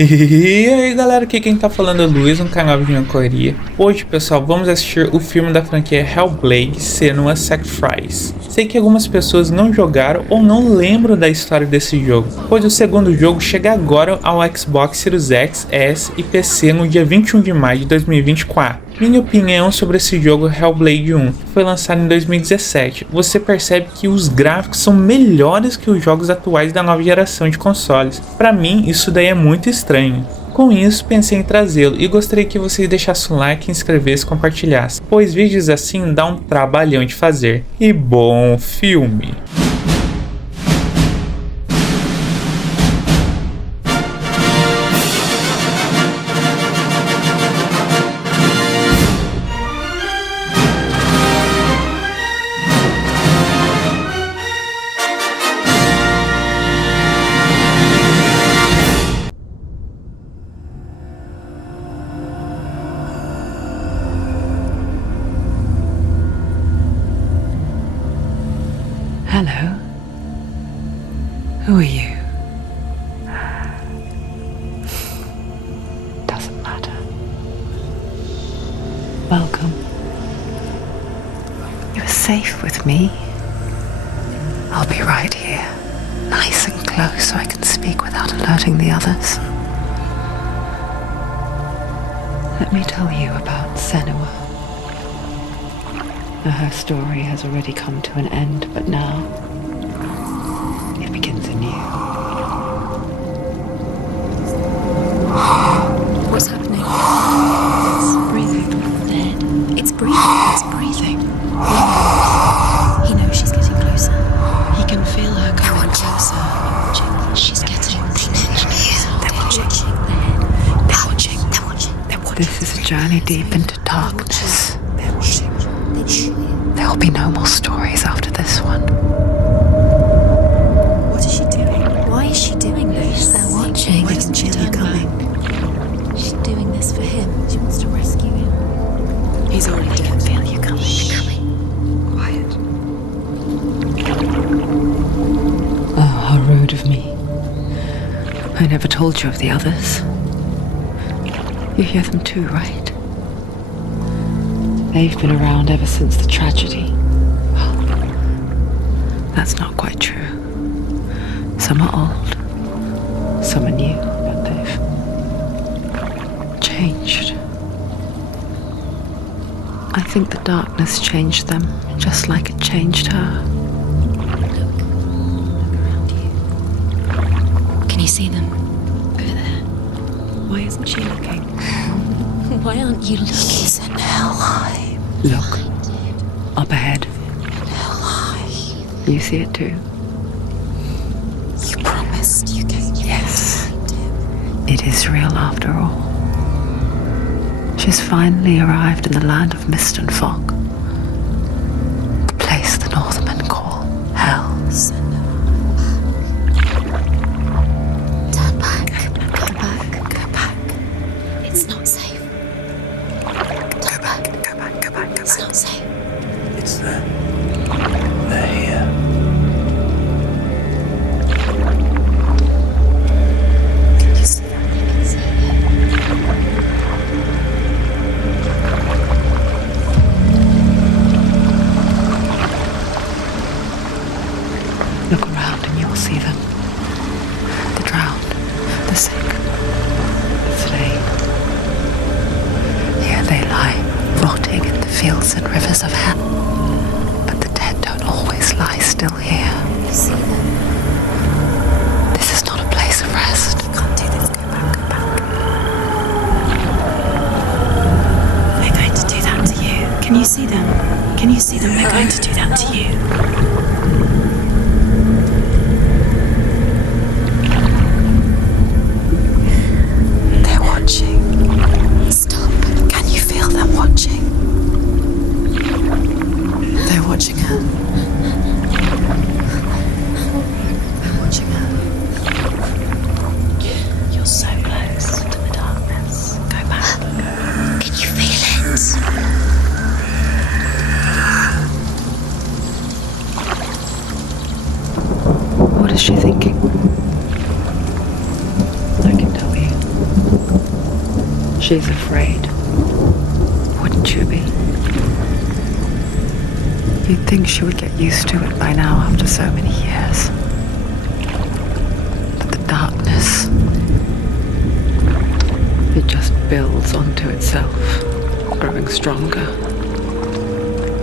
E aí galera, aqui quem tá falando é o Luiz, no canal de Correria. Hoje pessoal, vamos assistir o filme da franquia Hellblade, Senua Sacrifice. Sei que algumas pessoas não jogaram ou não lembram da história desse jogo, pois o segundo jogo chega agora ao Xbox Series X, S e PC no dia 21 de maio de 2024. Minha opinião sobre esse jogo Hellblade 1, que foi lançado em 2017, você percebe que os gráficos são melhores que os jogos atuais da nova geração de consoles. Pra mim, isso daí é muito estranho. Com isso, pensei em trazê-lo e gostaria que vocês deixassem um like, inscrevessem e compartilhassem, pois vídeos assim dá um trabalhão de fazer. E bom filme! Hello. Who are you? Doesn't matter. Welcome. You're safe with me. I'll be right here, nice and close so I can speak without alerting the others. Let me tell you about Senua. Her story has already come to an end, but now it begins anew. What's happening? It's breathing. Dead. It's breathing. It's breathing. He knows she's getting closer. He can feel her coming closer. She's getting closer. They're watching. They're watching. They're watching. They're watching. This is a journey deep into darkness. There'll be no more stories after this one. What is she doing? Why is she doing this? They're watching. Why doesn't she turn coming? She's doing this for him. She wants to rescue him. He's already dead. I can feel you coming. Quiet. Oh, how rude of me. I never told you of the others. You hear them too, right? They've been around ever since the tragedy. Well, that's not quite true. Some are old, some are new, but they've changed. I think the darkness changed them, just like it changed her. Look around you. Can you see them? Over there. Why isn't she looking? Why aren't you looking? He's in Helheim. Look, up ahead. Helheim. You see it too? You promised you came. Yes. It is real after all. She's finally arrived in the land of mist and fog. The place the Northmen call Hell. Turn back. Go back. Go back. It's not safe. Go back. Go back. Go back. It's not safe. It's them. They're here. Can you see that? I can see it. Look around and you'll see them. The drowned, the sick, the slain. Here they lie, rotting in the fields and rivers of hell. But the dead don't always lie still here. You see them? This is not a place of rest. You can't do this. Go back. Go back. They're going to do that to you. Can you see them? Can you see them? They're going to do that to you. Stop. Can you feel them watching? They're watching her. They're watching her. You're so close to the darkness. Go back. Can you feel it? She's afraid. Wouldn't you be? You'd think she would get used to it by now after so many years. But the darkness, it just builds onto itself, growing stronger,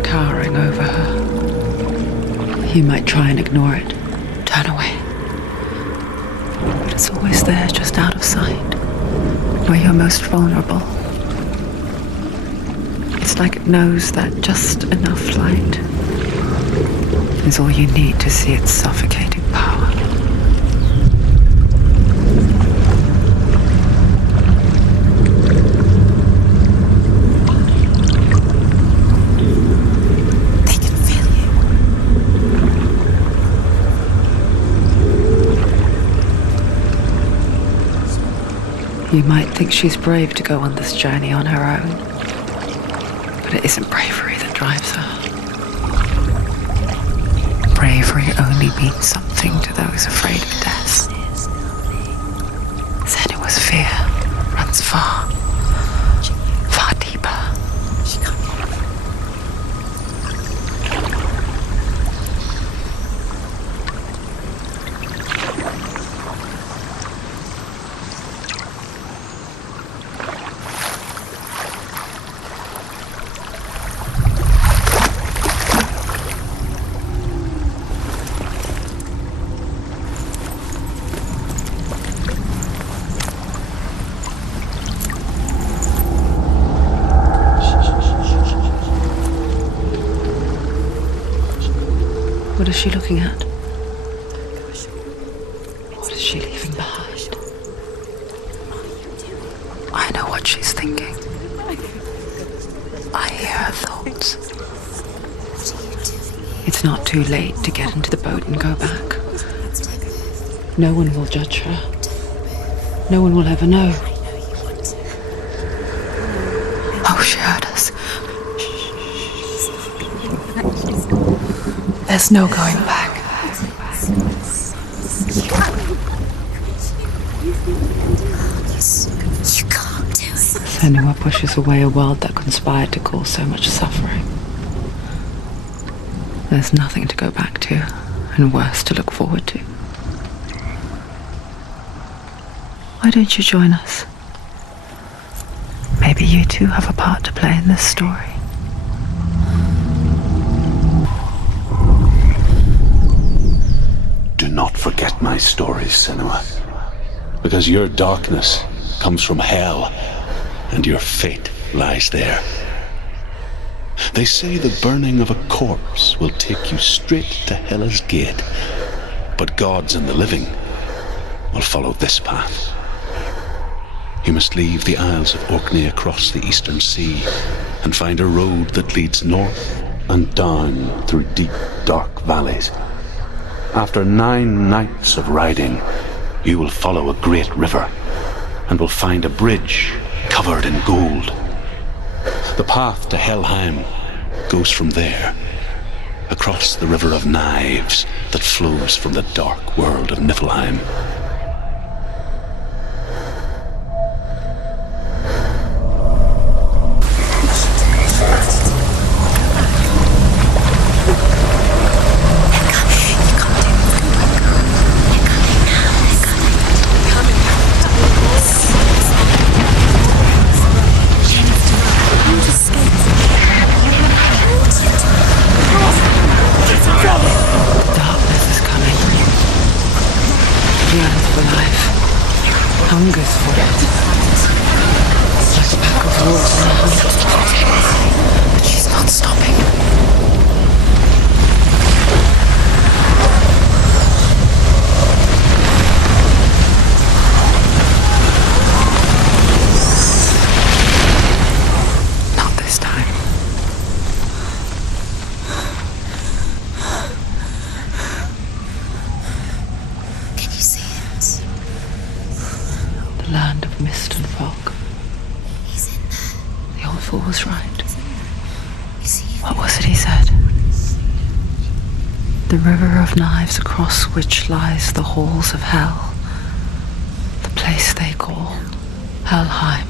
towering over her. You might try and ignore it, turn away. But it's always there, just out of sight, where you're most vulnerable. It's like it knows that just enough light is all you need to see its suffocating power. They can feel you. You might think she's brave to go on this journey on her own, but it isn't bravery that drives her. Bravery only means something to those afraid of death. Senua's fear runs far, far deeper. What is she looking at? What is she leaving behind? I know what she's thinking. I hear her thoughts. It's not too late to get into the boat and go back. No one will judge her. No one will ever know. Oh, she heard us. There's no going back. You can't do it. Senua pushes away a world that conspired to cause so much suffering. There's nothing to go back to, and worse to look forward to. Why don't you join us? Maybe you too have a part to play in this story. Do not forget my stories, Senua, because your darkness comes from hell, and your fate lies there. They say the burning of a corpse will take you straight to Hela's gate, but gods and the living will follow this path. You must leave the Isles of Orkney across the eastern sea and find a road that leads north and down through deep, dark valleys. After 9 nights of riding, you will follow a great river and will find a bridge covered in gold. The path to Helheim goes from there, across the river of knives that flows from the dark world of Niflheim. Hungers for it. Like a pack of wolves on a hunt. But she's not stopping. Not this time. Can you see it? The land of mist and fog. He's in there. The old fool was right. Is he? What was it he said? The river of knives across which lies the halls of hell. The place they call Helheim.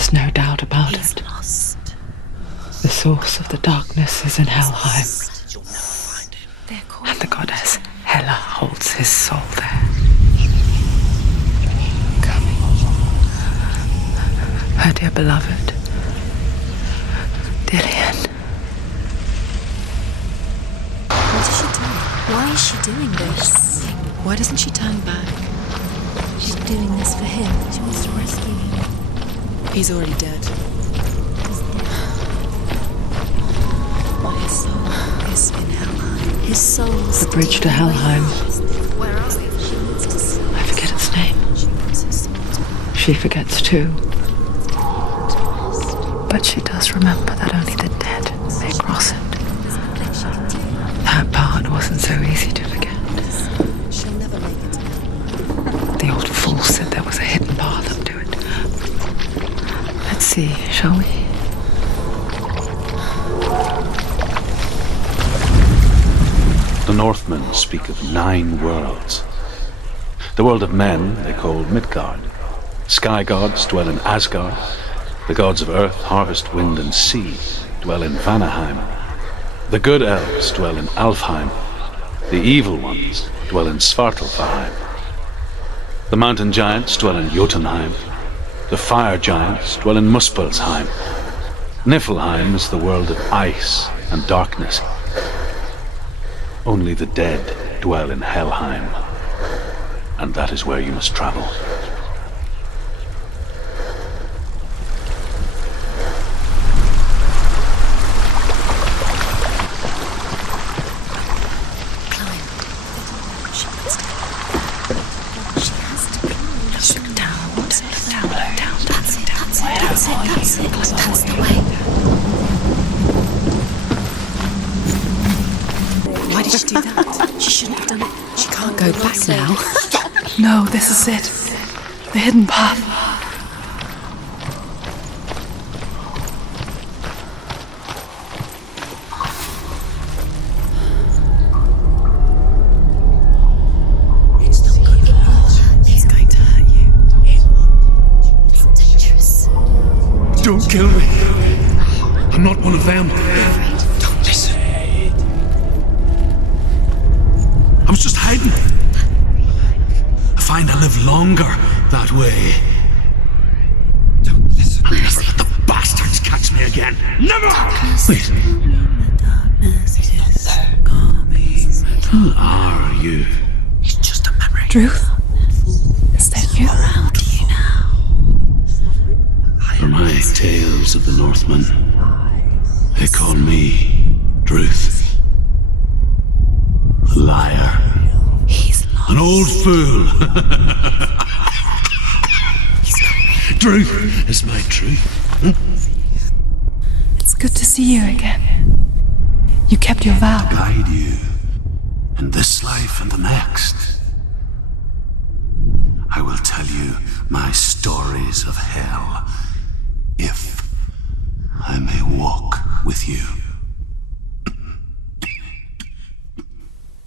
There's no doubt about He's it. lost. The source of the darkness is in Helheim, They're called and the goddess Hela holds his soul there. Come, her dear beloved, Dillian. What is she doing? Why is she doing this? Why doesn't she turn back? She's doing this for him. She wants to rescue him. He's already dead. But his soul is in Helheim. His soul's The bridge to Helheim. Where are we? She needs to see. I forget its name. She wants his soul to She forgets too. But she does remember that only the dead may cross it. That part wasn't so easy to forget. She'll never make it to him. The old fool said there was a hidden path up to it. Let's see, shall we? The Northmen speak of 9 worlds. The world of men they call Midgard. Sky gods dwell in Asgard. The gods of earth, harvest, wind, and sea dwell in Vanaheim. The good elves dwell in Alfheim. The evil ones dwell in Svartalfheim. The mountain giants dwell in Jotunheim. The fire giants dwell in Muspelheim. Niflheim is the world of ice and darkness. Only the dead dwell in Helheim, and that is where you must travel. That's the way. Why did she do that? She shouldn't have done it. She can't go back now. No, this is it. The hidden path. It's not good at all. He's going to hurt you. It's dangerous. Don't kill me. I'm not one of them. Don't listen. I was just hiding. I find I live longer that way. Don't listen. I'll never let the bastards catch me again. Never! Wait. Who are you? It's just a memory. Druth? Is that you? How do you now? For my tales of the Northmen, they call me Druth. Liar. He's lost. An old fool. Truth is my truth. It's good to see you again. You kept your vow. Guide you in this life and the next. I will tell you my stories of hell, if I may walk with you.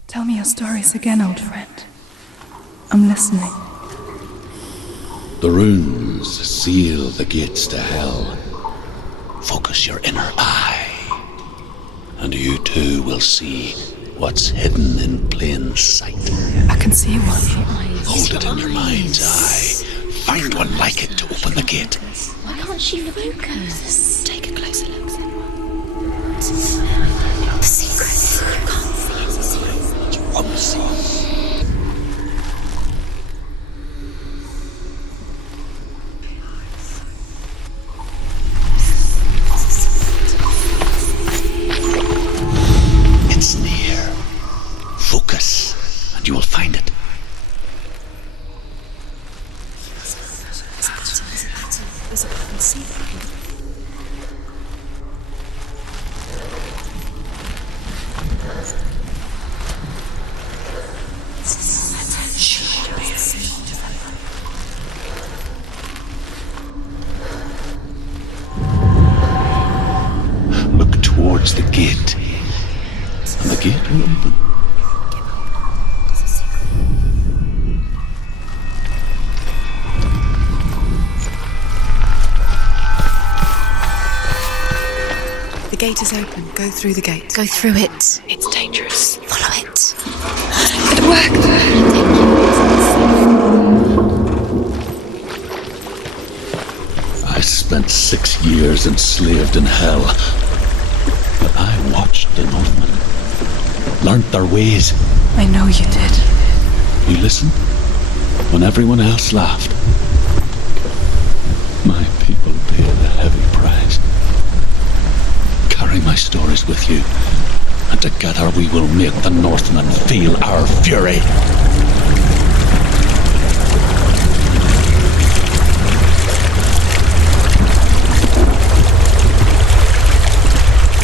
Tell me your stories again, old friend. I'm listening. The runes seal the gates to hell. Focus your inner eye, and you too will see what's hidden in plain sight. I can see one. Hold it in your mind's eye. Find one like it to open the gate. Why can't she focus? Take a closer look. The secret. You can't see it. You won't see. It's near. Focus, and you will find it. There's a button. See if I can. Look towards the gate, and the gate will open. gate is open. Go through the gate. Go through it. It's dangerous. Follow it. It worked. I spent 6 years enslaved in hell. But I watched the Northmen, learnt their ways. I know you did. You listened when everyone else laughed. My people paid a heavy price. Carry my stories with you, and together we will make the Northmen feel our fury.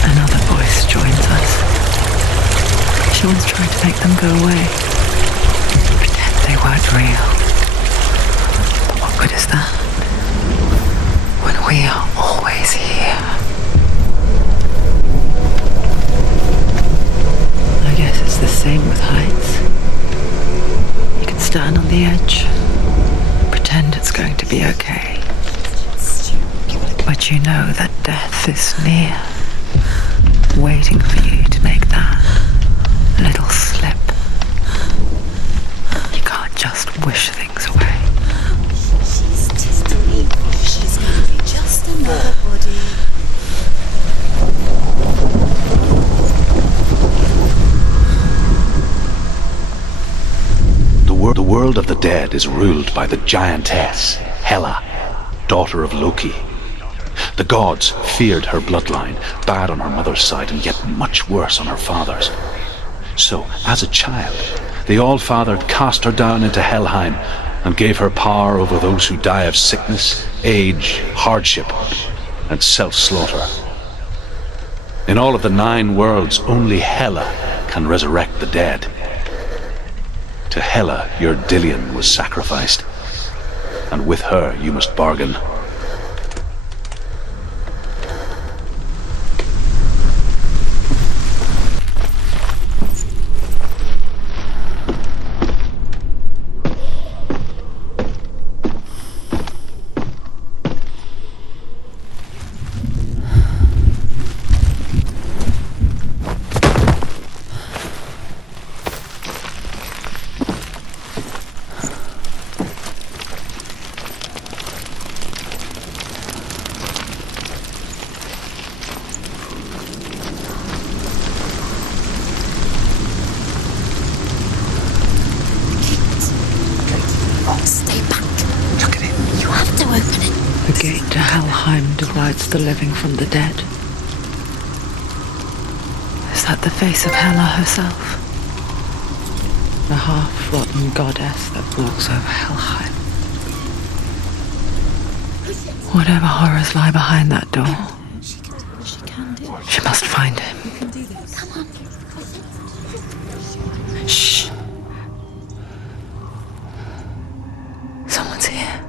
Another voice joins us. She once tried to make them go away. Pretend they weren't real. But what good is that? When we are always here. I guess it's the same with heights. You can stand on the edge, pretend it's going to be okay. But you know that death is near, waiting for you to make that little slip. You can't just wish things away. She's just a weak. She's going to be just another body. The world of the dead is ruled by the giantess, Hela, daughter of Loki. The gods feared her bloodline, bad on her mother's side and yet much worse on her father's. So, as a child, the All-Father cast her down into Helheim and gave her power over those who die of sickness, age, hardship, and self-slaughter. In all of the 9 worlds, only Hela can resurrect the dead. To Hela, your Dillion was sacrificed, and with her you must bargain. Stay back. Look at it. You have to open it. The gate to Helheim divides the living from the dead. Is that the face of Hela herself? The half-rotten goddess that walks over Helheim. Whatever horrors lie behind that door, She can do it. she must find him. You can do this. Come on. Shh. Someone's here.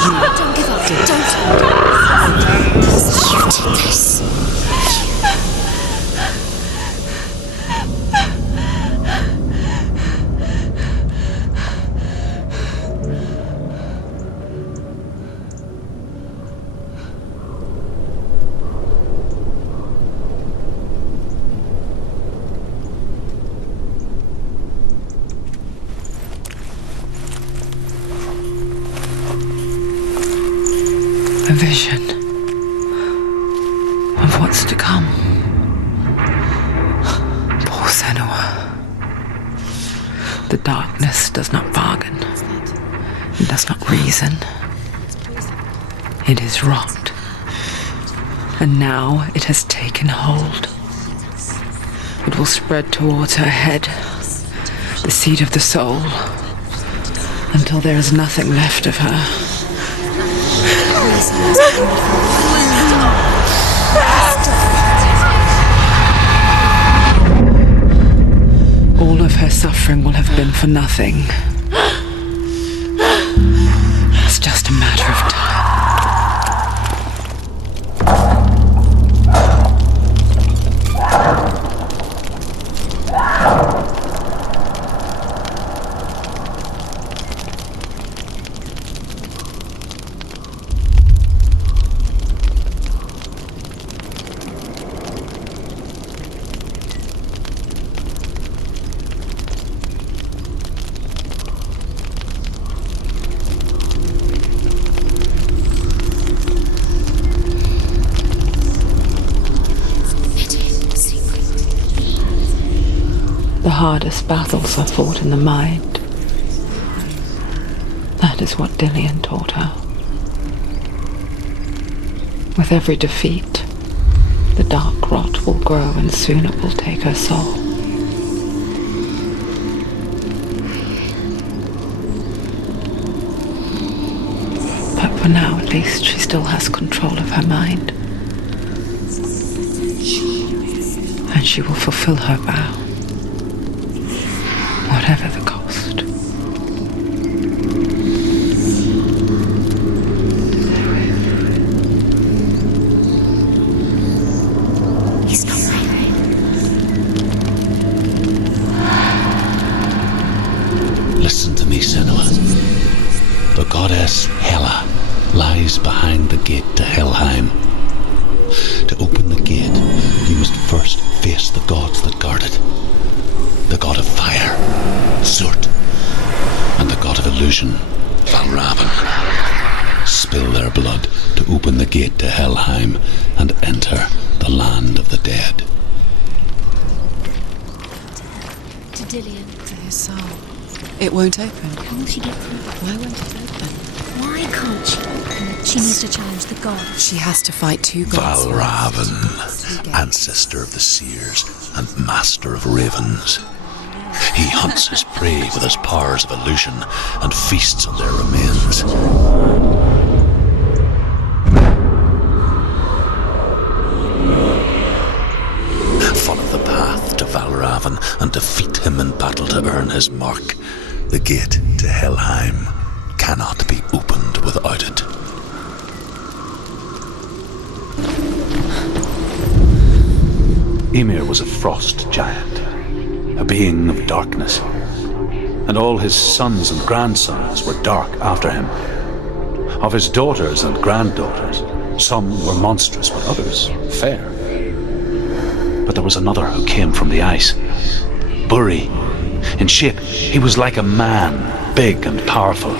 Don't give up. Don't. You did this. A vision of what's to come. Poor Senua. The darkness does not bargain. It does not reason. It is wrought. And now it has taken hold. It will spread towards her head, the seat of the soul, until there is nothing left of her. All of her suffering will have been for nothing. It's just a matter of time. The hardest battles are fought in the mind. That is what Dillian taught her. With every defeat, the dark rot will grow and soon it will take her soul. But for now, at least, she still has control of her mind. And she will fulfill her vow. Whatever the cost. He's not right. Listen to me, Senua. The goddess Hela lies behind the gate to Helheim. To open the gate, you must first face the gods that guard it. The god of fire, Zurt, and the god of illusion, Valravan. Spill their blood to open the gate to Helheim and enter the land of the dead. To Dillian. To his soul. It won't open. How will she get through? Why won't it open? Why can't she open? She needs to challenge the gods. She has to fight two gods. Valravan, ancestor of the seers and master of ravens. He hunts his prey with his powers of illusion and feasts on their remains. Follow the path to Valravan and defeat him in battle to earn his mark. The gate to Helheim cannot be opened without it. Ymir was a frost giant, a being of darkness, and all his sons and grandsons were dark after him. Of his daughters and granddaughters, some were monstrous, but others fair. But there was another who came from the ice, Buri. In shape, he was like a man, big and powerful.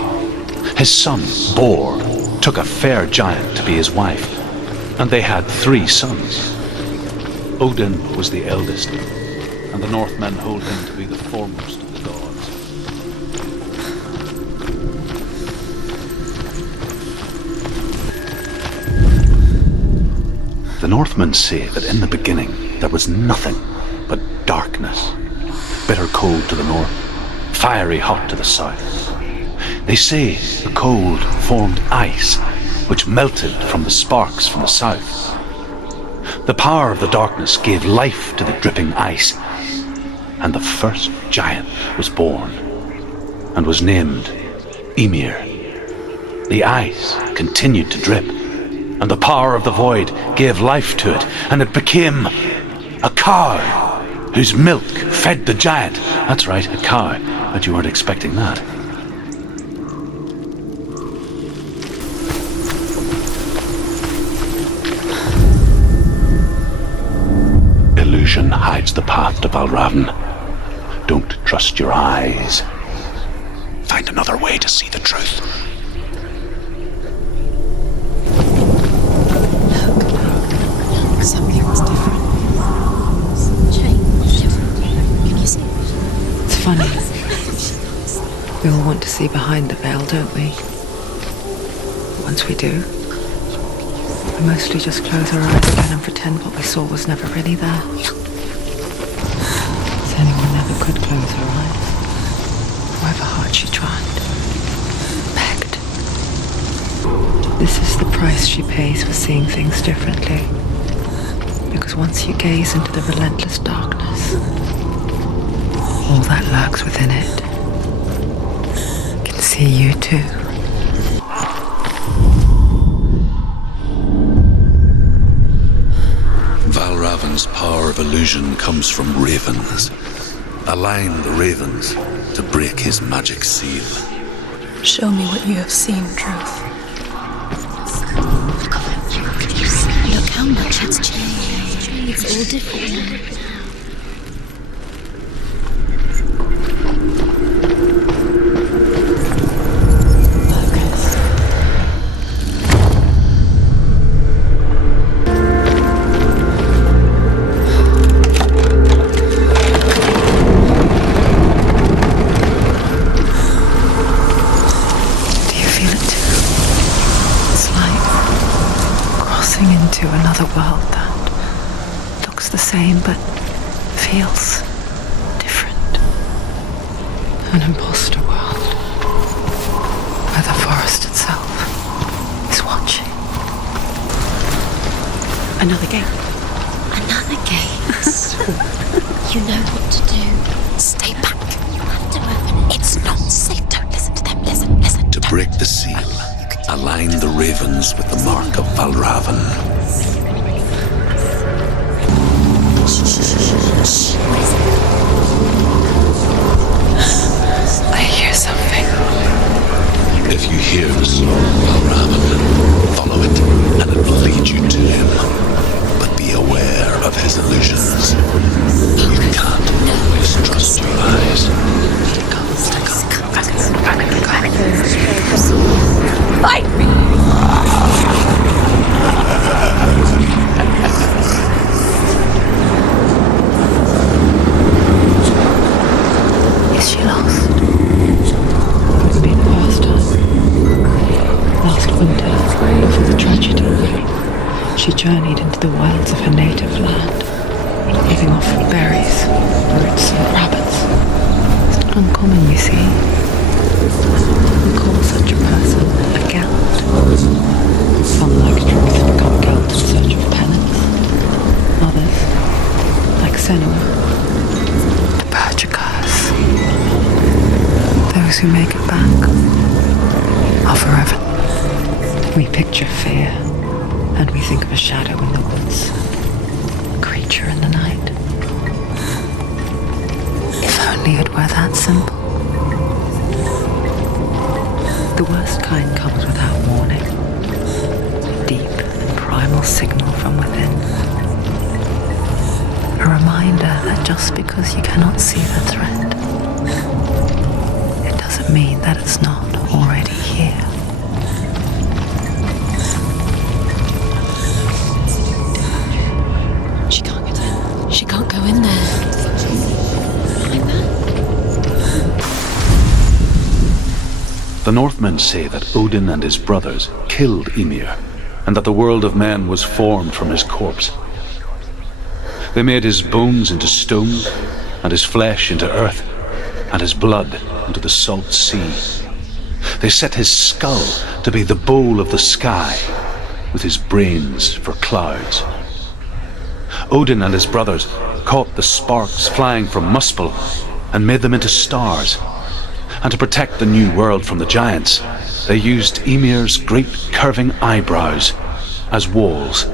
His son, Bor, took a fair giant to be his wife, and they had 3 sons. Odin was the eldest, and the Northmen hold him to be the foremost of the gods. The Northmen say that in the beginning there was nothing but darkness, bitter cold to the north, fiery hot to the south. They say the cold formed ice, which melted from the sparks from the south. The power of the darkness gave life to the dripping ice, and the first giant was born, and was named Ymir. the ice continued to drip, and the power of the void gave life to it, and it became a cow whose milk fed the giant. That's right, a cow, but you weren't expecting that. Illusion hides the path to Valravn. Don't trust your eyes. Find another way to see the truth. Look, something's different. Change. Can you see? It's funny. We all want to see behind the veil, don't we? Once we do, we mostly just close our eyes again and pretend what we saw was never really there. Senua never could close her eyes. However hard she tried. Begged. This is the price she pays for seeing things differently. Because once you gaze into the relentless darkness, all that lurks within it can see you too. Valravn's power of illusion comes from ravens. Align the ravens to break his magic seal. Show me what you have seen, truth. Look how much it's changed. It's all different now. Another world that looks the same but feels different. An imposter world where the forest itself is watching. Another gate. Another gate. You know what to do. Stay back. You have to open it. It's not safe. Don't listen to them. Listen. To break the seal, align the ravens with the mark of Valravn. I hear something. If you hear the song of Valravn, follow it and it will lead you to him. But be aware of his illusions. You can't always trust your eyes. Fight me! Is she lost? It's been past time. Last winter, before the tragedy, she journeyed into the wilds of her native land, living off berries, roots and rabbits. It's not uncommon, you see. We call such a person a gelt. Some, like truth, become gelt in search of penance. Others, like Senua, the purchasers. Those who make it back are forever. We picture fear, and we think of a shadow in the woods, a creature in the night. If only it were that simple. The worst kind comes without warning. Deep and primal signal from within. A reminder that just because you cannot see the threat, it doesn't mean that it's not already here. She can't get in. She can't go in there. Like that? The Northmen say that Odin and his brothers killed Ymir, and that the world of men was formed from his corpse. They made his bones into stone, and his flesh into earth, and his blood into the salt sea. They set his skull to be the bowl of the sky, with his brains for clouds. Odin and his brothers caught the sparks flying from Muspel and made them into stars. And to protect the new world from the giants, they used Ymir's great curving eyebrows as walls.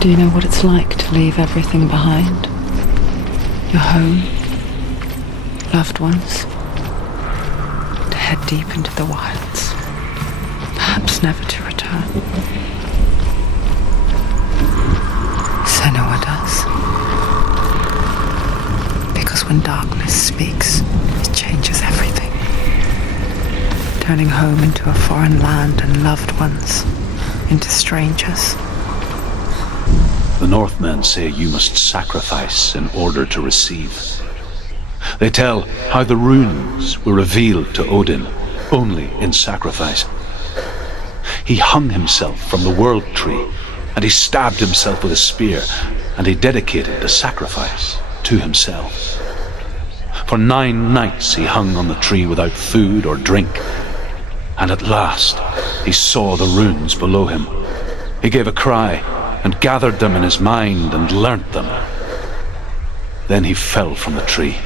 Do you know what it's like to leave everything behind? Your home, loved ones, to head deep into the wilds, perhaps never to return. Senua does. Because when darkness speaks, it changes everything, turning home into a foreign land and loved ones into strangers. The Northmen say you must sacrifice in order to receive. They tell how the runes were revealed to Odin only in sacrifice. He hung himself from the world tree, and he stabbed himself with a spear, and he dedicated the sacrifice to himself. For 9 nights he hung on the tree without food or drink, and at last he saw the runes below him. He gave a cry, and gathered them in his mind and learnt them. Then he fell from the tree.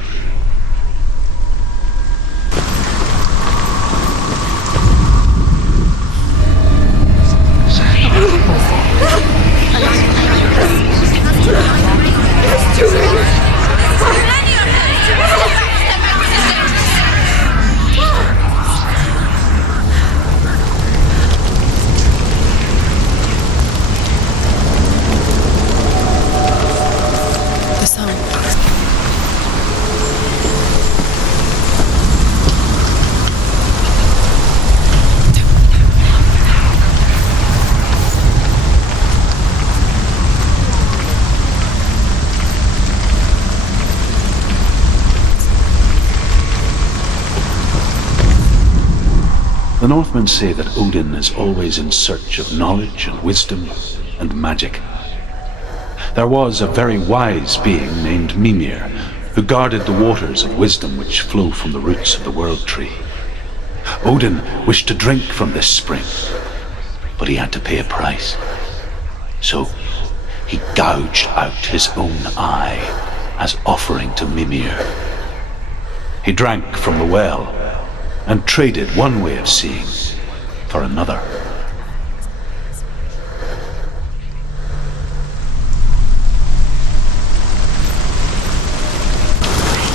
The Northmen say that Odin is always in search of knowledge and wisdom and magic. There was a very wise being named Mimir, who guarded the waters of wisdom which flow from the roots of the world tree. Odin wished to drink from this spring, but he had to pay a price. So he gouged out his own eye as offering to Mimir. He drank from the well and traded one way of seeing for another.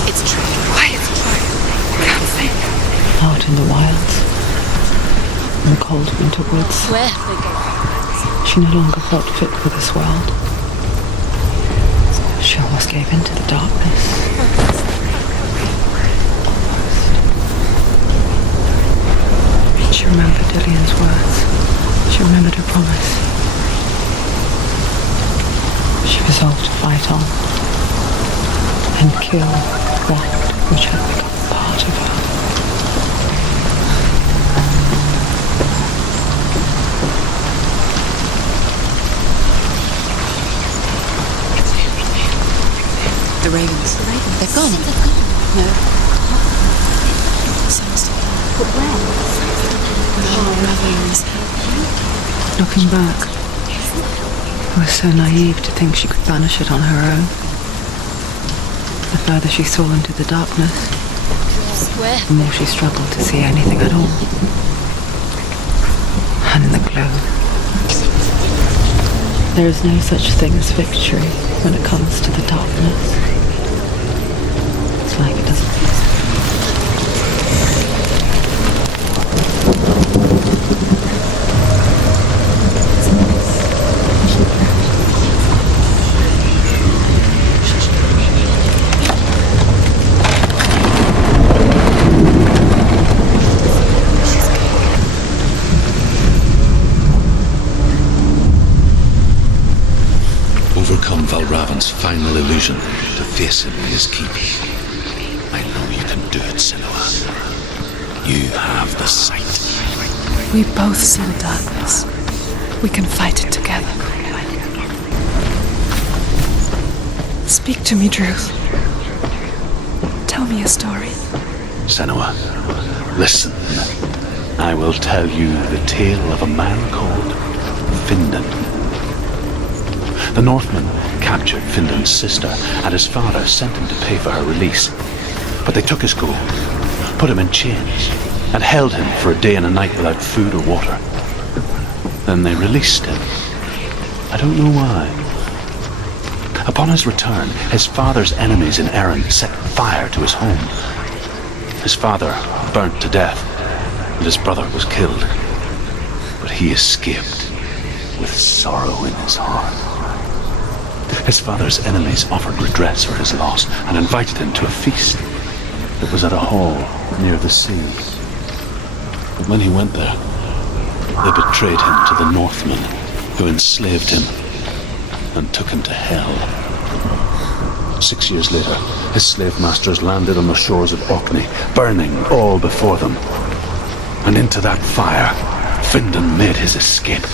It's true. Quiet. Can't think. Out in the wilds, in the cold winter woods, Where they go? she no longer felt fit for this world. She almost gave in to the darkness. She remembered Dillian's words. She remembered her promise. She resolved to fight on and kill that which had become part of her. The ravens. They've gone. No. But where? Looking back, I was so naive to think she could banish it on her own. The further she saw into the darkness, the more she struggled to see anything at all. And in the glow, there is no such thing as victory when it comes to the darkness. It's like it doesn't exist. Overcome Valravan's final illusion to face him in his keep. I know you can do it, Senua. You have the sight. We both see the darkness. We can fight it together. Speak to me, Druth. Tell me a story. Senua, listen. I will tell you the tale of a man called Findan. The Northmen captured Findan's sister, and his father sent him to pay for her release. But they took his gold, put him in chains, and held him for a day and a night without food or water. Then they released him. I don't know why. Upon his return, his father's enemies in Erin set fire to his home. His father burnt to death, and his brother was killed. But he escaped with sorrow in his heart. His father's enemies offered redress for his loss and invited him to a feast. It was at a hall near the sea. But when he went there, they betrayed him to the Northmen, who enslaved him and took him to hell. 6 years later, his slave masters landed on the shores of Orkney, burning all before them. And into that fire, Findan made his escape.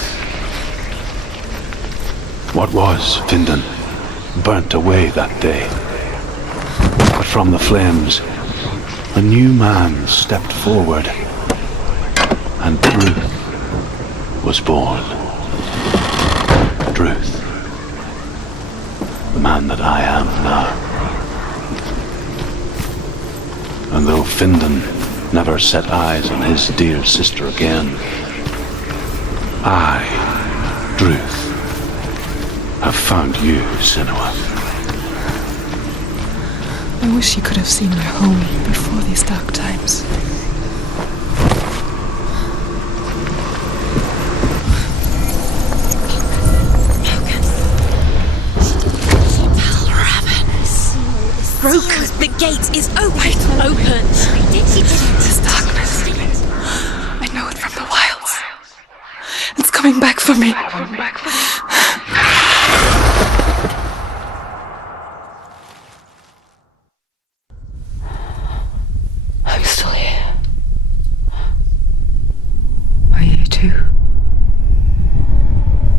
What was Findan burnt away that day. But from the flames, a new man stepped forward, and Druth was born. Druth, the man that I am now. And though Findan never set eyes on his dear sister again, I, Druth, have found you, Senua. I wish you could have seen my home before these dark times. Broken. The gate is open. Open. This darkness. I know it from the wilds. It's coming back for me. I'm still here. Are you too?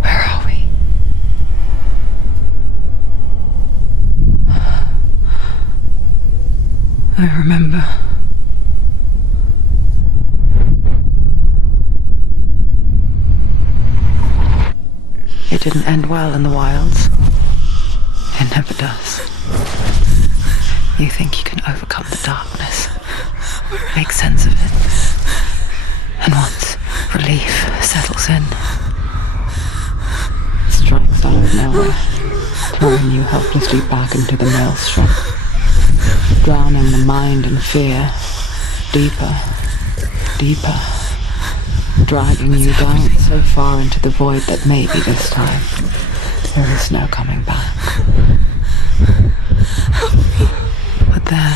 Where are we? I remember. It didn't end well in the wilds. It never does. You think you can overcome the darkness, make sense of it, and once relief settles in, strikes out of nowhere, throwing you helplessly back into the maelstrom, drowning the mind in fear, deeper, deeper, dragging you down so far into the void that maybe this time there is no coming back. But there,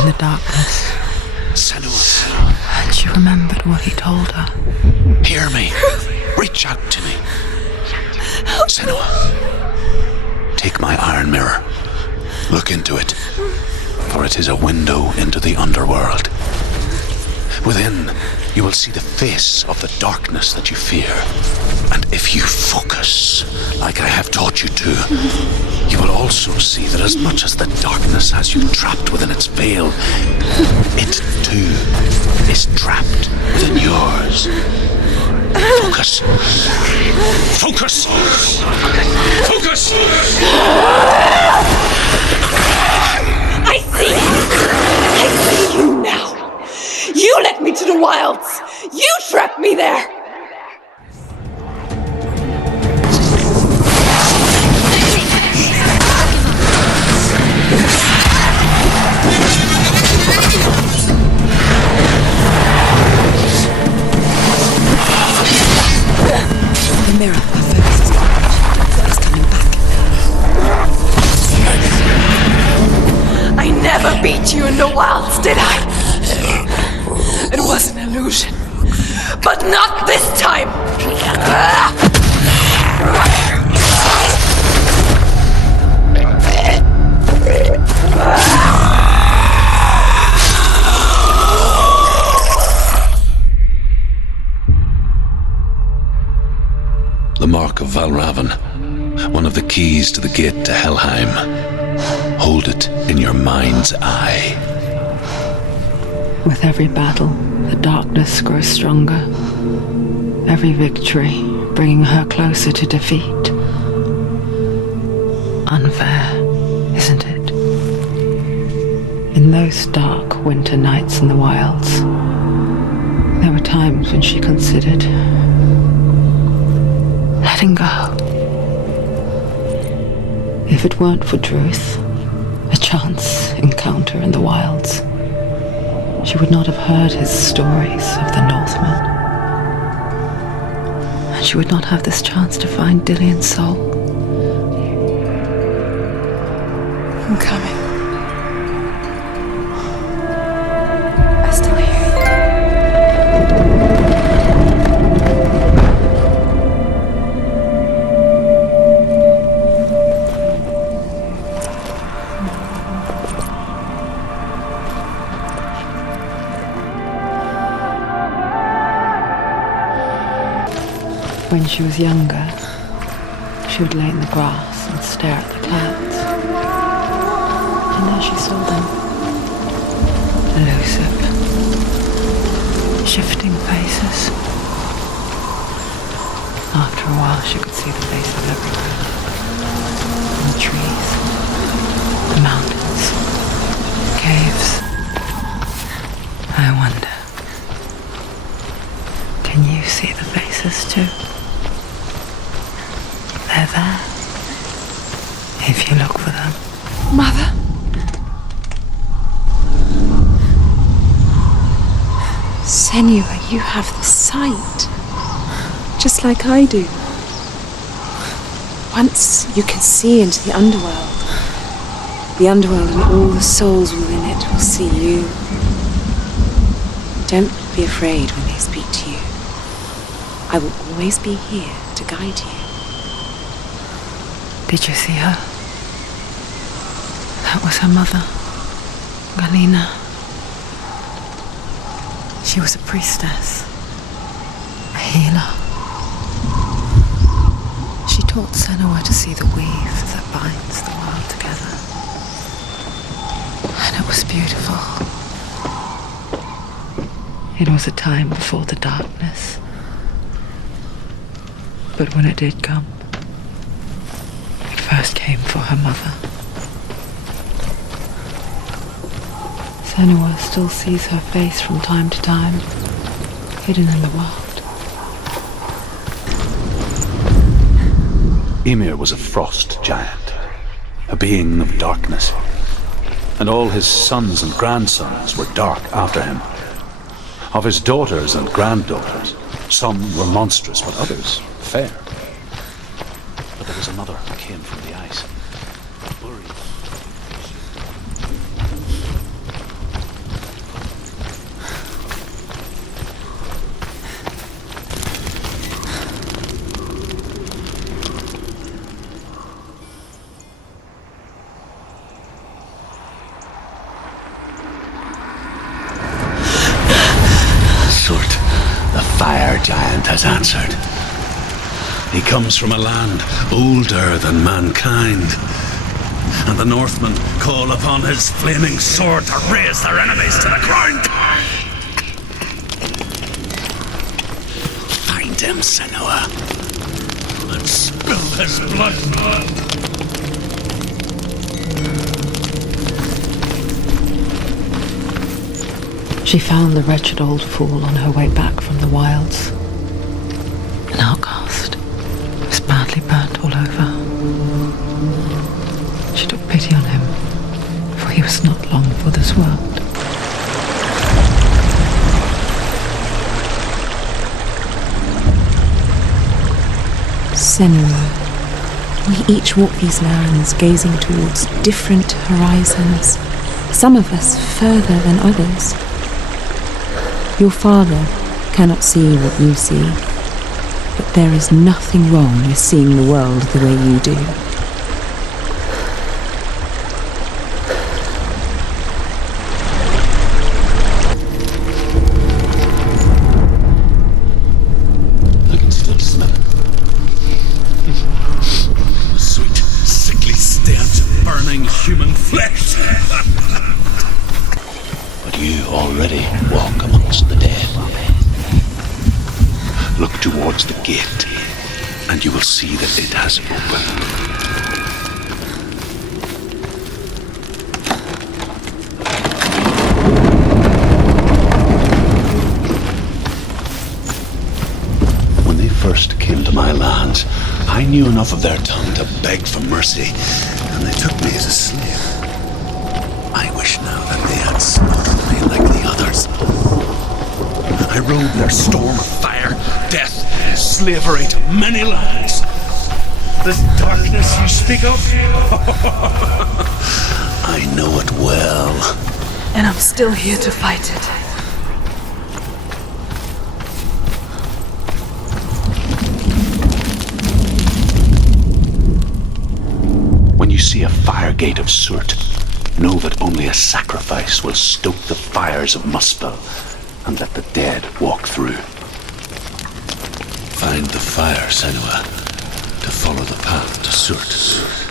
in the darkness, Senua, and she remembered what he told her. hear me. Reach out to me. Senua, take my iron mirror. Look into it, for it is a window into the underworld. Within, you will see the face of the darkness that you fear. And if you focus, like I have taught you to, you will also see that as much as the darkness has you trapped within its veil, it too is trapped within yours. Focus. Focus! Focus! I see you now. You led me to the wilds. You trapped me there. The mirror focuses on it's coming back. I never beat you in the wilds, did I? It was an illusion. But not this time! The Mark of Valravn, one of the keys to the gate to Helheim. Hold it in your mind's eye. With every battle, the darkness grows stronger. Every victory bringing her closer to defeat. unfair, isn't it? In those dark winter nights in the wilds, there were times when she considered letting go. If it weren't for Druth, a chance encounter in the wilds, she would not have heard his stories of the Northmen. And she would not have this chance to find Dillion's soul. I'm coming. I still hear When she was younger, she would lay in the grass and stare at the clouds. And there she saw them. Elusive, shifting faces. After a while, she could see the faces everywhere. In the trees, the mountains, caves. I wonder, can you see the faces too? They're there, if you look for them. Mother? Senua, you have the sight. Just like I do. Once you can see into the underworld. The underworld and all the souls within it will see you. Don't be afraid when they speak to you. I will always be here to guide you. Did you see her? That was her mother, Galina. She was a priestess, a healer. She taught Senua to see the weave that binds the world together. And it was beautiful. It was a time before the darkness. But when it did come, it first came for her mother. Senua still sees her face from time to time, hidden in the world. Ymir was a frost giant, a being of darkness, and all his sons and grandsons were dark after him. Of his daughters and granddaughters, some were monstrous, but others fair. But there was another who came from the ice, buried. Surt, the fire giant, has answered. He comes from a land older than mankind, and the Northmen call upon his flaming sword to raze their enemies to the ground. Find him, Senua, and spill his blood. She found the wretched old fool on her way back from the wilds. An outcast, was badly burnt all over. She took pity on him, for he was not long for this world. Senua, we each walk these lands gazing towards different horizons, some of us further than others. Your father cannot see what you see, but there is nothing wrong with seeing the world the way you do. I can still smell it. The sweet, sickly stench of burning human flesh. But you already walk amongst the dead. Look towards the gate, and you will see that it has opened. knew enough of their tongue to beg for mercy, and they took me as a slave. I wish now that they had slaughtered me like the others. I rode their storm of fire, death, slavery to many lands. This darkness you speak of, I know it well. And I'm still here to fight it. When you see a fire gate of Surt, know that only a sacrifice will stoke the fires of Muspel and let the dead walk through. Find the fire, Senua, to follow the path to Surt.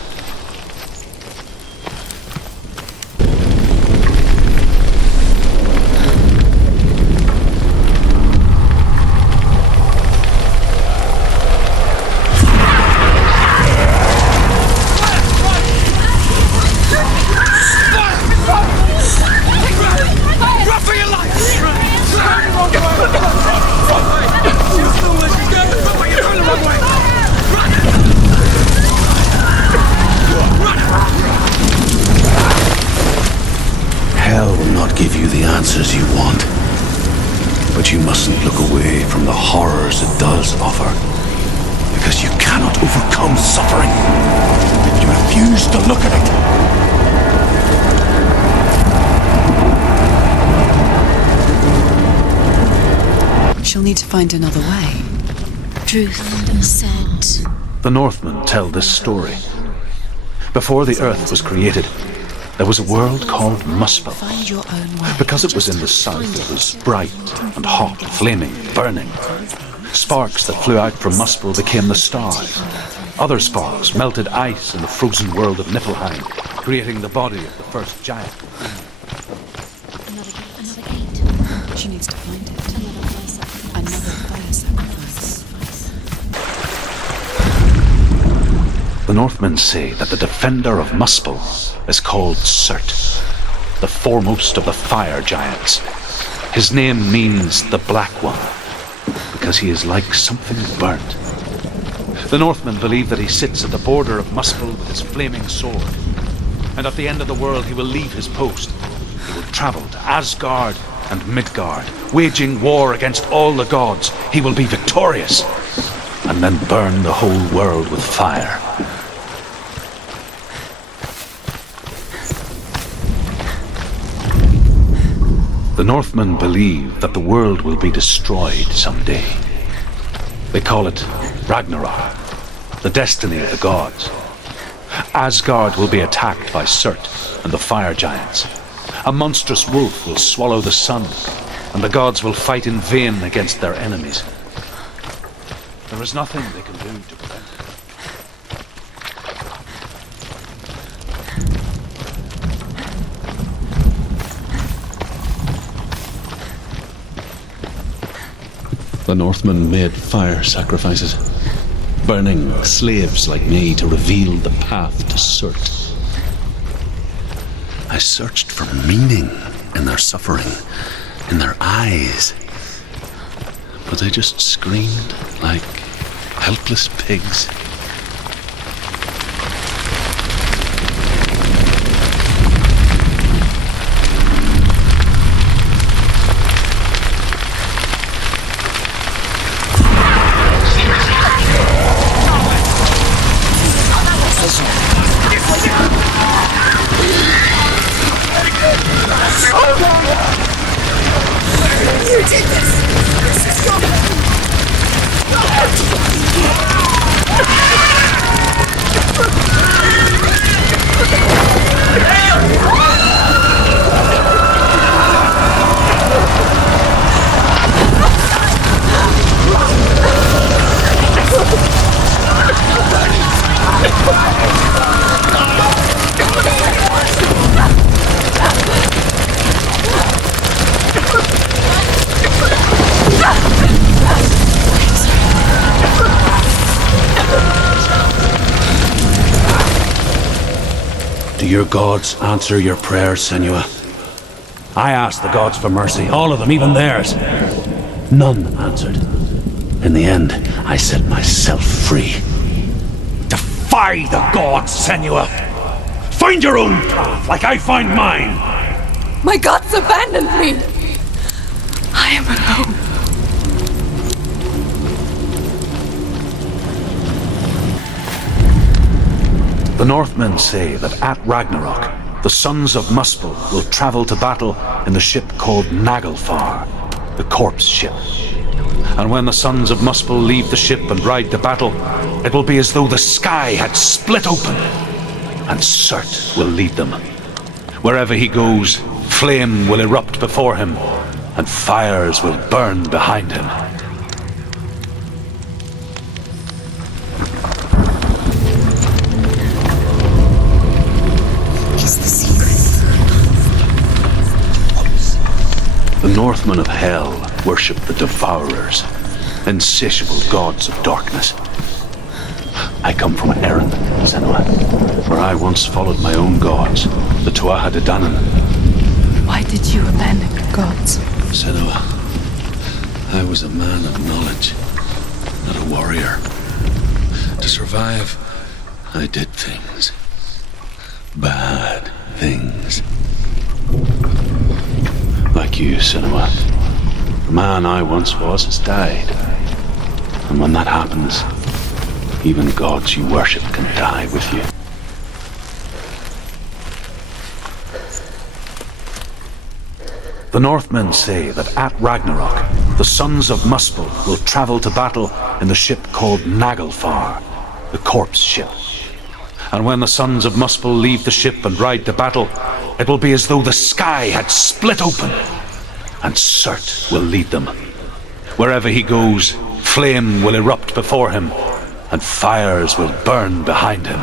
Hell will not give you the answers you want, but you mustn't look away from the horrors it does offer, because you cannot overcome suffering if you refuse to look at it. She'll need to find another way. Truth said. The Northmen tell this story. Before the earth was created, there was a world called Muspel. Find your own way. Because it was in the south, it was bright and hot, flaming, burning. Sparks that flew out from Muspel became the stars. Other sparks melted ice in the frozen world of Niflheim, creating the body of the first giant. Another gate. She needs to find it. Another fire sacrifice. The Northmen say that the defender of Muspel is called Surt, the foremost of the fire giants. His name means the Black One, because he is like something burnt. The Northmen believe that he sits at the border of Muspel with his flaming sword, and at the end of the world he will leave his post. He will travel to Asgard and Midgard, waging war against all the gods. He will be victorious, and then burn the whole world with fire. The Northmen believe that the world will be destroyed someday. They call it Ragnarok, the destiny of the gods. Asgard will be attacked by Surt and the fire giants. A monstrous wolf will swallow the sun, and the gods will fight in vain against their enemies. There is nothing they can do to prevent it. The Northmen made fire sacrifices, burning slaves like me to reveal the path to Surt. I searched for meaning in their suffering, in their eyes, but they just screamed like helpless pigs. Do your gods answer your prayers, Senua? I asked the gods for mercy, all of them, even theirs. None answered. In the end, I set myself free. Defy the gods, Senua! Find your own path, like I find mine! My gods abandoned me! I am alone. The Northmen say that at Ragnarok, the sons of Muspel will travel to battle in the ship called Naglfar, the corpse ship. And when the sons of Muspel leave the ship and ride to battle, it will be as though the sky had split open, and Surt will lead them. Wherever he goes, flame will erupt before him, and fires will burn behind him. It's the secret. The Northmen of Hell worship the Devourers, insatiable gods of darkness. I come from Erin, Senua, where I once followed my own gods, the Tuatha De Danann. Why did you abandon your gods? Senua, I was a man of knowledge, not a warrior. To survive, I did things. Bad things. Like you, Senua. The man I once was has died. And when that happens, even gods you worship can die with you. The Northmen say that at Ragnarok, the sons of Muspel will travel to battle in the ship called Naglfar, the corpse ship. And when the sons of Muspel leave the ship and ride to battle, it will be as though the sky had split open, and Surt will lead them. Wherever he goes, flame will erupt before him, and fires will burn behind him.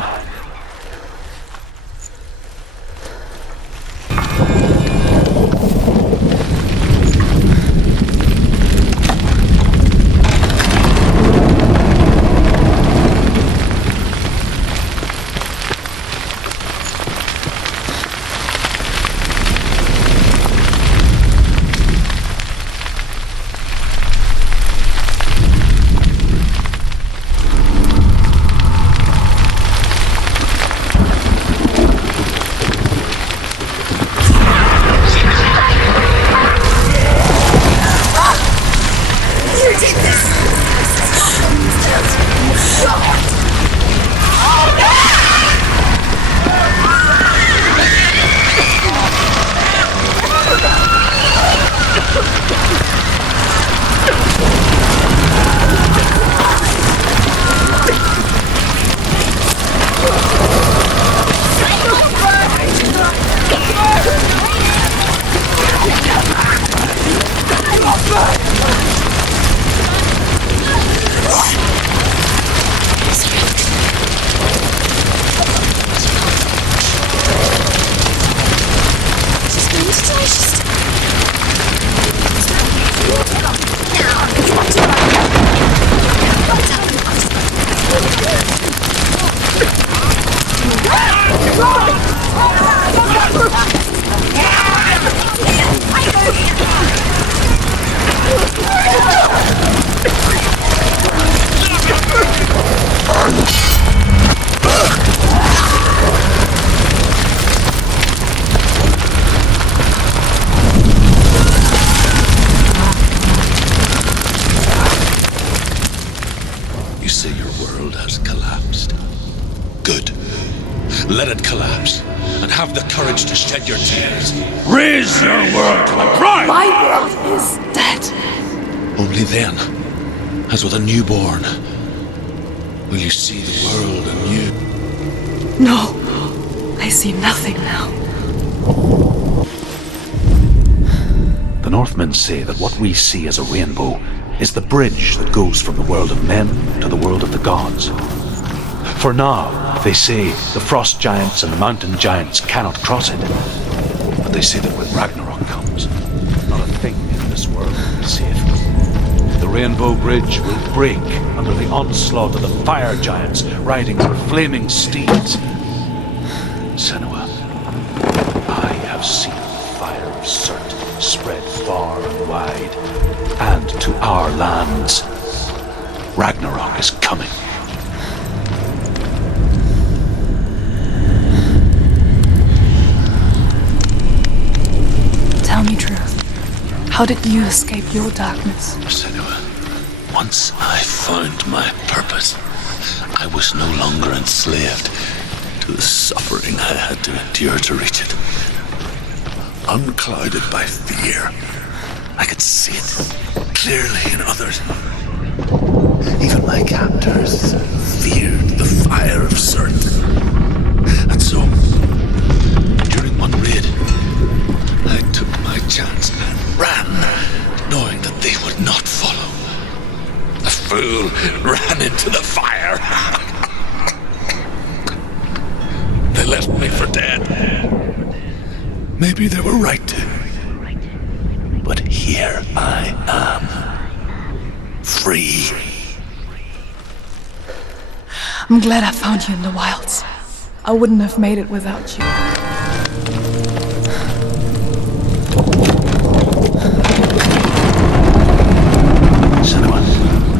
Let it collapse, and have the courage to shed your tears. Raise your world to the ground! My world is dead. Only then, as with a newborn, will you see the world anew. No, I see nothing now. The Northmen say that what we see as a rainbow is the bridge that goes from the world of men to the world of the gods. For now, they say the frost giants and the mountain giants cannot cross it. But they say that when Ragnarok comes, not a thing in this world will be safe. The rainbow bridge will break under the onslaught of the fire giants riding their flaming steeds. Senua, I have seen the fire of Surt spread far and wide, and to our lands. Ragnarok is coming. How did you escape your darkness? Senua, once I found my purpose, I was no longer enslaved to the suffering I had to endure to reach it. Unclouded by fear, I could see it clearly in others. Even my captors feared the fire of CERT. And so, during one raid, I took my chance and ran, knowing that they would not follow. The fool ran into the fire. They left me for dead. Maybe they were right to. But here I am. Free. I'm glad I found you in the wilds. I wouldn't have made it without you. Senua,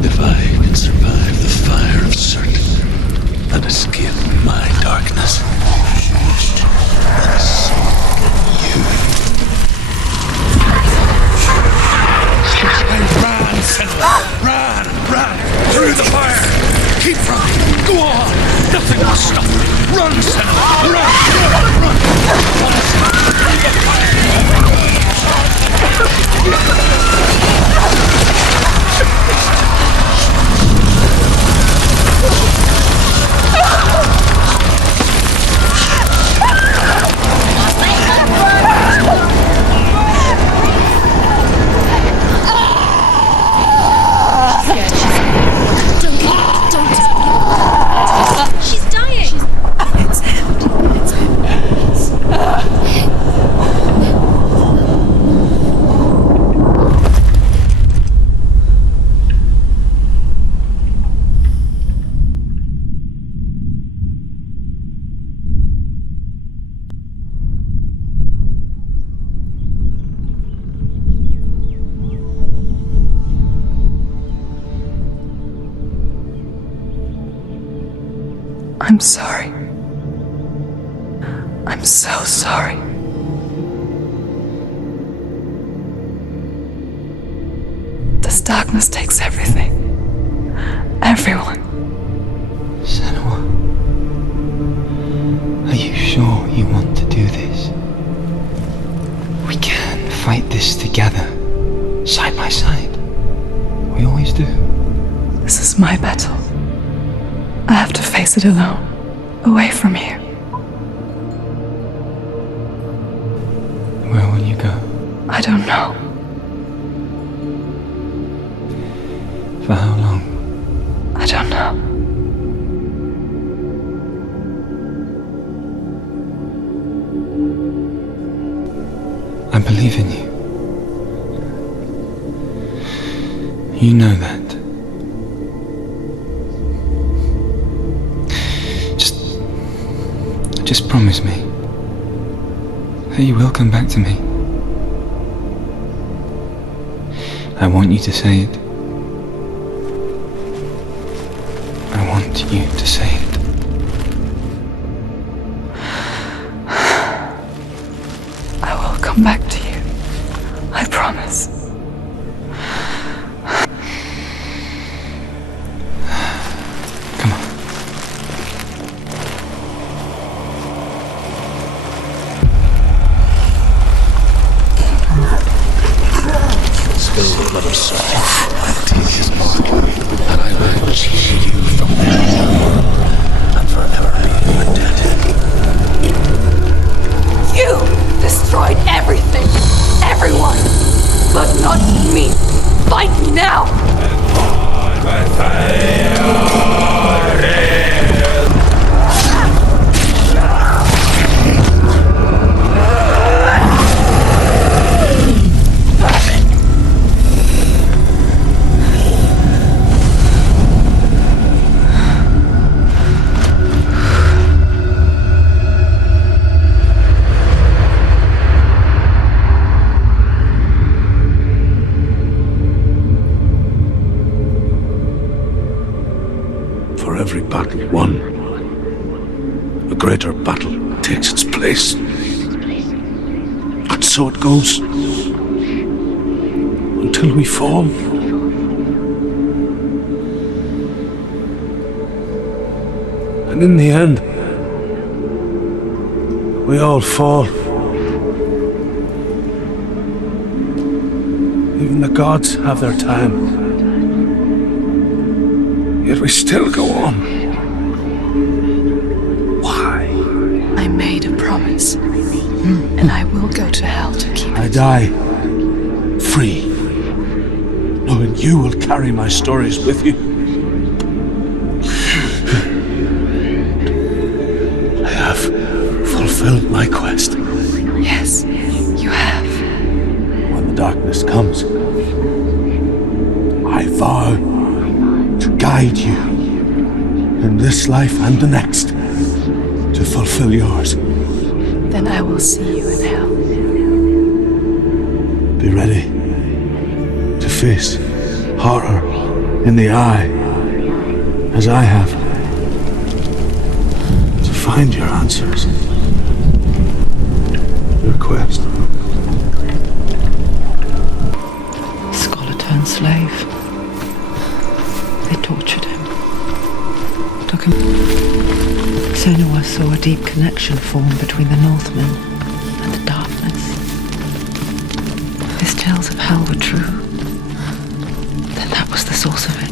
if I can survive the fire of CERT and escape my darkness, so can you. Run, Senua! Run! Through the fire! Keep running! Go on! Nothing will stop me! Run, Senua! Run! Through the fire! She's dying! It's him. I'm sorry. I'm so sorry. This darkness takes everything. Everyone. Senua, are you sure you want to do this? We can fight this together, side by side. We always do. This is my battle. I have to face it alone, away from here. Where will you go? I don't know. For how long? I don't know. I believe in you. You know that. Just promise me that you will come back to me. I want you to say it. I want you to say it. I will come back to you. I promise. Come on. Spill the blood of CERT and take his mark, and I will change you from there and forever be your dead. You destroyed everything, everyone, but not me. Fight me now. For every battle won, a greater battle takes its place. And so it goes. till we fall. And in the end, we all fall. Even the gods have their time. Yet we still go on. Why? I made a promise, and I will go to hell to keep I it. die free, knowing you will carry my stories with you. I have fulfilled my quest. Yes, you have. When the darkness comes, I vow to guide you in this life and the next to fulfill yours. Then I will see you in hell. Be ready to face horror in the eye, as I have, to find your answers, your quest. Scholar turned slave. They tortured him. Took him. Senua saw a deep connection form between the Northmen and the darkness. His tales of hell were true. Then that was the source of it.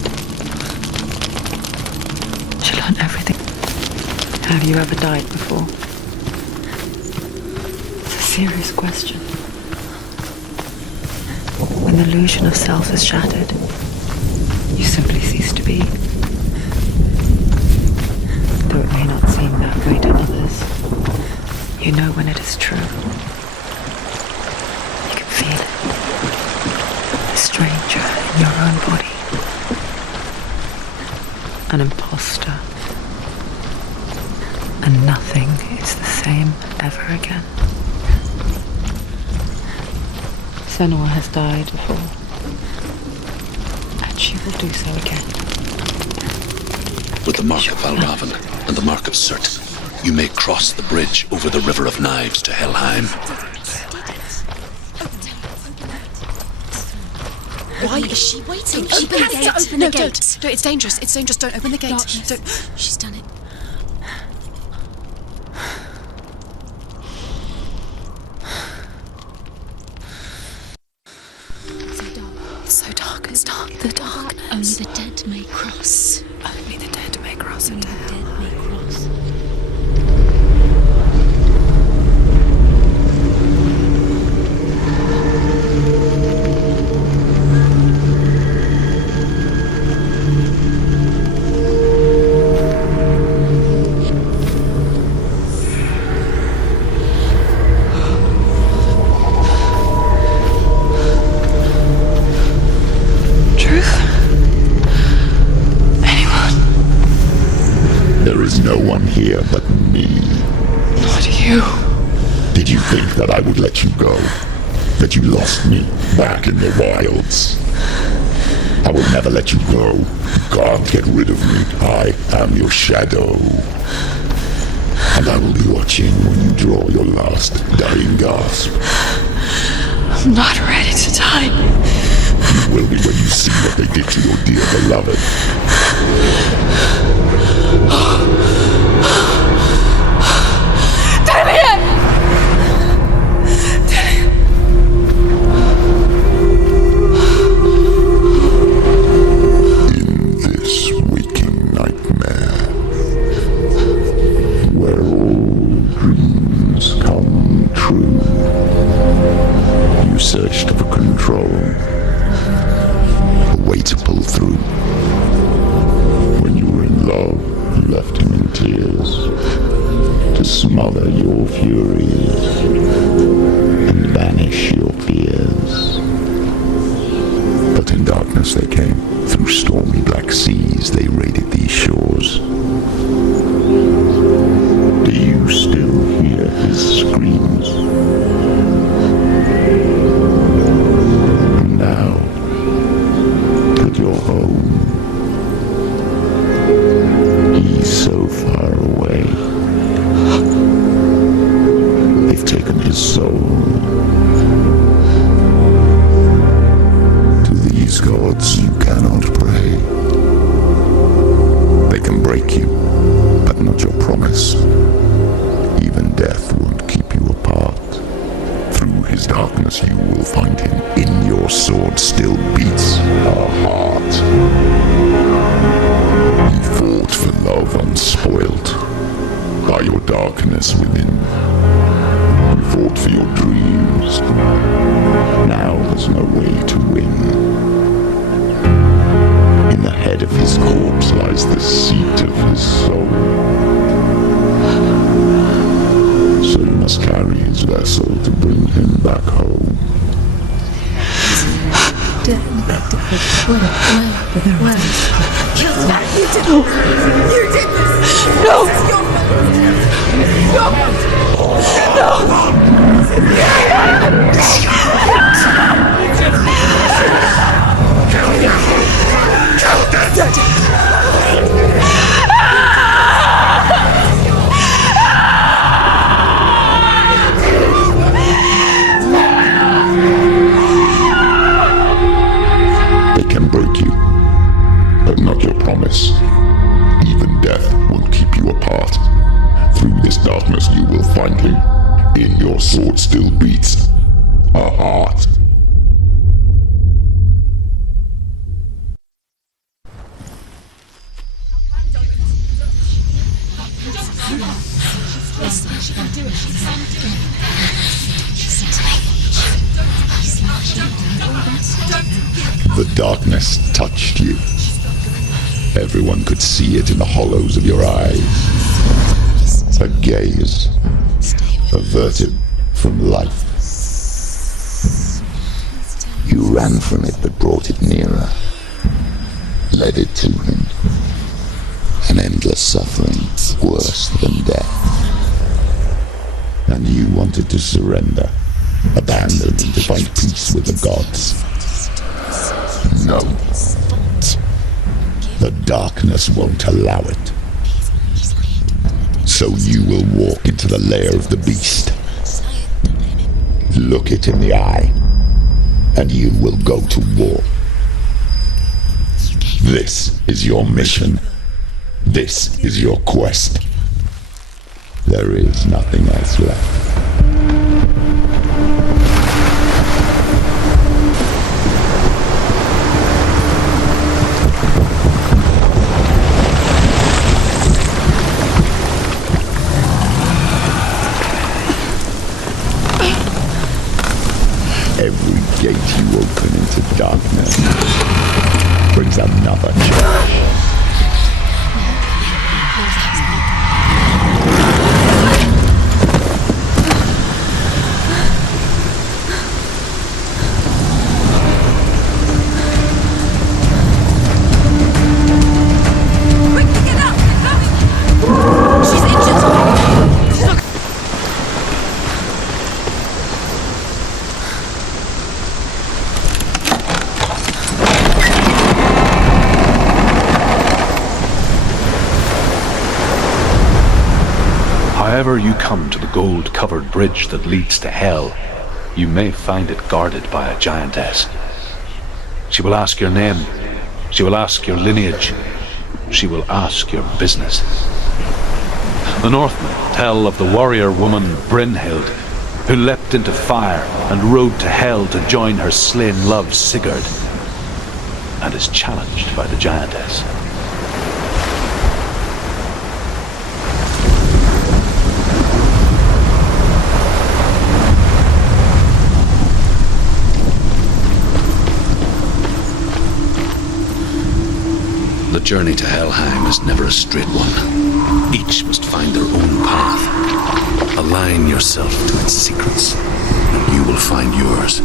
She learned everything. Have you ever died before? It's a serious question. When the illusion of self is shattered, you simply cease to be. Though it may not seem that way to others, you know when it is true. You can feel it. A stranger in your own body. An imposter. And nothing is the same ever again. Senua has died before. And she will do so again. With the mark of Valravan and the mark of Surt, you may cross the bridge over the River of Knives to Helheim. Why is she waiting? Don't Open the open the gate. gate. Open the gate. Don't. It's dangerous. It's dangerous. Don't open the gate. Darkness. Don't. She's done it. It's so dark. It's dark. The darkness. Only the dead may cross. Only the dead may cross Only into the hell. dead may cross. Truth? Anyone? There is no one here but me. Not you. Did you think that I would let you go? That you lost me back in the wilds? I will never let you go. You can't get rid of me. I am your shadow. And I will be watching when you draw your last dying gasp. I'm not ready to die. You will be when you see what they did to your dear beloved. In this waking nightmare, where all dreams come true, you searched for control, a way to pull through. When you were in love, you left him in tears, to smother your furies and banish your fears. But in darkness they came, through stormy black seas they raided these shores. Do you still hear his screams? And now that you're home, he's so far away. They've taken his soul these gods you cannot pray. They can break you, but not your promise. Even death won't keep you apart. Through his darkness you will find him. In your sword still beats a heart. You fought for love unspoilt by your darkness within. You fought for your dreams. Now there's no way to win. In the head of his corpse lies the seat of his soul. So you must carry his vessel to bring him back home. You did this! No! They can break you, but not your promise. Even death won't keep you apart. Through this darkness you will find him. In your sword still beats a heart. The darkness touched you. Everyone could see it in the hollows of your eyes. A gaze averted from life. You ran from it but brought it nearer. Led it to him. An endless suffering worse than death. And you wanted to surrender, abandon to find peace with the gods. No. The darkness won't allow it. So you will walk into the lair of the beast. Look it in the eye, and you will go to war. This is your mission. This is your quest. There is nothing else left. Every gate you open into darkness brings another church. However you come to the gold-covered bridge that leads to hell, you may find it guarded by a giantess. She will ask your name. She will ask your lineage. She will ask your business. The Northmen tell of the warrior woman Brynhild, who leapt into fire and rode to hell to join her slain love Sigurd, and is challenged by the giantess. The journey to Helheim is never a straight one. Each must find their own path. Align yourself to its secrets, and you will find yours.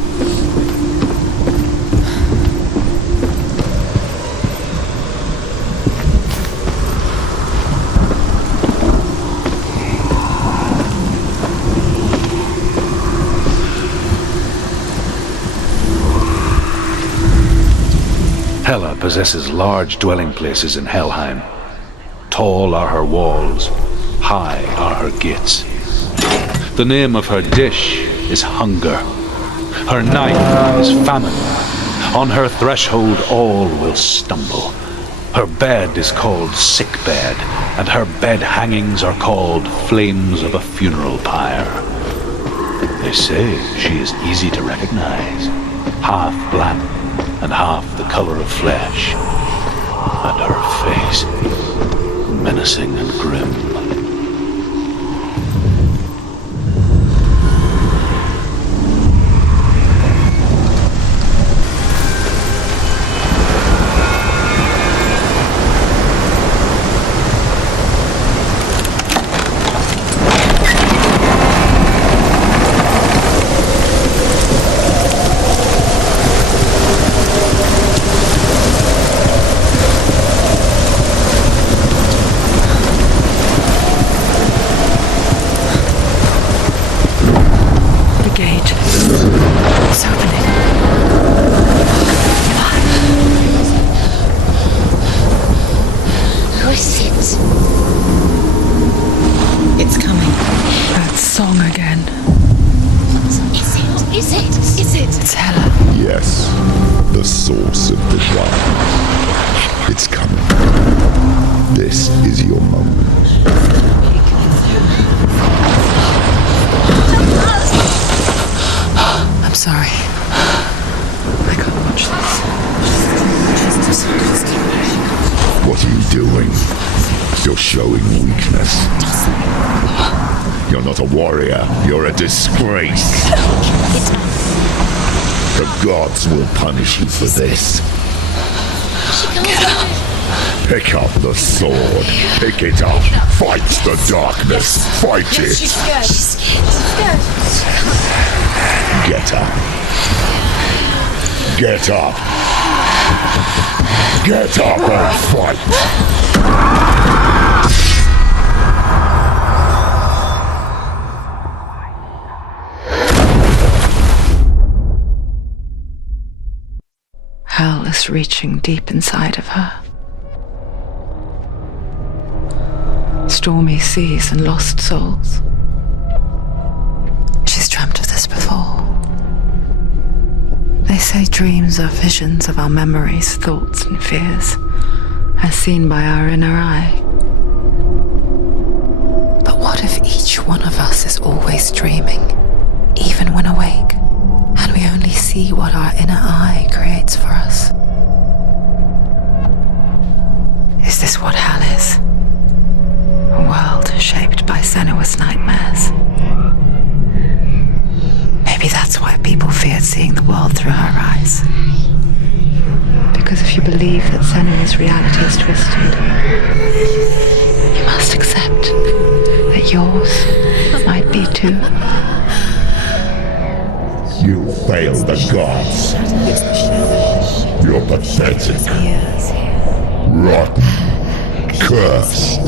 Hela possesses large dwelling places in Helheim. Tall are her walls, high are her gates. The name of her dish is hunger. Her knife is famine. On her threshold all will stumble. Her bed is called sick bed, and her bed hangings are called flames of a funeral pyre. They say she is easy to recognize, half black and half the color of flesh, and her face menacing and grim. It's coming. This is your moment. I'm sorry. I can't watch this. What are you doing? You're showing weakness. You're not a warrior. You're a disgrace. The gods will punish you for this. Pick up the sword. Pick it up. Fight the darkness. Fight it. She's scared. Get up. Get up. Get up and fight. Hell is reaching deep inside of her. Stormy seas and lost souls. She's dreamt of this before. They say dreams are visions of our memories, thoughts and fears, as seen by our inner eye. But what if each one of us is always dreaming, even when awake, and we only see what our inner eye creates for us? Is this what hell is? A world shaped by Senua's nightmares. Maybe that's why people feared seeing the world through her eyes. Because if you believe that Senua's reality is twisted, you must accept that yours might be too. You failed the gods. You're pathetic. Rotten. Cursed.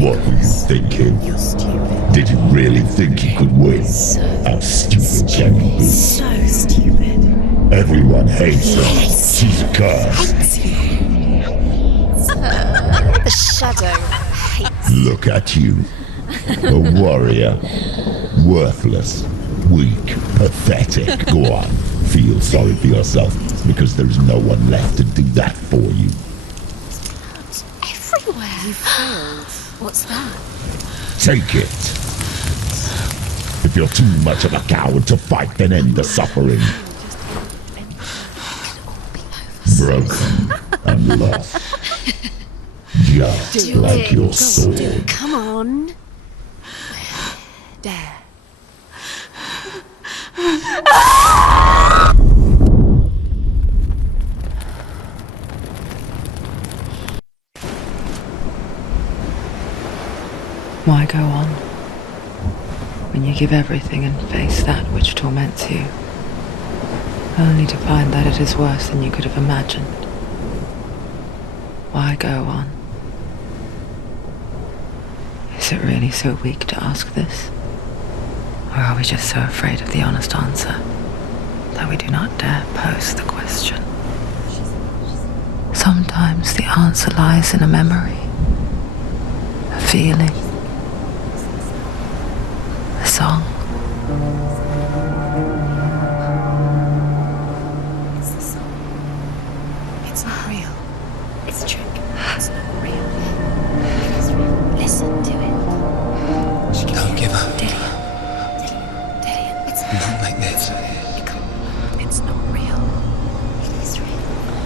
What were you thinking? Did you really think you could win? How stupid can you be? So stupid. Everyone hates her. She's cursed. The shadow hates. Look at you. A warrior. Worthless. Weak. Pathetic. Go on. Feel sorry for yourself, because there is no one left to do that for you. Everywhere. You failed. What's that? Take it. If you're too much of a coward to fight, then end the suffering. Broken and lost. Just like your sword. Come on. Dare. Why go on when you give everything and face that which torments you, only to find that it is worse than you could have imagined? Why go on? Is it really so weak to ask this? Or are we just so afraid of the honest answer that we do not dare pose the question? Sometimes the answer lies in a memory, a feeling, a song.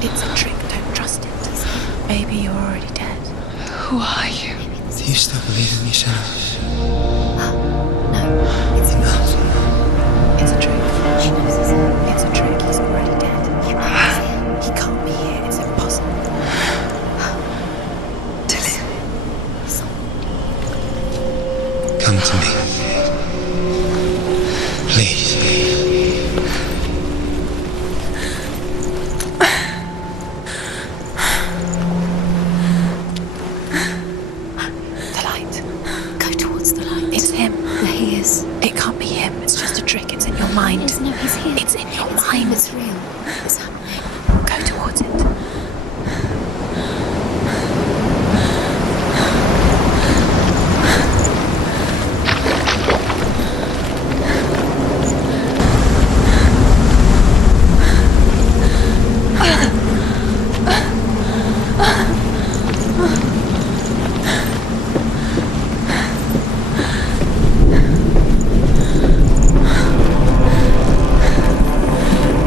It's a trick, don't trust it. Maybe you're already dead. Who are you? Do you still believe in me, Senua? No, it's a trick. She knows it's a trick. He's already dead. He can't be here. It's impossible. Tilly. Come to me. Please. The light. Go towards the light. It's him. There he is. It can't be him. It's just a trick. It's in your mind. Yes, no, he's here. It's in your mind. It's real. It's happening. Go towards it.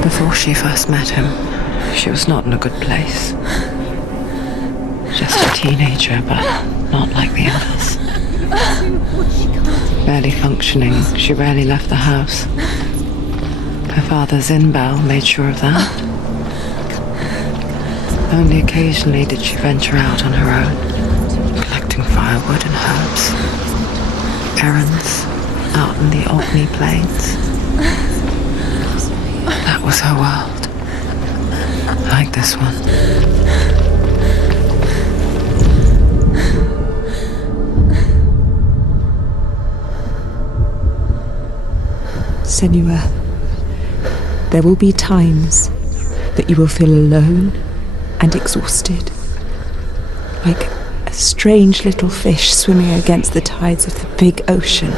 Before she first met him, she was not in a good place. Just a teenager, but not like the others. Barely functioning, she rarely left the house. Her father's in-bell made sure of that. Only occasionally did she venture out on her own, collecting firewood and herbs. Errands out in the Orkney Plains. That was her world. Like this one. Senua, there will be times that you will feel alone and exhausted, like a strange little fish swimming against the tides of the big ocean.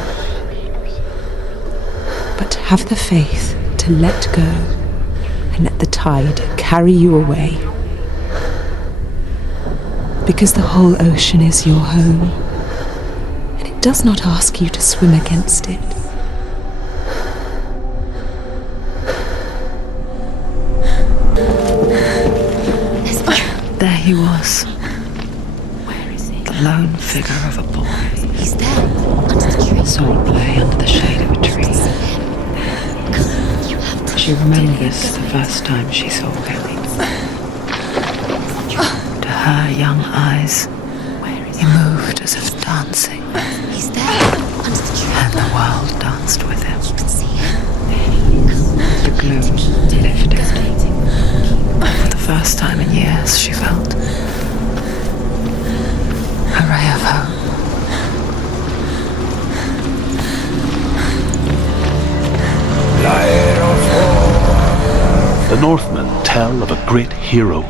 But have the faith to let go and let the tide carry you away. Because the whole ocean is your home, and it does not ask you to swim against it. There he was, Where is he? the lone figure of a boy. He's there, under the tree. Soul play under the shade of a tree. You have to. She remembers the first time she saw him. To her young eyes, he moved as if dancing, He's there, under the tree. and the world danced with him. You can see him. The gloom lifted. For the first time in years, she felt a ray of hope. The Northmen tell of a great hero.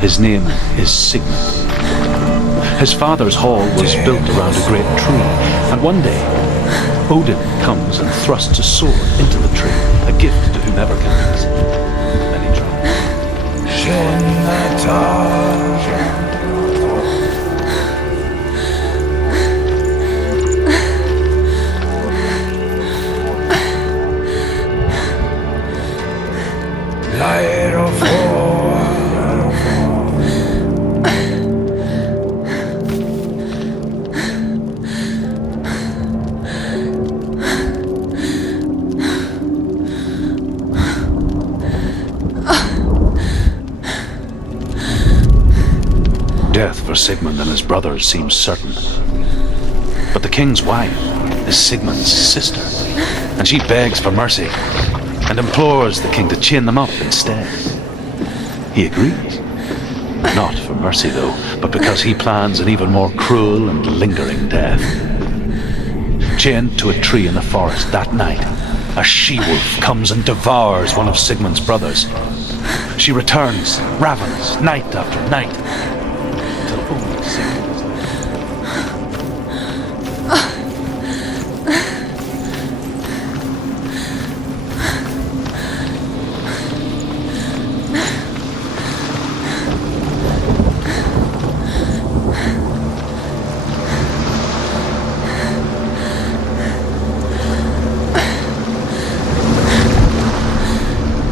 His name is Sigmund. His father's hall was built around a great tree, and one day Odin comes and thrusts a sword into the tree, a gift to whomever can use it. Then he tries. Death for Sigmund and his brothers seems certain. But the king's wife is Sigmund's sister, and she begs for mercy and implores the king to chain them up instead. He agrees. Not for mercy, though, but because he plans an even more cruel and lingering death. Chained to a tree in the forest that night, a she-wolf comes and devours one of Sigmund's brothers. She returns, ravenous, night after night, till only Sigmund is left.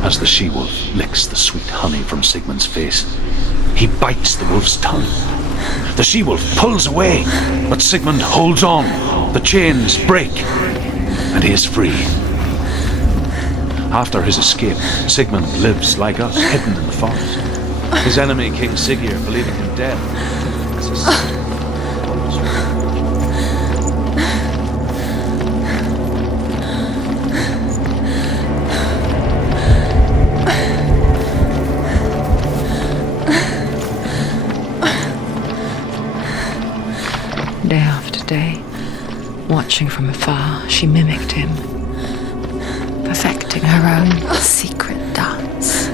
As the she-wolf licks the sweet honey from Sigmund's face, he bites the wolf's tongue. The she-wolf pulls away, but Sigmund holds on. The chains break, and he is free. After his escape, Sigmund lives like us, hidden in the forest. His enemy, King Siggeir, believing him dead, as his sister. Day after day, watching from afar, she mimicked him, perfecting her own secret dance,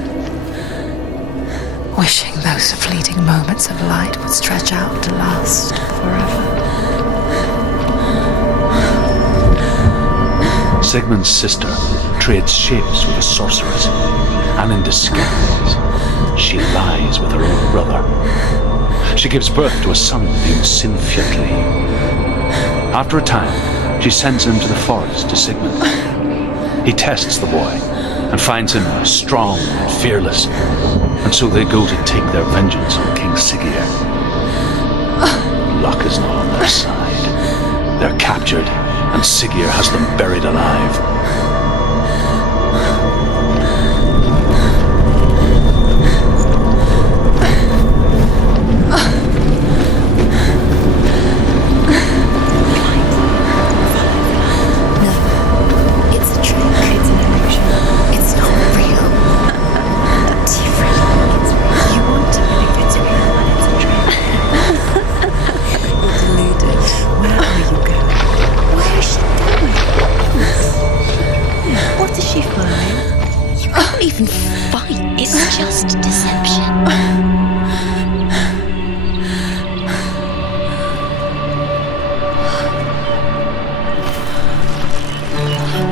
wishing those fleeting moments of light would stretch out to last forever. Sigmund's sister trades shapes with a sorceress, and in disguise, she lies with her own brother. She gives birth to a son named Sinfjotli. After a time, she sends him to the forest to Sigmund. He tests the boy and finds him strong and fearless, and so they go to take their vengeance on King Siggeir. Luck is not on their side. They're captured, and Siggeir has them buried alive.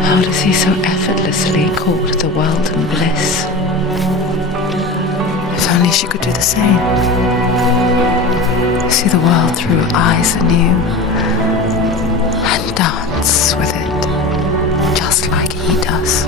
How does he so effortlessly court the world and bliss? If only she could do the same. See the world through eyes anew and dance with it, just like he does.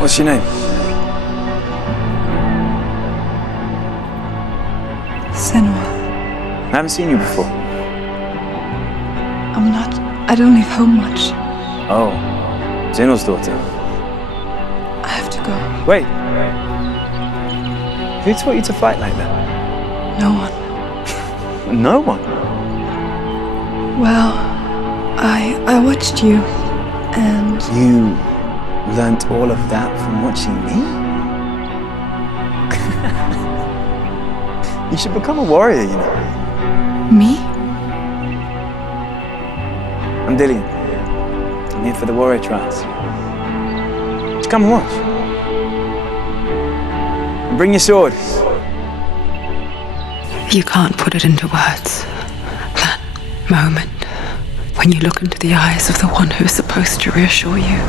What's your name? Senua. I haven't seen you before. I don't leave home much. Oh, Zenua's daughter. I have to go. Wait. Who taught you to fight like that? No one. No one? Well, I watched you, and... You learnt all of that from watching me? You should become a warrior, you know. Me? I'm Dillian. I'm here for the warrior trials. Just come and watch. And bring your sword. You can't put it into words. That moment when you look into the eyes of the one who's supposed to reassure you,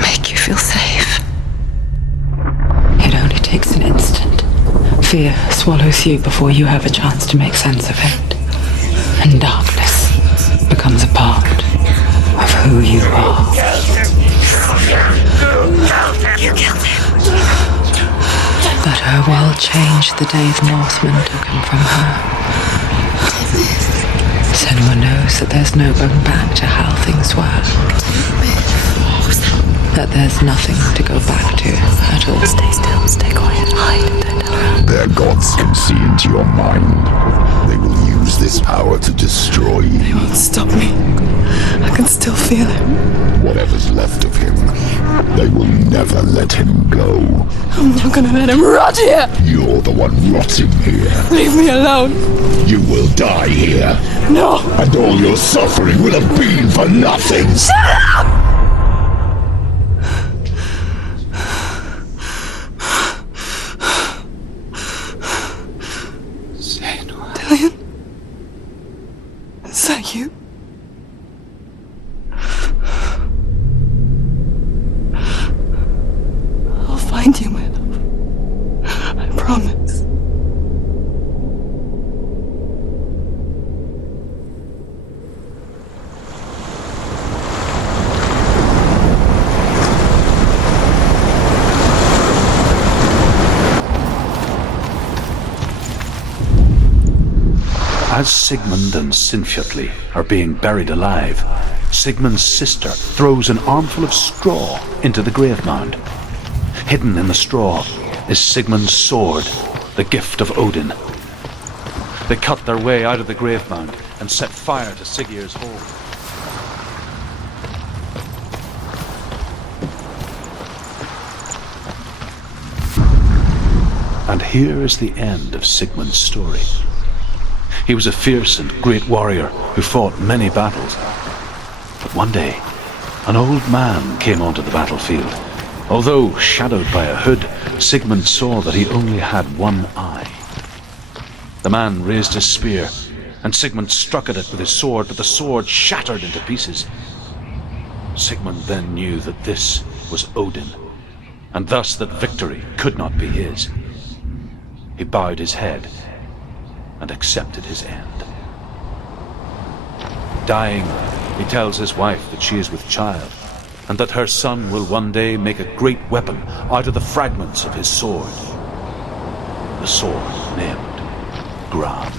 make you feel safe. It only takes an instant. Fear swallows you before you have a chance to make sense of it. And darkness becomes a part of who you are. You killed him. But her world changed the day the Northmen took him from her. Senua knows that there's no going back to how things were. That there's nothing to go back to at all. Stay still, stay quiet, hide, don't tell her. Their gods can see into your mind. They will use this power to destroy you. They won't stop me. I can still feel him. Whatever's left of him, they will never let him go. I'm not gonna let him rot here! You're the one rotting here. Leave me alone! You will die here. No! And all your suffering will have been for nothing. Shut up! find you, my love. I promise. As Sigmund and Sinfjotli are being buried alive, Sigmund's sister throws an armful of straw into the grave mound. Hidden in the straw is Sigmund's sword, the gift of Odin. They cut their way out of the grave mound and set fire to Siggeir's home. And here is the end of Sigmund's story. He was a fierce and great warrior who fought many battles. But one day, an old man came onto the battlefield. Although shadowed by a hood, Sigmund saw that he only had one eye. The man raised his spear, and Sigmund struck at it with his sword, but the sword shattered into pieces. Sigmund then knew that this was Odin, and thus that victory could not be his. He bowed his head and accepted his end. Dying, he tells his wife that she is with child, and that her son will one day make a great weapon out of the fragments of his sword. The sword named Gram.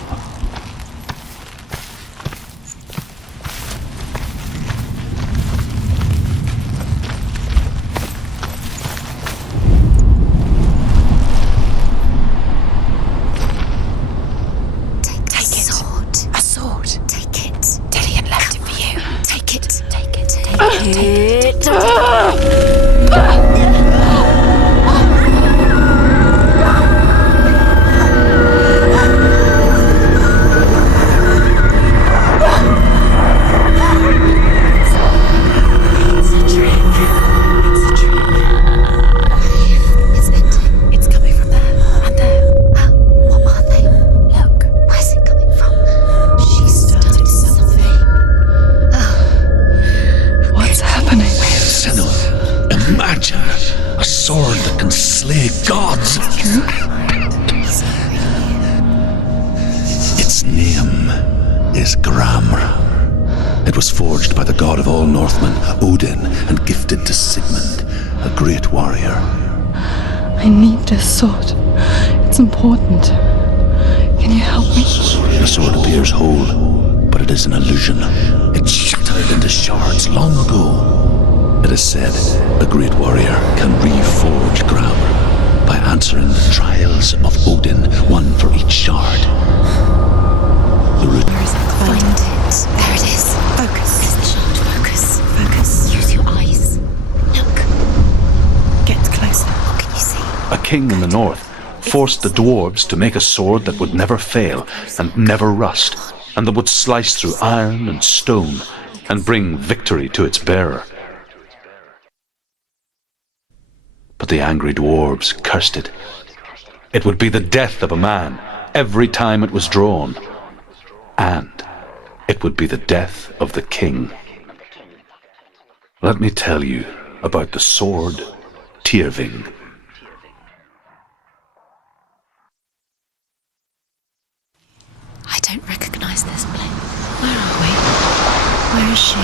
Its name is Gram. It was forged by the god of all Northmen, Odin, and gifted to Sigmund, a great warrior. I need this sword. It's important. Can you help me? The sword appears whole, but it is an illusion. It shattered into shards long ago. It is said a great warrior can reforge Gram by answering the trials of Odin, one for each shard. The root. Find it. There it is. Focus. It's the shard. Focus. Focus. Use your eyes. Look. Get closer. What can you see? A king in the north forced the dwarves to make a sword that would never fail and never rust, and that would slice through iron and stone and bring victory to its bearer. But the angry dwarves cursed it. It would be the death of a man every time it was drawn, and it would be the death of the king. Let me tell you about the sword Tyrving. I don't recognize this place. Where are we? Where is she?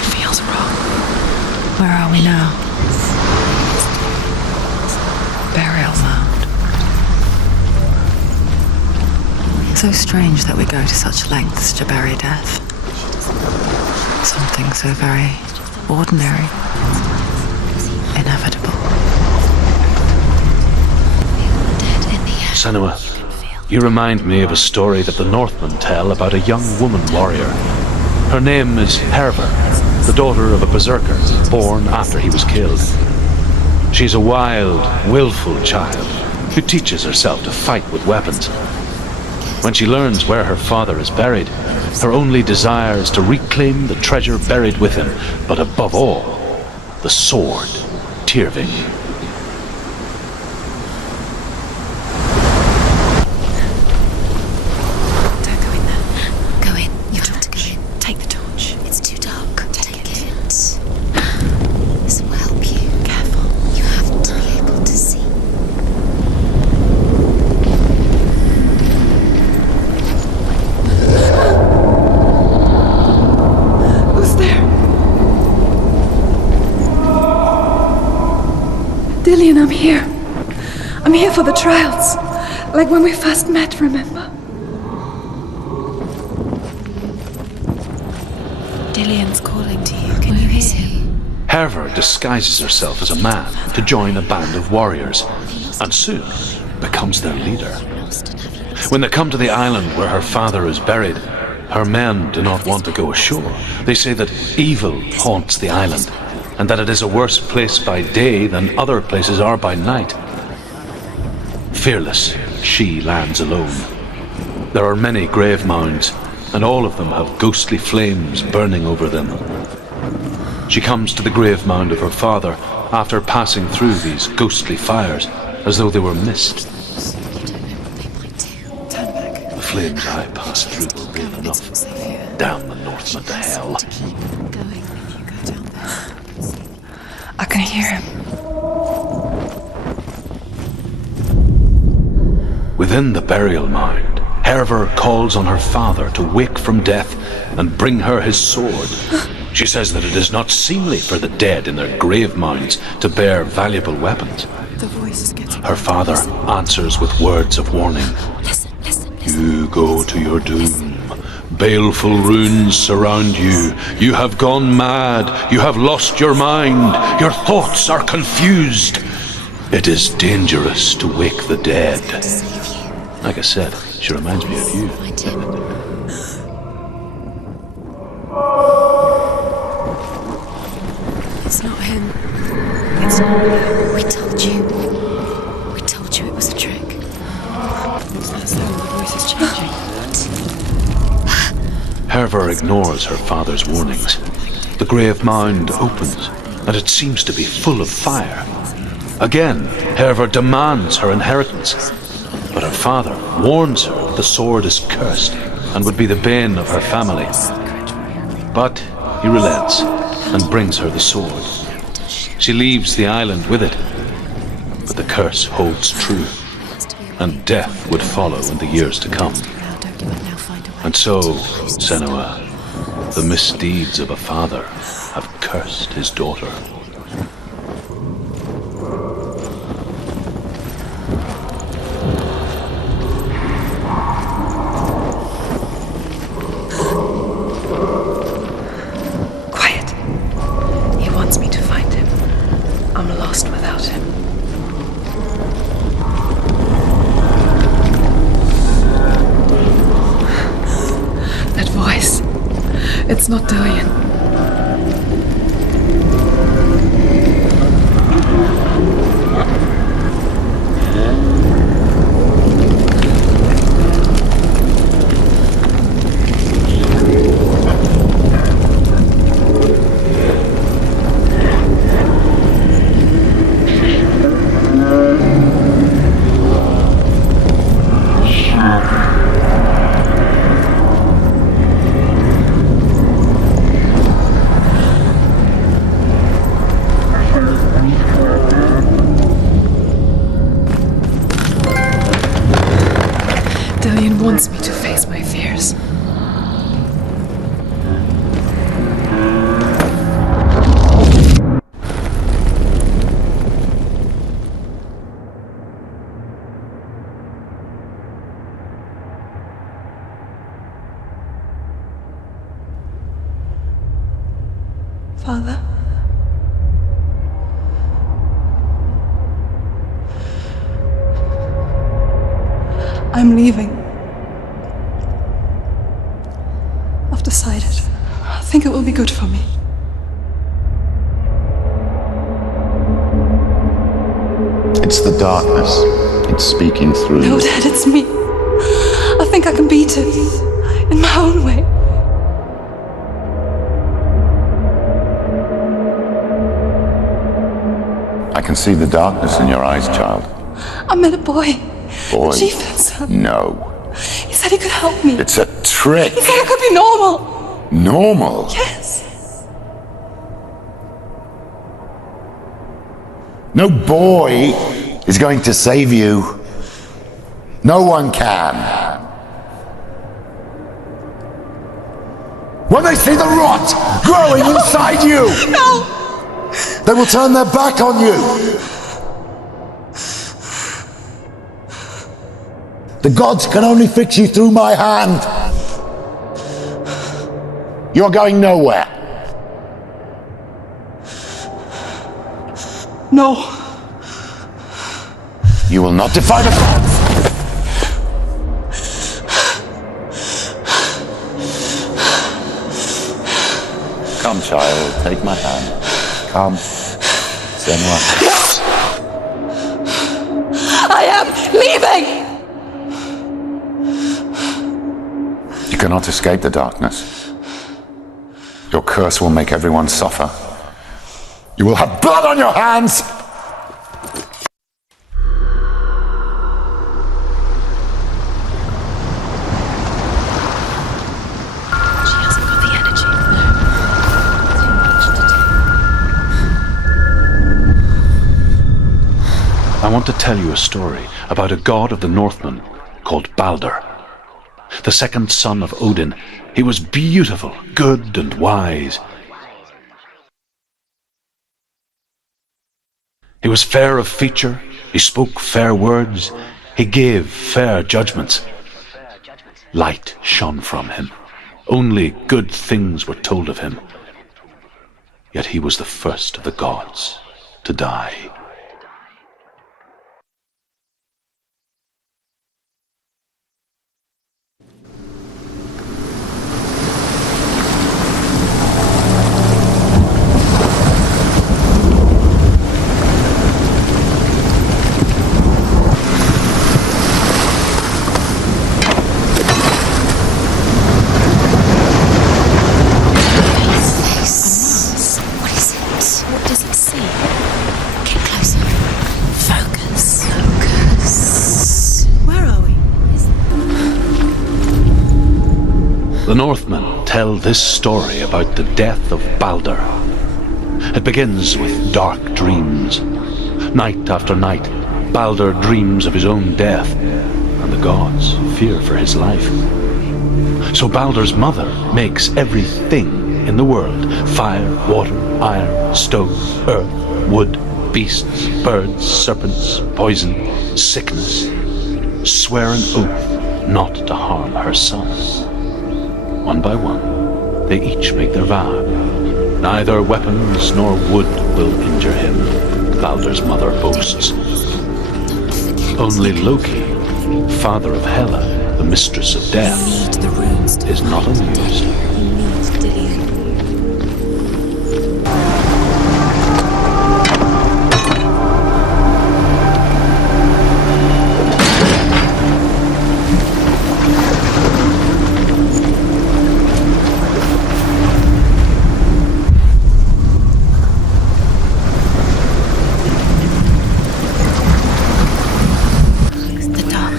It feels wrong. Where are we now? Burial mound. So strange that we go to such lengths to bury death. Something so very ordinary, inevitable. Senua, you remind me of a story that the Northmen tell about a young woman warrior. Her name is Herva, the daughter of a berserker born after he was killed. She's a wild, willful child who teaches herself to fight with weapons. When she learns where her father is buried, her only desire is to reclaim the treasure buried with him, but above all, the sword Tyrving. Don't go in there. Go in. You have to go in. Take the torch. It's too dark. Take it. This will help you. Careful. You have to be able Dillian, I'm here. I'm here for the trials. Like when we first met, remember? Dillian's calling to you. Can you hear him? Herva disguises herself as a man to join a band of warriors, and soon becomes their leader. When they come to the island where her father is buried, her men do not want to go ashore. They say that evil haunts the island, and that it is a worse place by day than other places are by night. Fearless, she lands alone. There are many grave mounds, and all of them have ghostly flames burning over them. She comes to the grave mound of her father after passing through these ghostly fires, as though they were mist. The flames I passed through were real enough. Damn the Northmen to hell. I can hear him. Within the burial mound, Herva calls on her father to wake from death and bring her his sword. She says that it is not seemly for the dead in their grave mounds to bear valuable weapons. Her father answers with words of warning. You go to your doom. Baleful runes surround you. You have gone mad. You have lost your mind. Your thoughts are confused. It is dangerous to wake the dead. Like I said, she reminds me of you. It's not him. It's not. We told you. We told you it was a trick. It's as though the voice is changing. Herva ignores her father's warnings. The grave mound opens, and it seems to be full of fire. Again, Herva demands her inheritance, but her father warns her the sword is cursed and would be the bane of her family. But he relents and brings her the sword. She leaves the island with it, but the curse holds true, and death would follow in the years to come. And so, Senua, the misdeeds of a father have cursed his daughter. Quiet. He wants me to find him. I'm lost without him. That voice. It's not Dillian. Dillian wants me to face my fears. Father? I'm leaving. I've decided. I think it will be good for me. It's the darkness. It's speaking through No, you. Dad, it's me. I think I can beat it. In my own way. I can see the darkness in your eyes, child. I met a boy. Boy. The chief himself. No. He said he could help me. It's a trick. He said I could be normal. Normal? Yes. No boy is going to save you. No one can. When they see the rot growing inside you, No! they will turn their back on you. The gods can only fix you through my hand. You're going nowhere. No. You will not defy the gods. Come, child, take my hand. Come, Senua. I am leaving! You cannot escape the darkness. Your curse will make everyone suffer. You will have blood on your hands! I want to tell you a story about a god of the Northmen called Balder. The second son of Odin. He was beautiful, good and wise. He was fair of feature, he spoke fair words, he gave fair judgments. Light shone from him. Only good things were told of him. Yet he was the first of the gods to die. The Northmen tell this story about the death of Balder. It begins with dark dreams. Night after night, Balder dreams of his own death, and the gods fear for his life. So Balder's mother makes everything in the world: fire, water, iron, stone, earth, wood, beasts, birds, serpents, poison, sickness, swear an oath not to harm her son. One by one, they each make their vow. Neither weapons nor wood will injure him, Balder's mother boasts. Only Loki, father of Hela, the mistress of death, is not amused.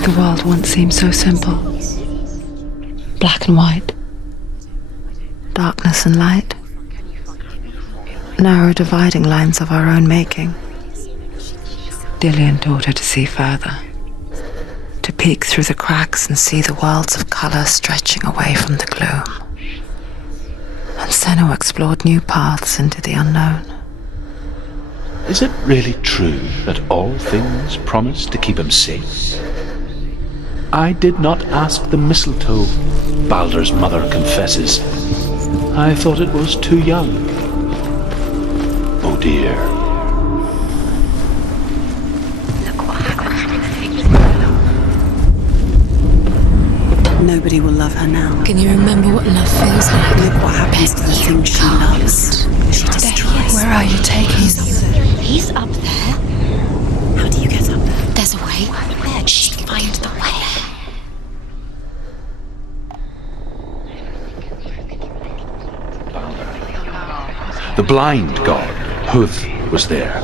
The world once seemed so simple. Black and white. Darkness and light. Narrow dividing lines of our own making. Dillian taught her to see further. To peek through the cracks and see the worlds of colour stretching away from the gloom. And Senua explored new paths into the unknown. Is it really true that all things promise to keep him safe? I did not ask the mistletoe, Balder's mother confesses. I thought it was too young. Oh dear. Look what happened. Nobody will love her now. Can you remember what love feels like? Look what happens to the things she loves. She destroys. Where are you taking us? He's up there. How do you get up there? There's a way. She can find the way. The blind god, Huth, was there.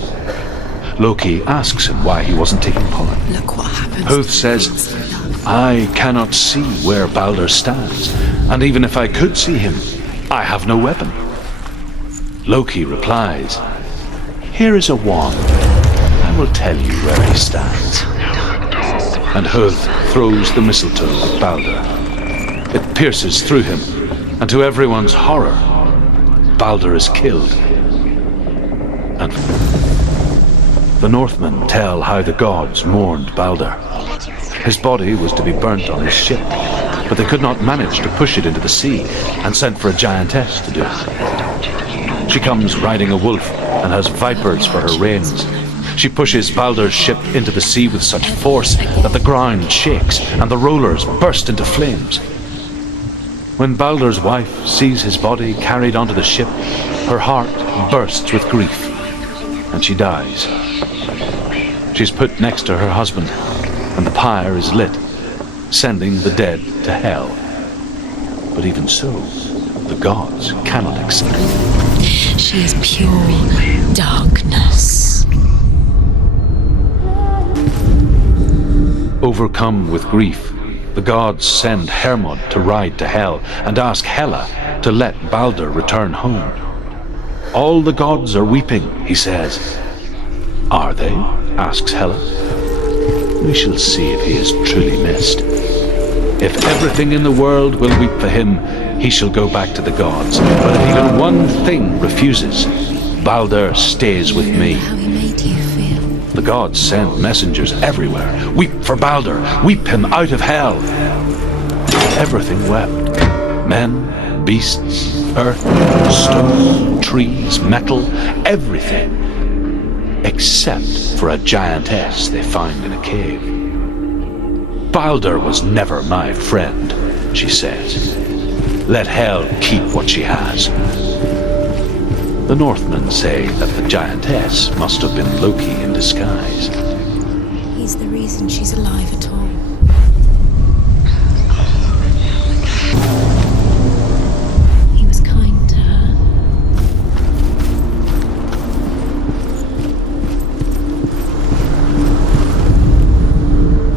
Loki asks him why he wasn't taking part. Look what happens. Huth says, I cannot see where Balder stands, and even if I could see him, I have no weapon. Loki replies, here is a wand. I will tell you where he stands. And Huth throws the mistletoe at Balder. It pierces through him, and to everyone's horror, Balder is killed. And the Northmen tell how the gods mourned Balder. His body was to be burnt on his ship, but they could not manage to push it into the sea and sent for a giantess to do it. She comes riding a wolf and has vipers for her reins. She pushes Baldur's ship into the sea with such force that the ground shakes and the rollers burst into flames. When Baldur's wife sees his body carried onto the ship, her heart bursts with grief, and she dies. She's put next to her husband, and the pyre is lit, sending the dead to hell. But even so, the gods cannot accept it. She is pure darkness. Overcome with grief, the gods send Hermod to ride to hell and ask Hela to let Baldur return home. All the gods are weeping, he says. Are they? Asks Hela. We shall see if he is truly missed. If everything in the world will weep for him, he shall go back to the gods. But if even one thing refuses, Baldur stays with me. The gods send messengers everywhere. Weep for Baldur. Weep him out of hell. Everything wept. Men, beasts, earth, stone, trees, metal, everything. Except for a giantess they find in a cave. Baldur was never my friend, she says. Let hell keep what she has. The Northmen say that the giantess must have been Loki in disguise. He's the reason she's alive at all. He was kind to her.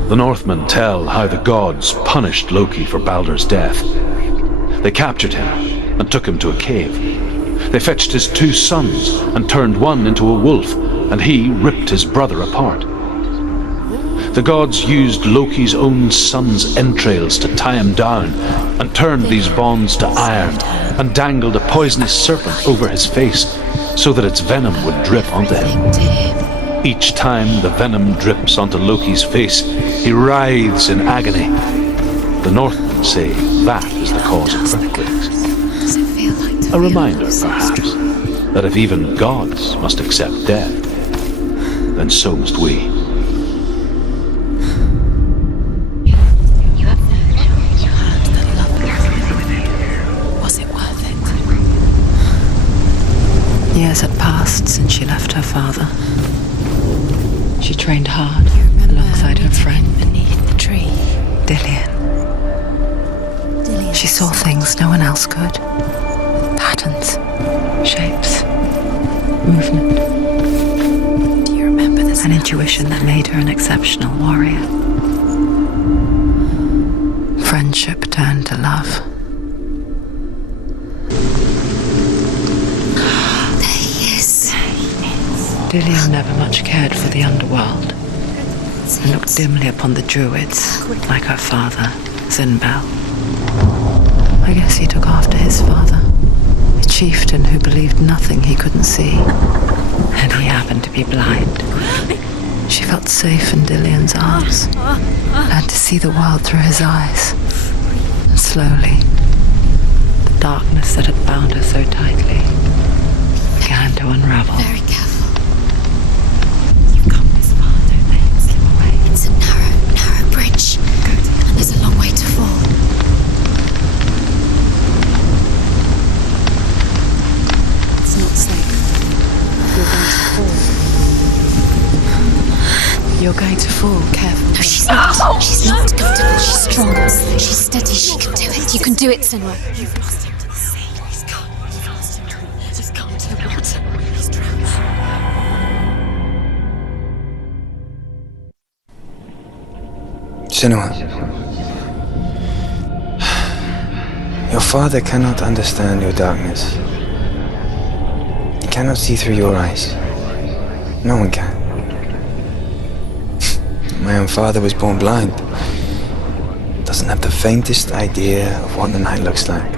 The Northmen tell how the gods punished Loki for Baldur's death. They captured him and took him to a cave. They fetched his 2 sons and turned one into a wolf, and he ripped his brother apart. The gods used Loki's own son's entrails to tie him down and turned these bonds to iron and dangled a poisonous serpent over his face so that its venom would drip onto him. Each time the venom drips onto Loki's face, he writhes in agony. The Northmen say that is the cause of earthquakes. A reminder, perhaps, that if even gods must accept death, then so must we. You have heard that love. Was it worth it? Years had passed since she left her father. She trained hard alongside her friend beneath the tree. Dillian. She saw things no one else could. Patterns, shapes, movement. Do you remember this? An intuition that made her an exceptional warrior. Friendship turned to love. There he is. Dillian never much cared for the underworld and looked dimly upon the druids like her father, Zinbel. I guess he took after his father, a chieftain who believed nothing he couldn't see, and he happened to be blind. She felt safe in Dillian's arms, learned to see the world through his eyes, and slowly, the darkness that had bound her so tightly began to unravel. Very careful. You've come this far, don't they? Slip away. It's a narrow bridge. Good. And there's a long way to fall. It's not safe. You're going to fall. Careful. No, she's not. She's not comfortable. She's strong. She's steady. She can do it. You can do it, Senua. You've lost him to the sea. He's gone. You've lost him. Just come to the water. He's drowned. Senua, your father cannot understand your darkness. He cannot see through your eyes. No one can. My own father was born blind. Doesn't have the faintest idea of what the night looks like.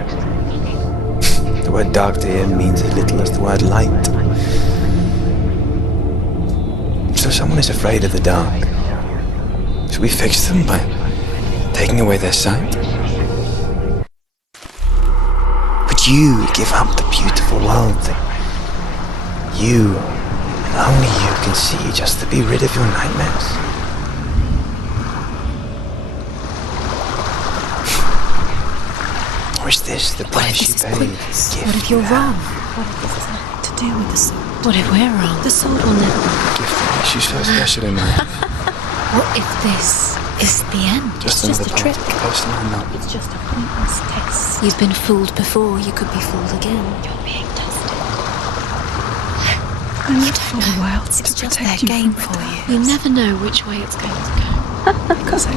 The word dark to him means as little as the word light. So someone is afraid of the dark. So we fix them by taking away their sight? Would you give up the beautiful world that you, and only you, can see just to be rid of your nightmares? Or is this the price you paid? What if you're wrong? What if this is nothing to do with the sword? What if we're wrong? The sword will never be. The gift that makes you so special in mine. What if this is the end? Just it's another just a trick. Close to my mouth. It's just a pointless test. You've been fooled before, you could be fooled again. You're being tested. I lived for a while. It's just their game for you. You never know which way it's going to go. Because I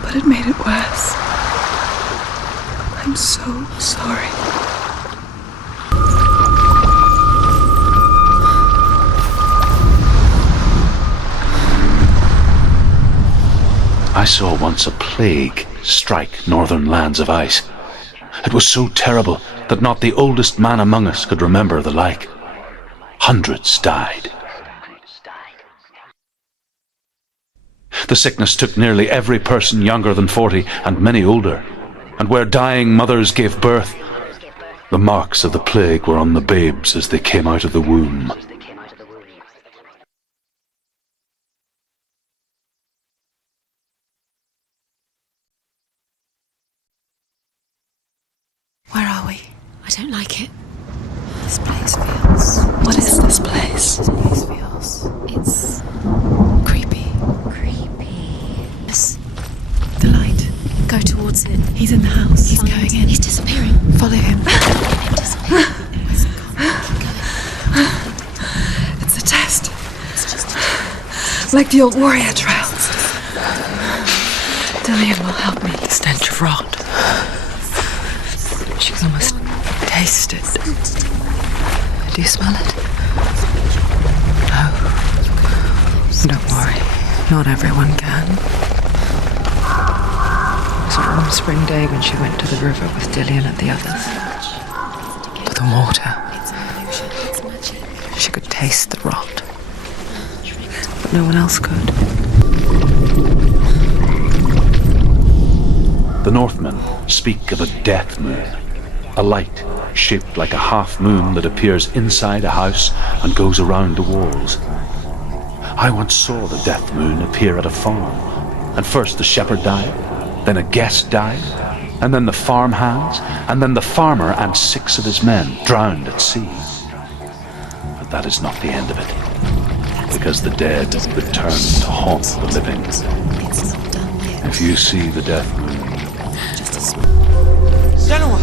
but it made it worse. I'm so sorry. I saw once a plague strike northern lands of ice. It was so terrible that not the oldest man among us could remember the like. Hundreds died. The sickness took nearly every person younger than 40 and many older. And where dying mothers gave birth, the marks of the plague were on the babes as they came out of the womb. Where are we? I don't like it. This place feels... What is this place? This place feels... It's... creepy. Yes. The light. Go towards it. He's in the house. He's going in. He's disappearing. Follow him. It's a test. It's just a test. Like the old warrior trials. Dillian will help me. The stench of rot. She can almost taste it. Do you smell it? No. Don't worry. Not everyone can. It was a warm spring day when she went to the river with Dillian and the others. To the water. She could taste the rot. But no one else could. The Northmen speak of a death moon. A light shaped like a half moon that appears inside a house and goes around the walls. I once saw the death moon appear at a farm, and first the shepherd died, then a guest died, and then the farm hands, and then the farmer and 6 of his men drowned at sea. But that is not the end of it, because the dead return to haunt the living. If you see the death moon... Senua!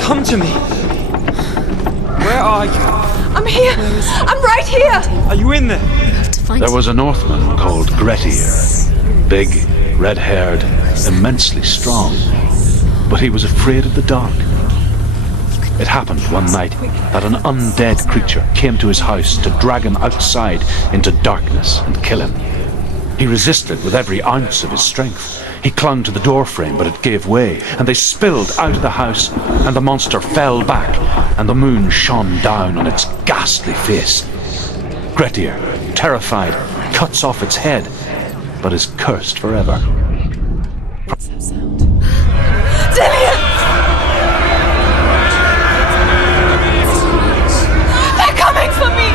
Come to me! Where are you? I'm here! I'm right here! Are you in there? There was a Northman called Grettir. Big, red-haired, immensely strong. But he was afraid of the dark. It happened one night that an undead creature came to his house to drag him outside into darkness and kill him. He resisted with every ounce of his strength. He clung to the doorframe, but it gave way, and they spilled out of the house, and the monster fell back, and the moon shone down on its ghastly face. Grettir, terrified, cuts off its head, but is cursed forever. Dillian! They're coming for me!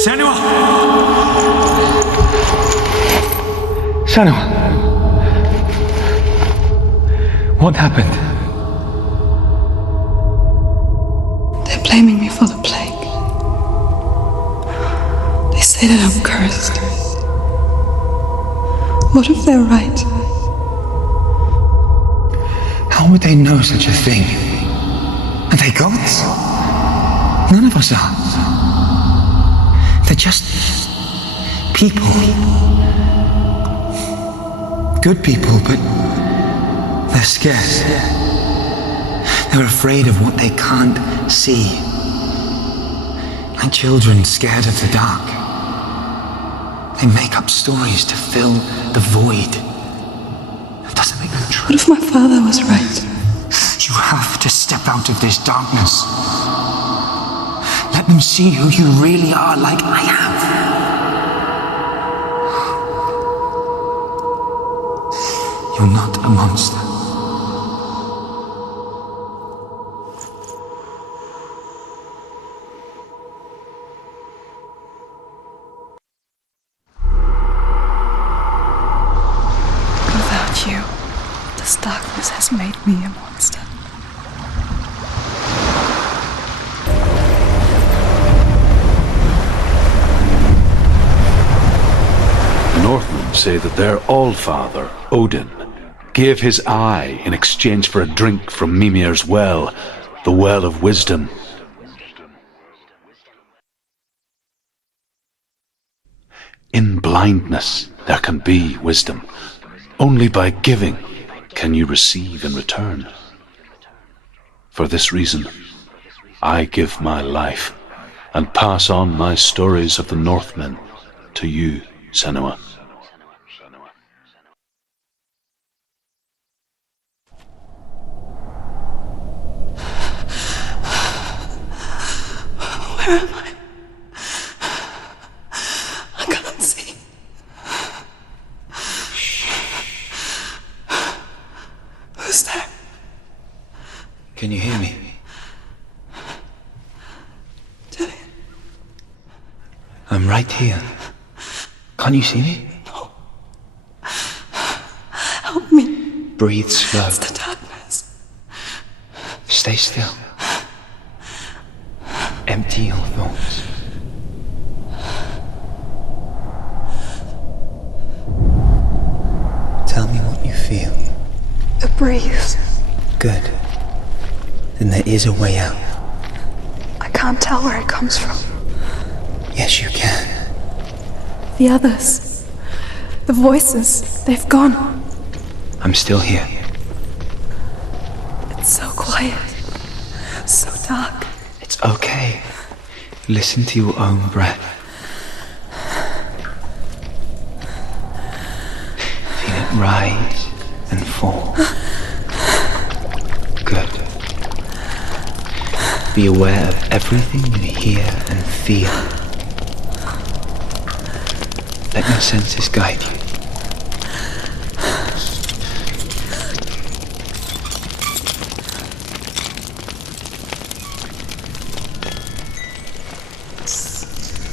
Senua! Senua! What happened? blaming me for the plague. They say that I'm cursed. What if they're right? How would they know such a thing? Are they gods? None of us are. They're just people. Good people, but they're scared. They're afraid of what they can't see. Like children scared of the dark. They make up stories to fill the void. It doesn't make them true. What if my father was right? You have to step out of this darkness. Let them see who you really are, like I have. You're not a monster. Without you, this darkness has made me a monster. Northmen say that their Allfather, Odin, gave his eye in exchange for a drink from Mimir's well, the well of wisdom. In blindness there can be wisdom. Only by giving can you receive in return. For this reason, I give my life and pass on my stories of the Northmen to you, Senua. Where am I? I can't see. Who's there? Can you hear me? I'm right here. Can't you see me? No. Help me. Breathe slow. It's the darkness. Stay still. Empty your thoughts. Tell me what you feel. A breeze. Good. Then there is a way out. I can't tell where it comes from. Yes, you can. The others. The voices. They've gone. I'm still here. It's so quiet. So dark. It's okay. Listen to your own breath. Feel it rise and fall. Good. Be aware of everything you hear and feel. Let your senses guide you.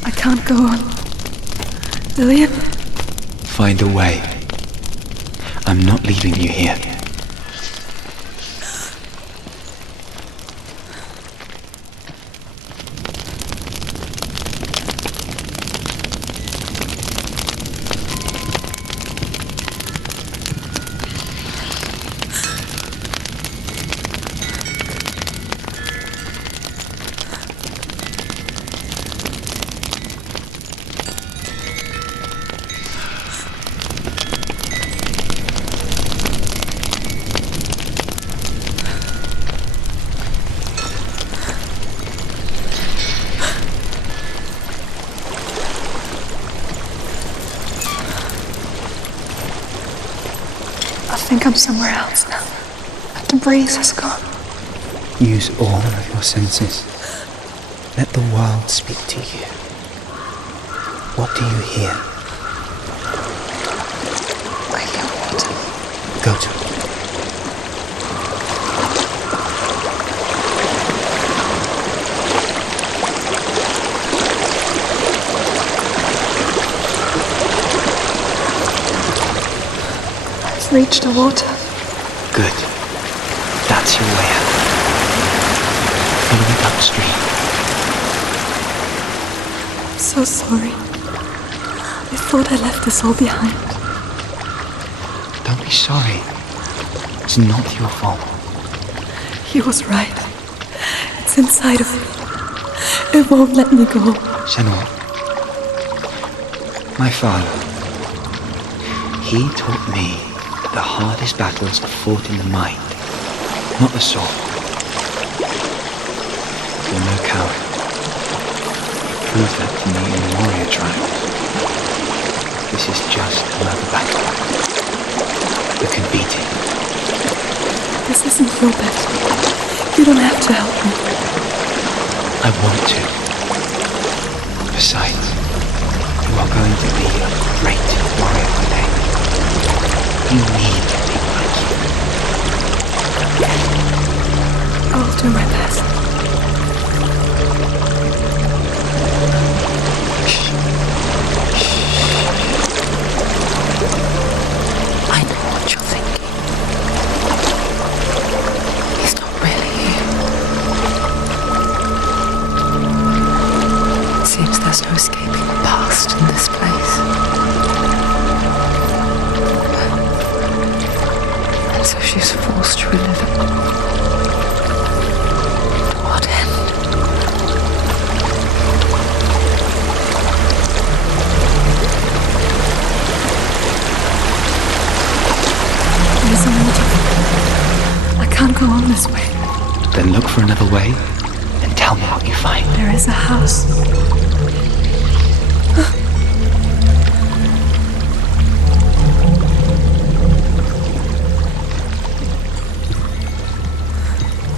I can't go on. Lillian? Find a way. I'm not leaving you here. I think I'm somewhere else now. The breeze has gone. Use all of your senses. Let the world speak to you. What do you hear? I hear water. Go to it. I've reached the water. Good. That's your way out. Follow it upstream. I'm so sorry. I thought I left us all behind. Don't be sorry. It's not your fault. He was right. It's inside of me. It won't let me go. Senua, my father, he taught me that the hardest battles are fought in the mind, not the soul. You're no coward. Prove that to me in the warrior tribe. This is just another battle. You can beat it. This isn't your battle. You don't have to help me. I want to. Besides, you are going to be a great warrior one day. You need people like you. I'll do my best. I know what you're thinking. He's not really here. It seems there's no escaping the past in this place. And so she's forced to relive it. To what end? There's a waterfall. I can't go on this way. Then look for another way and tell me what you find. There is a house.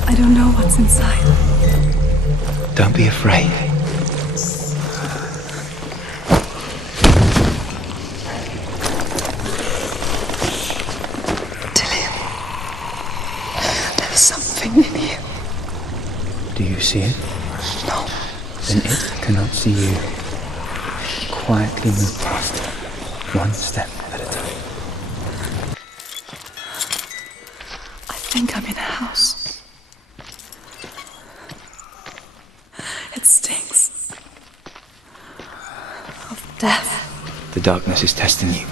I don't know what's inside. Don't be afraid. There's something in here. Do you see it? No. Then it cannot see you. Quietly move past it, one step at a time. I think I'm in a house. It stinks. Of death. The darkness is testing you,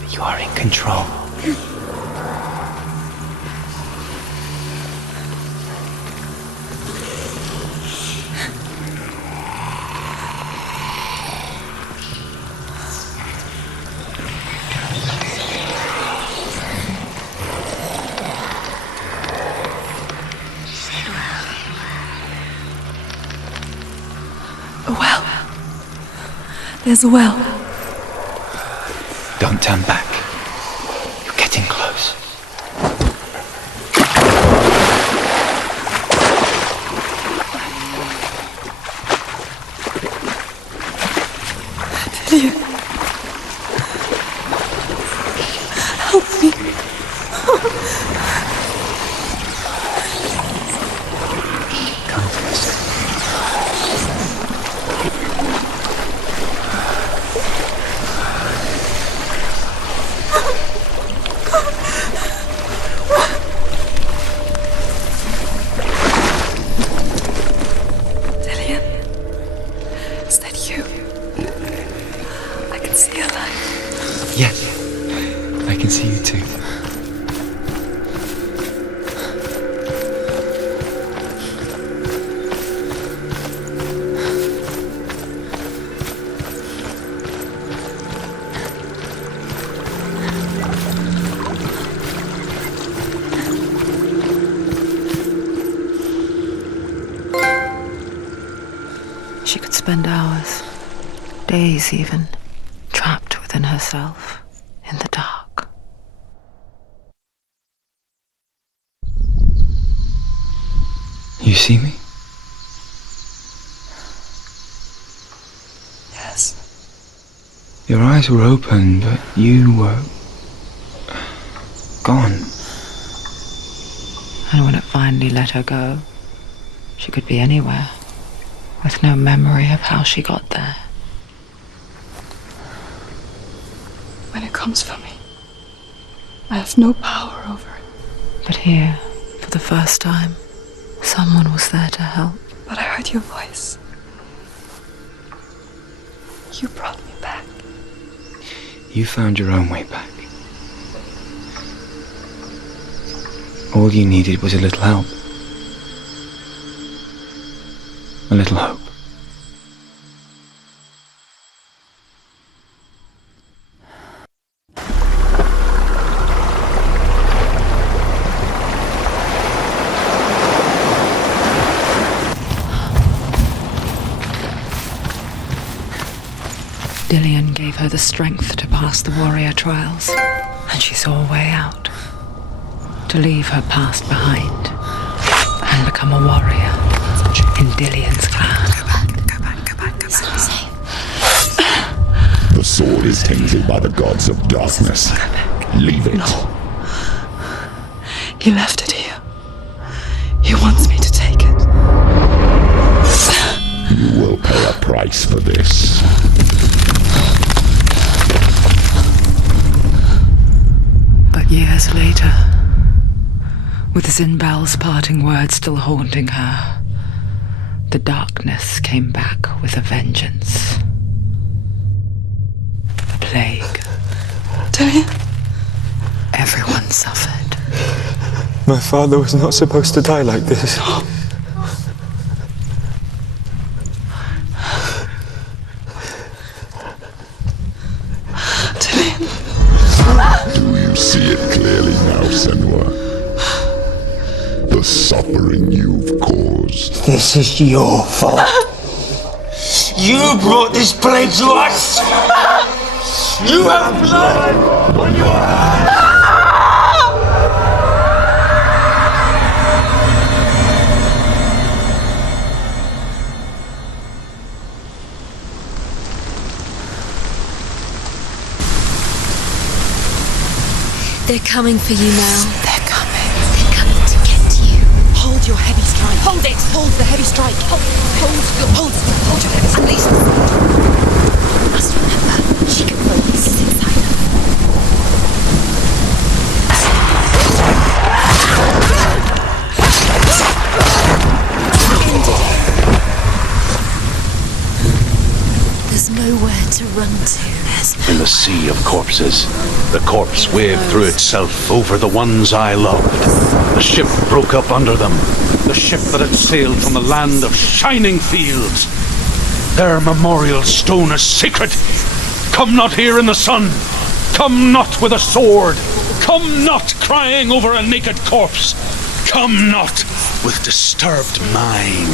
but you are in control. A well. There's a well. Don't turn back. You're getting close. Delia. Help me. Come to us. Delia. Is that you? I can see a light. Yes, I can see you too. She could spend hours, days even, trapped within herself, in the dark. You see me? Yes. Your eyes were open, but you were gone. And when it finally let her go, she could be anywhere, with no memory of how she got there. When it comes for me, I have no power over it. But here, for the first time, Someone was there to help. But I heard your voice. You brought me back. You found your own way back. All you needed was a little help. A little hope. Dillion gave her the strength to pass the warrior trials, and she saw a way out. To leave her past behind and become a warrior in Dillion's clan. Go back. It's not safe. The sword is tainted by the gods of darkness. Leave it. No. He left it here. He wants me to take it. You will pay a price for this. But years later, with Zinbal's parting words still haunting her, the darkness came back with a vengeance. The plague. Dillion? Everyone suffered. My father was not supposed to die like this. Do you see it clearly now, Senua? The suffering you've caused. This is your fault. You brought this plague to us! You have blood on your hands! They're coming for you now. They're coming. They're coming to get you. Hold your heavy strike. Hold it. Hold the heavy strike. Hold your heavy strike. Unleash the You must remember, she can roll this inside her. There's nowhere to run to. In the sea of corpses, the corpse waved through itself over the ones I loved. The ship broke up under them, the ship that had sailed from the land of shining fields. Their memorial stone is sacred. Come not here in the sun. Come not with a sword. Come not crying over a naked corpse. Come not with disturbed mind.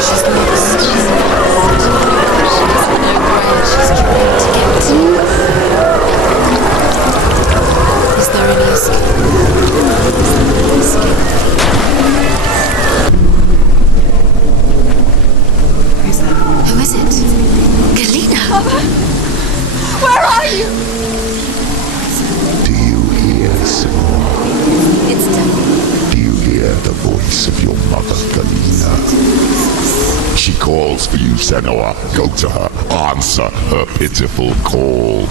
She's lost. She doesn't know where she's trying to get to. Is there any escape? Who's that? Who is it? Galena! Mother! Where are you? Do you hear, Senua? It's done. Do you hear the voice of your mother, Galena? She calls for you, Senua. Go to her. Answer her pitiful call.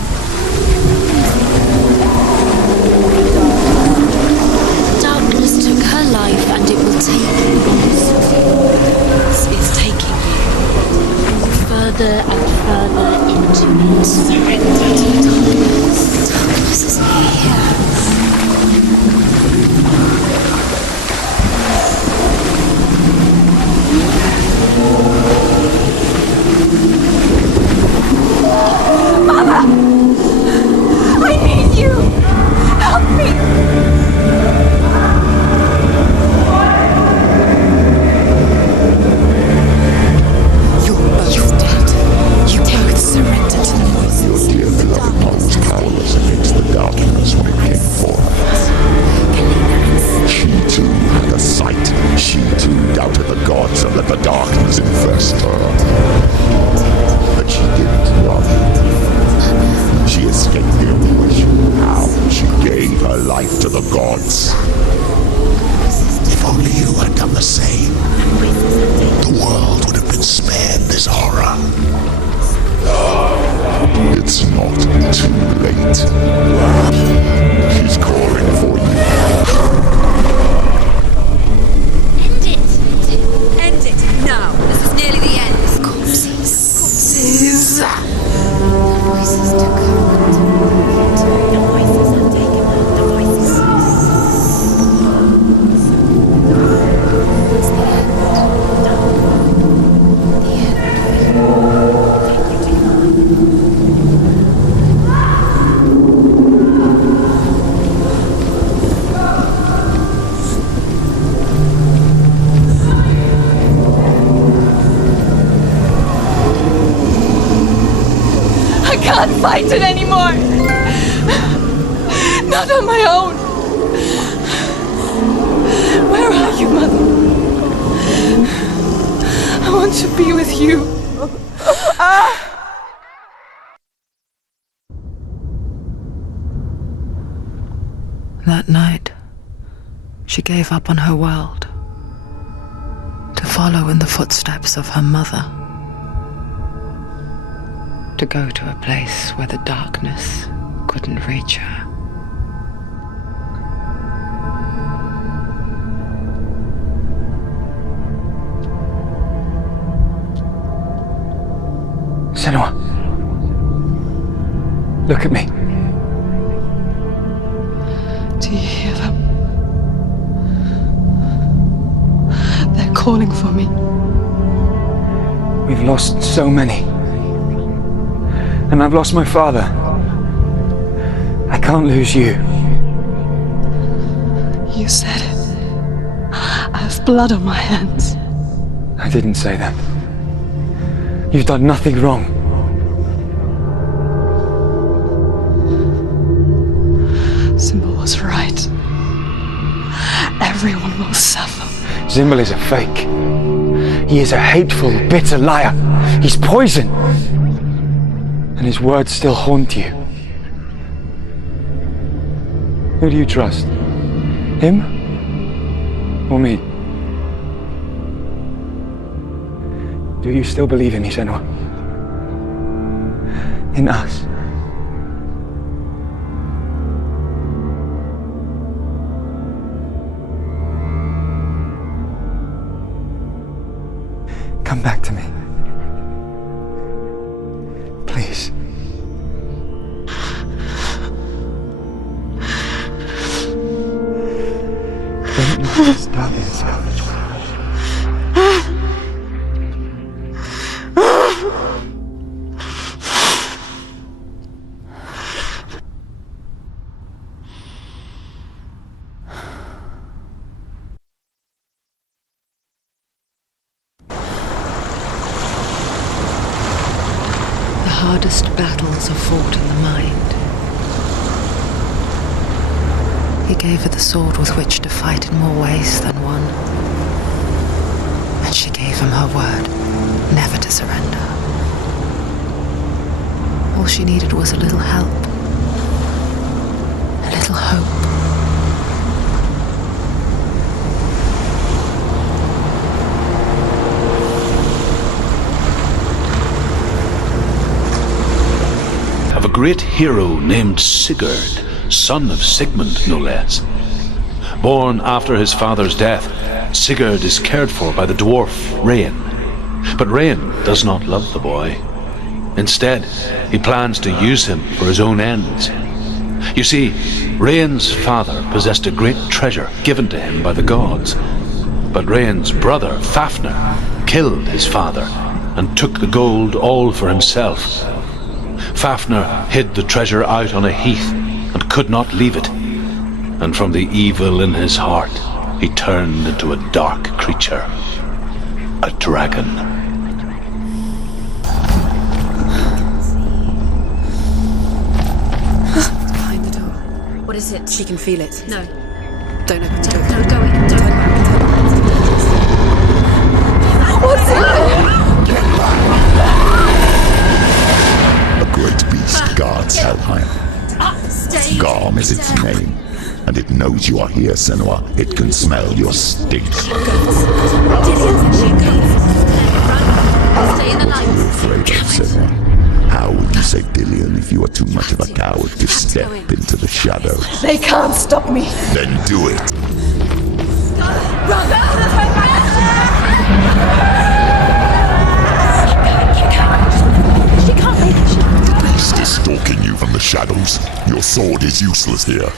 Darkness took her life and it will take you. It's taking you further and further into it. Surrender to darkness. Darkness is here. Mother! I need you! Help me! You're both dead. You both surrendered to the voices. Your dear beloved mother was powerless against the darkness when it came for her. Galena and Wait. She's calling for you. End it! End it! Now! This is nearly the end. Corpses. The voices took her under. The voices have taken her. The voices. It's the end. Done. The end. I can't fight it anymore. Not on my own. Where are you, Mother? I want to be with you. That night, she gave up on her world to follow in the footsteps of her mother, to go to a place where the darkness couldn't reach her. Senua, look at me. Do you hear them? They're calling for me. We've lost so many. And I've lost my father. I can't lose you. You said it. I have blood on my hands. I didn't say that. You've done nothing wrong. Symbol was right. Everyone will suffer. Zimbel is a fake. He is a hateful, bitter liar. He's poison. And his words still haunt you. Who do you trust? Him? Or me? Do you still believe in me, Senua? In us? Come back to me. Please. Don't let this darkness come. The hardest battles are fought in the mind. He gave her the sword with which to fight in more ways than one. And she gave him her word, never to surrender. All she needed was a little help, a little hope. Of a great hero named Sigurd, son of Sigmund, no less. Born after his father's death, Sigurd is cared for by the dwarf Rain. But Rain does not love the boy. Instead, he plans to use him for his own ends. You see, Rain's father possessed a great treasure given to him by the gods. But Rain's brother, Fafnir, killed his father and took the gold all for himself. Fafnir hid the treasure out on a heath and could not leave it. And from the evil in his heart, he turned into a dark creature, a dragon. Behind the door. What is it? She can feel it. No. Don't open the door. No, go in. Don't open What's in there? A great beast guards Helheim. Stay. Garm is its name, and it knows you are here, Senua. It can smell your stench. Stay in the What are you light. afraid of, Senua? How will you say, Dillian, if you are too much of a coward to step into the shadows? They can't stop me. Then do it. She can't make it. The beast is stalking you from the shadows. Your sword is useless here.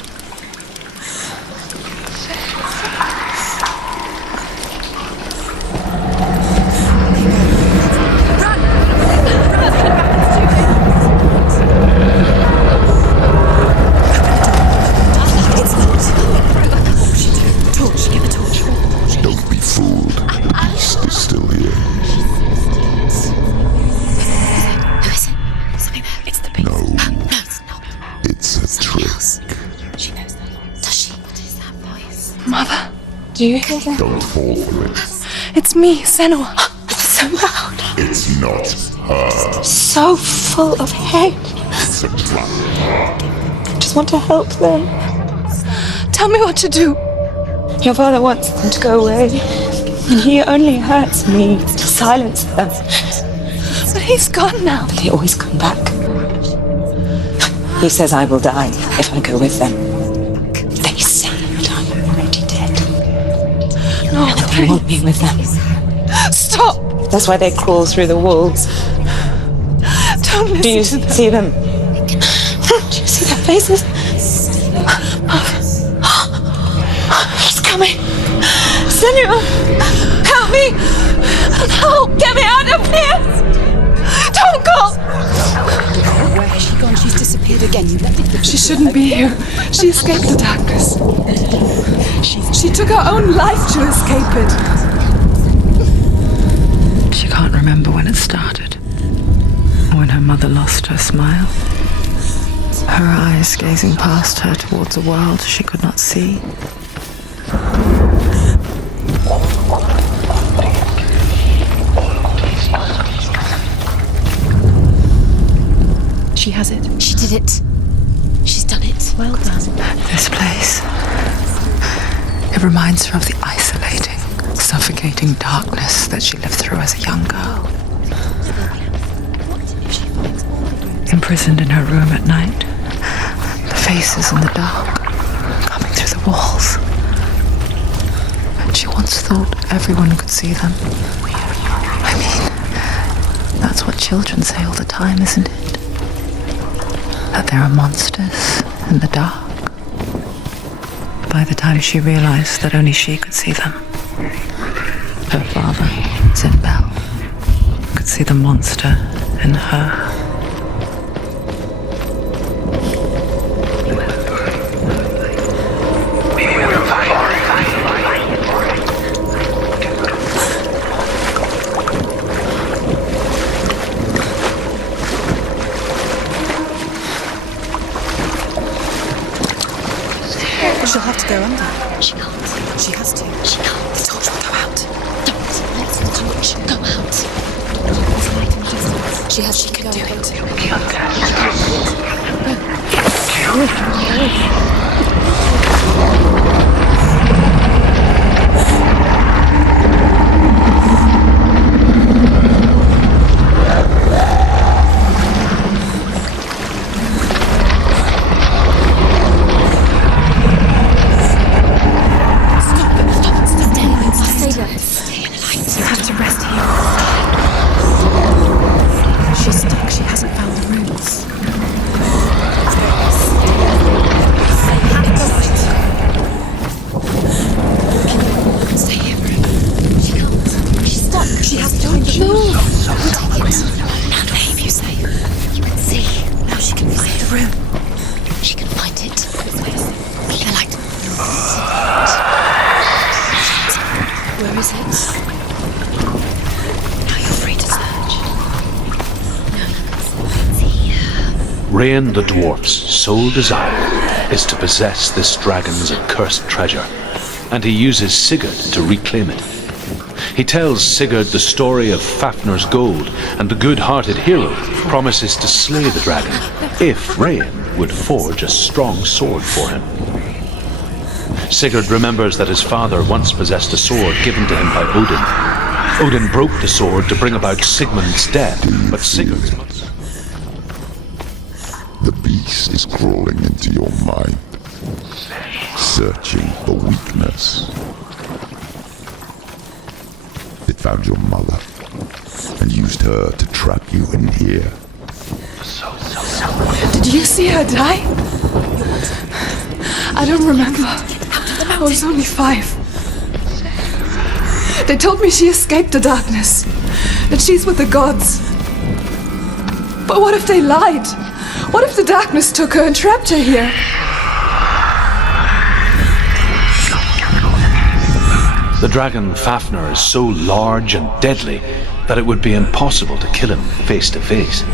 Don't be fooled. The beast is still here. Who is it? Something there. It's the beast. No. No, it's not. It's a trick. She knows that. Does she? What is that voice? Mother, do you hear that? Don't fall for it. It's me, Senua. It's so loud. It's not her. So full of hate. It's a trap. I just want to help them. Tell me what to do. Your father wants them to go away, and he only hurts me to silence them. But he's gone now. But they always come back. He says I will die if I go with them. They say that I'm already dead. No, And they want me with them. stop! That's why they crawl through the walls. Don't listen Do you to them. see them? Do you see their faces? He's coming. Senua, help me! Help! Get me out of here! Don't go! Where has she gone? She's disappeared again. You left it. She shouldn't be here. She escaped the darkness. She took her own life to escape it. She can't remember when it started, or when her mother lost her smile. Her eyes gazing past her towards a world she could not see. She has it. She did it. She's done it. Well done. This place, it reminds her of the isolating, suffocating darkness that she lived through as a young girl. Imprisoned in her room at night, the faces in the dark, coming through the walls. And she once thought everyone could see them. I mean, that's what children say all the time, isn't it? That there are monsters in the dark. By the time she realized that only she could see them, her father, Zinbel, could see the monster in her. She'll have to go under. She can't. She has to. She can't. The torch will go out. Don't let the torch go out. She has. She can do it. You have to rest here. She's stuck. She hasn't found the roots. Stay here. She can't. She's stuck. She has to find the Move. roots. Now the aim you say. You can see. Now she can find the room. She can find it. The light. Where is it? Now you're free to search. Rain the dwarf's sole desire is to possess this dragon's accursed treasure, and he uses Sigurd to reclaim it. He tells Sigurd the story of Fafnir's gold, and the good-hearted hero promises to slay the dragon if Rain would forge a strong sword for him. Sigurd remembers that his father once possessed a sword given to him by Odin. Odin broke the sword to bring about Sigmund's death, but Sigurd's... beast is crawling into your mind, searching for weakness. It found your mother and used her to trap you in here. Did you see her die? I don't remember. I was only 5. They told me she escaped the darkness, that she's with the gods. But what if they lied? What if the darkness took her and trapped her here? The dragon Fafnir is so large and deadly that it would be impossible to kill him face to face.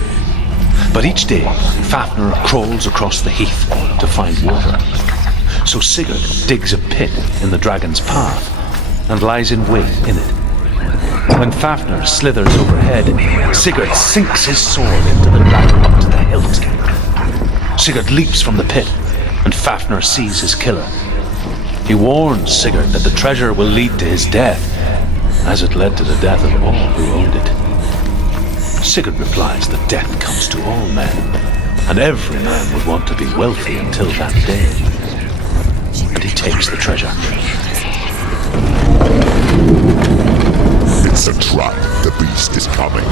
But each day, Fafnir crawls across the heath to find water. So Sigurd digs a pit in the dragon's path and lies in wait in it. When Fafnir slithers overhead, Sigurd sinks his sword into the dragon up to the hilt. Sigurd leaps from the pit, and Fafnir sees his killer. He warns Sigurd that the treasure will lead to his death, as it led to the death of all who owned it. Sigurd replies that death comes to all men, and every man would want to be wealthy until that day. And he takes the treasure. It's a trap. The beast is coming.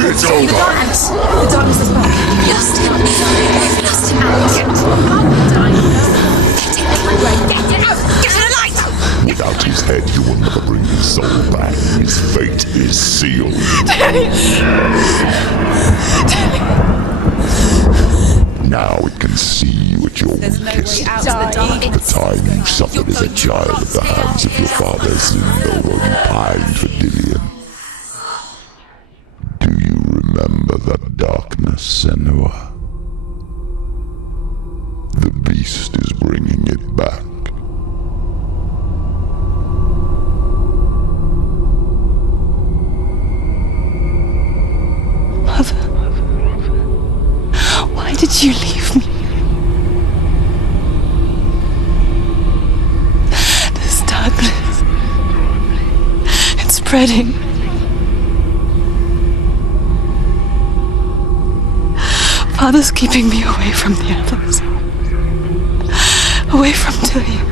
It's over. The darkness is back. We lost him. We've lost him. Get to the light! Without his head, you will never bring his soul back. His fate is sealed. Now it can see you at your weakest. The time you suffered as a child at the hands of your fathers, and no one pined for Dillion. Do you remember that darkness, Senua? The beast is bringing it back. Mother, why did you leave me? This darkness, it's spreading. Father's keeping me away from the others. Away from Dillion.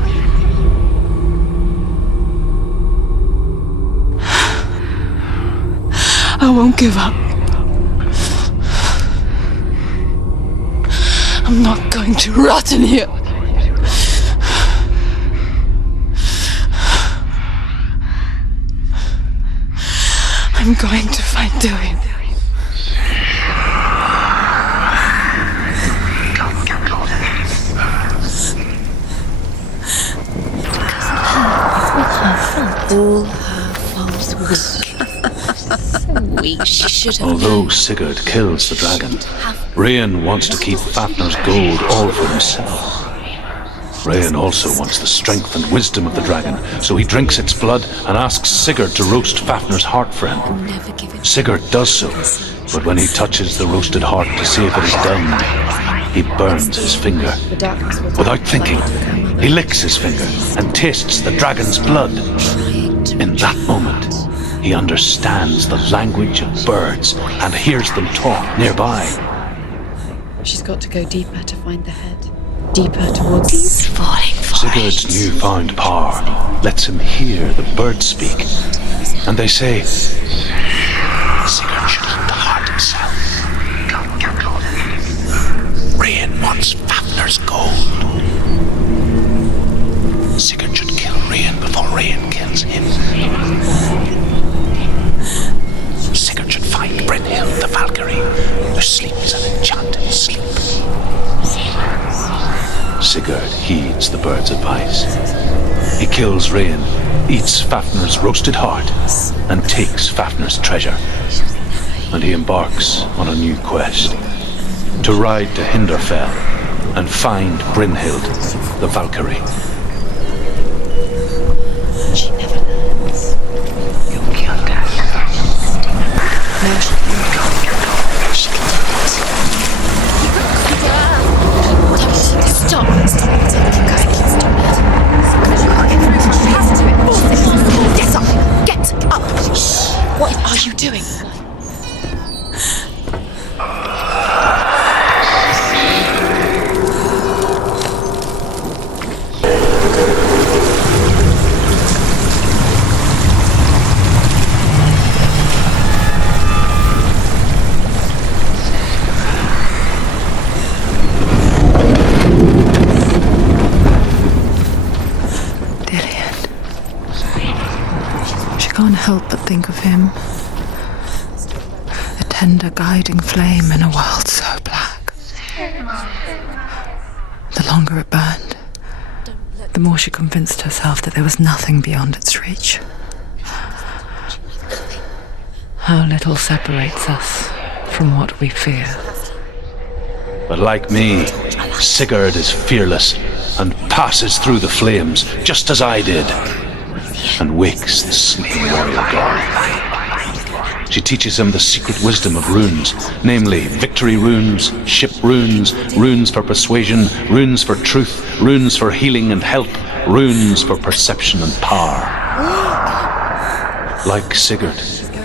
I won't give up. I'm not going to rot in here. I'm going to find Dillion. All her faults weak. So weak, she should have Although known. Sigurd kills the dragon, Rain wants to keep Fafnir's gold all for himself. Rain also wants the strength and wisdom of the dragon, so he drinks its blood and asks Sigurd to roast Fafnir's heart for him. Sigurd does so, but when he touches the roasted heart to see if it is done, he burns his finger. Without thinking, he licks his finger and tastes the dragon's blood. In that moment, he understands the language of birds and hears them talk nearby. She's got to go deeper to find the head. Deeper towards He's falling for Sigurd's newfound power lets him hear the birds speak. And they say, Sigurd should eat the heart himself. Rain wants Fafnir's gold. Sigurd should kill Rain before Rain kills him. Sigurd should find Brynhild the Valkyrie, who sleeps an enchanted sleep. Sigurd heeds the bird's advice. He kills Rain, eats Fafnir's roasted heart, and takes Fafnir's treasure. And he embarks on a new quest, to ride to Hinderfell and find Brynhild, the Valkyrie. She never learns. You'll kill her. No, she can. She can do it. Stop. Stop. Get up. Get up. What are you doing? Can't help but think of him. A tender guiding flame in a world so black. The longer it burned, the more she convinced herself that there was nothing beyond its reach. How little separates us from what we fear. But like me, Sigurd is fearless and passes through the flames, just as I did, and wakes the sleeping warrior god. She teaches him the secret wisdom of runes, namely victory runes, ship runes, runes for persuasion, runes for truth, runes for healing and help, runes for perception and power. Like Sigurd,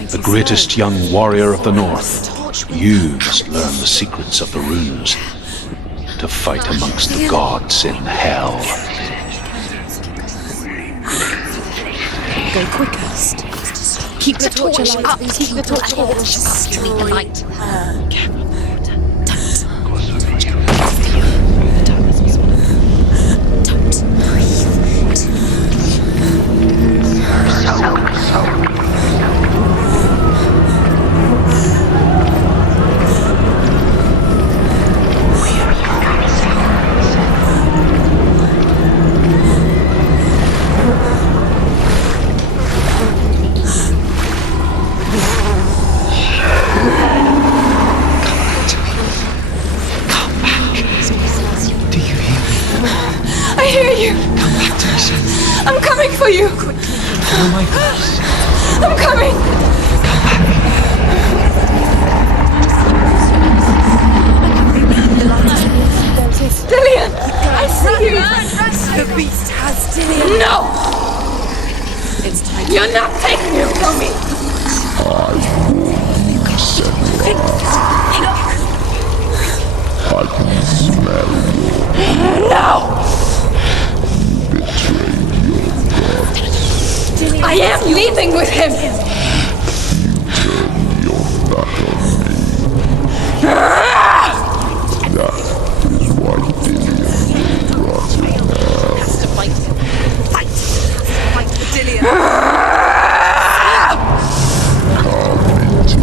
the greatest young warrior of the North, you must learn the secrets of the runes to fight amongst the gods in hell. Go quicker. Keep the torch up. Keep the torch up. Street light. I'm coming for you! Oh my gosh. I'm coming! Dillian! I see you! The beast has Dillian! No! It's time. You're not taking it from me! I will set you I can smell you. No! Betrayed I am leaving with him! You turn your back on me. That is why Dillian will rot in hell. Fight! Fight! Fight for Dillian! Come into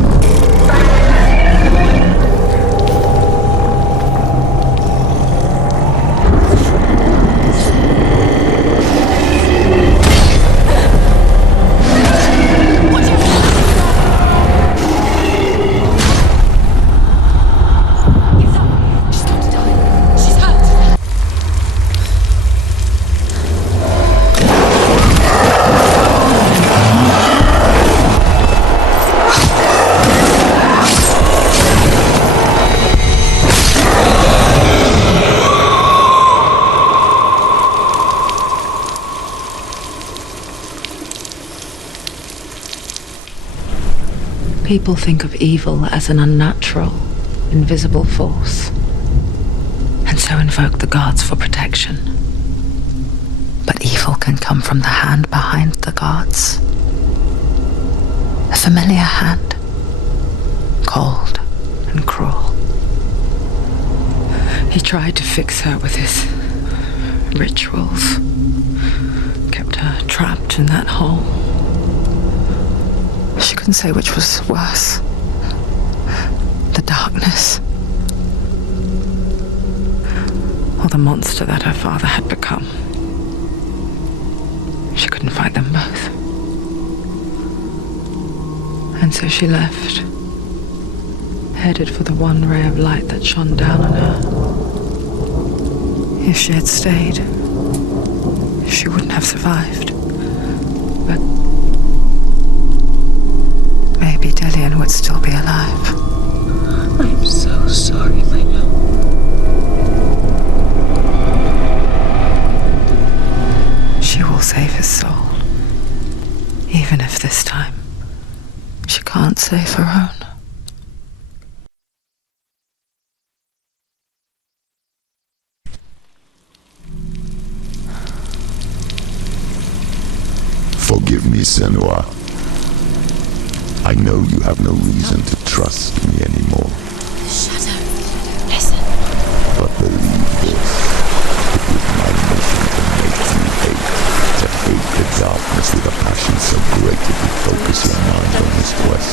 People think of evil as an unnatural, invisible force, and so invoke the gods for protection. But evil can come from the hand behind the gods. A familiar hand, cold and cruel. He tried to fix her with his rituals, kept her trapped in that hole. She couldn't say which was worse. The darkness, or the monster that her father had become. She couldn't fight them both. And so she left, headed for the one ray of light that shone down on her. If she had stayed, she wouldn't have survived. But maybe Dillian would still be alive. I'm so sorry, my love. She will save his soul, even if this time she can't save her own. Forgive me, Senua. I know you have no reason to trust me anymore. Shadow, listen. But believe this, it was my mission to make you hate the darkness with a passion so great that you focus your mind on this quest.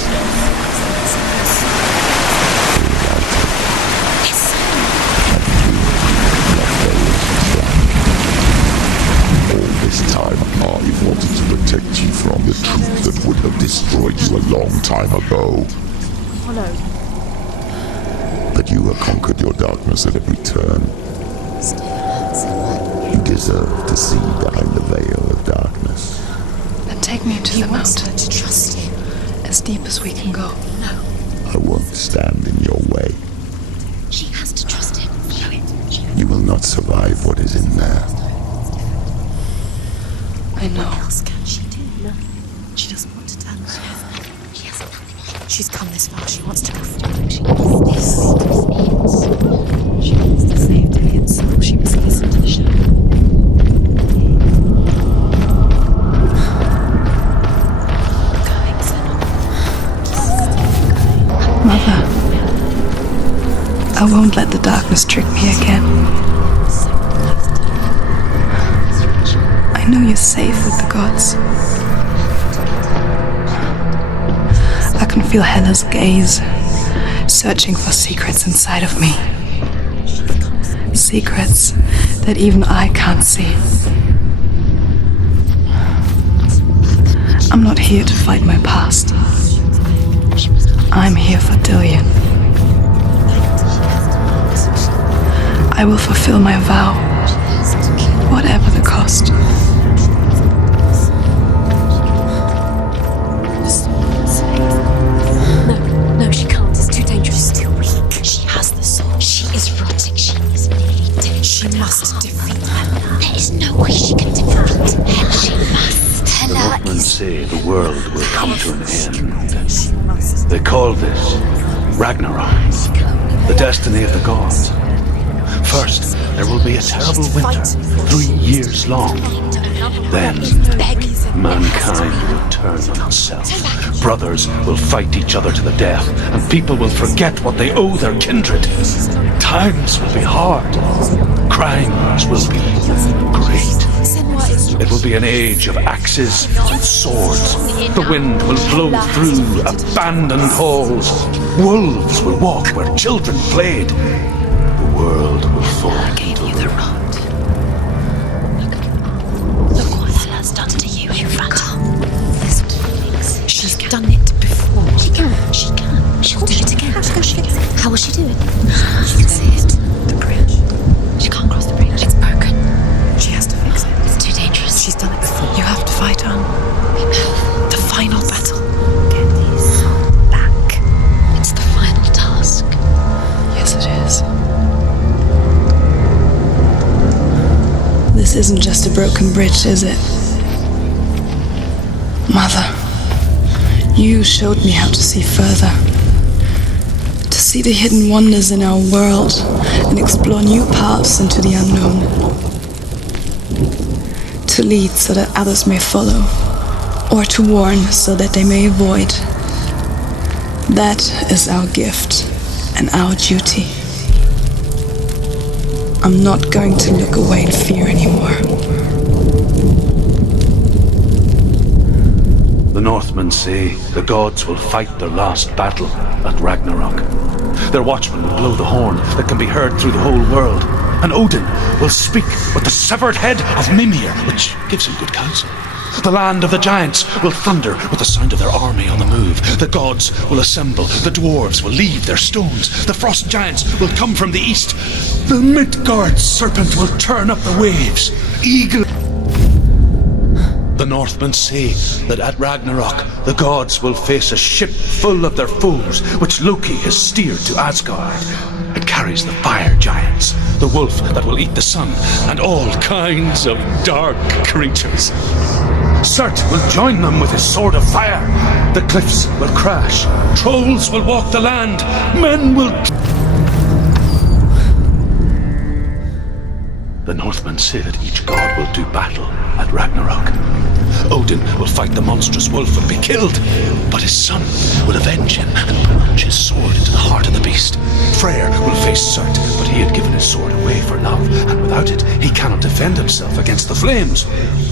Without it, and you, your failures track. All this time, I wanted to protect you from the truth that would have destroyed you a long time ago. But you have conquered your darkness at every turn. You deserve to see behind the veil of darkness. Then take me to the mountain. To trust you. As deep as we can go. No, I won't stand in your way. she has to trust him. You will not survive what is in there. I know. What else can she do? No, she doesn't want to tell us. She hasn't. She's come this far. She wants to go forward. She wants this. She wants to save Dillian's soul. She must listen to the shadow. Mother, I won't let the darkness trick me again. I know you're safe with the gods. I can feel Hela's gaze, searching for secrets inside of me. Secrets that even I can't see. I'm not here to fight my past. I'm here for Dillian. I will fulfill my vow, whatever the cost. No, she can't. It's too dangerous. Too weak. She has the soul. She is rotting. She is nearly dead. She must defeat her. There is no way she can defeat her. She must. The Northmen say the world will come to an end. They call this Ragnarok, the destiny of the gods. First, there will be a terrible winter, 3 years long. Then, mankind will turn on itself. Brothers will fight each other to the death, and people will forget what they owe their kindred. Times will be hard. Crimes will be great. It will be an age of axes and swords. The wind will blow through abandoned halls. Wolves will walk where children played. The world will fall. I gave you the rod. Look what Hela's done to you, you phantom. She's done it before. She can. She'll do it again. How will she do it? You can see it. The bridge. She can't cross the bridge. It's broken. She has to fix it. It's too dangerous. She's done it before. You have to fight on. The final battle. Get these back. It's the final task. Yes, it is. This isn't just a broken bridge, is it? Mother, you showed me how to see further. To see the hidden wonders in our world and explore new paths into the unknown. To lead so that others may follow, or to warn so that they may avoid. That is our gift and our duty. I'm not going to look away in fear anymore. The Northmen say the gods will fight their last battle at Ragnarok. Their watchmen will blow the horn that can be heard through the whole world, and Odin will speak with the severed head of Mimir, which gives him good counsel. The land of the giants will thunder with the sound of their army on the move. The gods will assemble. The dwarves will leave their stones. The frost giants will come from the east. The Midgard serpent will turn up the waves. Eagle. The Northmen say that at Ragnarok, the gods will face a ship full of their foes, which Loki has steered to Asgard. It carries the fire giants, the wolf that will eat the sun, and all kinds of dark creatures. Surt will join them with his sword of fire. The cliffs will crash. Trolls will walk the land. Men will... The Northmen say that each god will do battle at Ragnarok. Odin will fight the monstrous wolf and be killed, but his son will avenge him and plunge his sword into the heart of the beast. Freyr will face Surt, but he had given his sword away for love, and without it he cannot defend himself against the flames.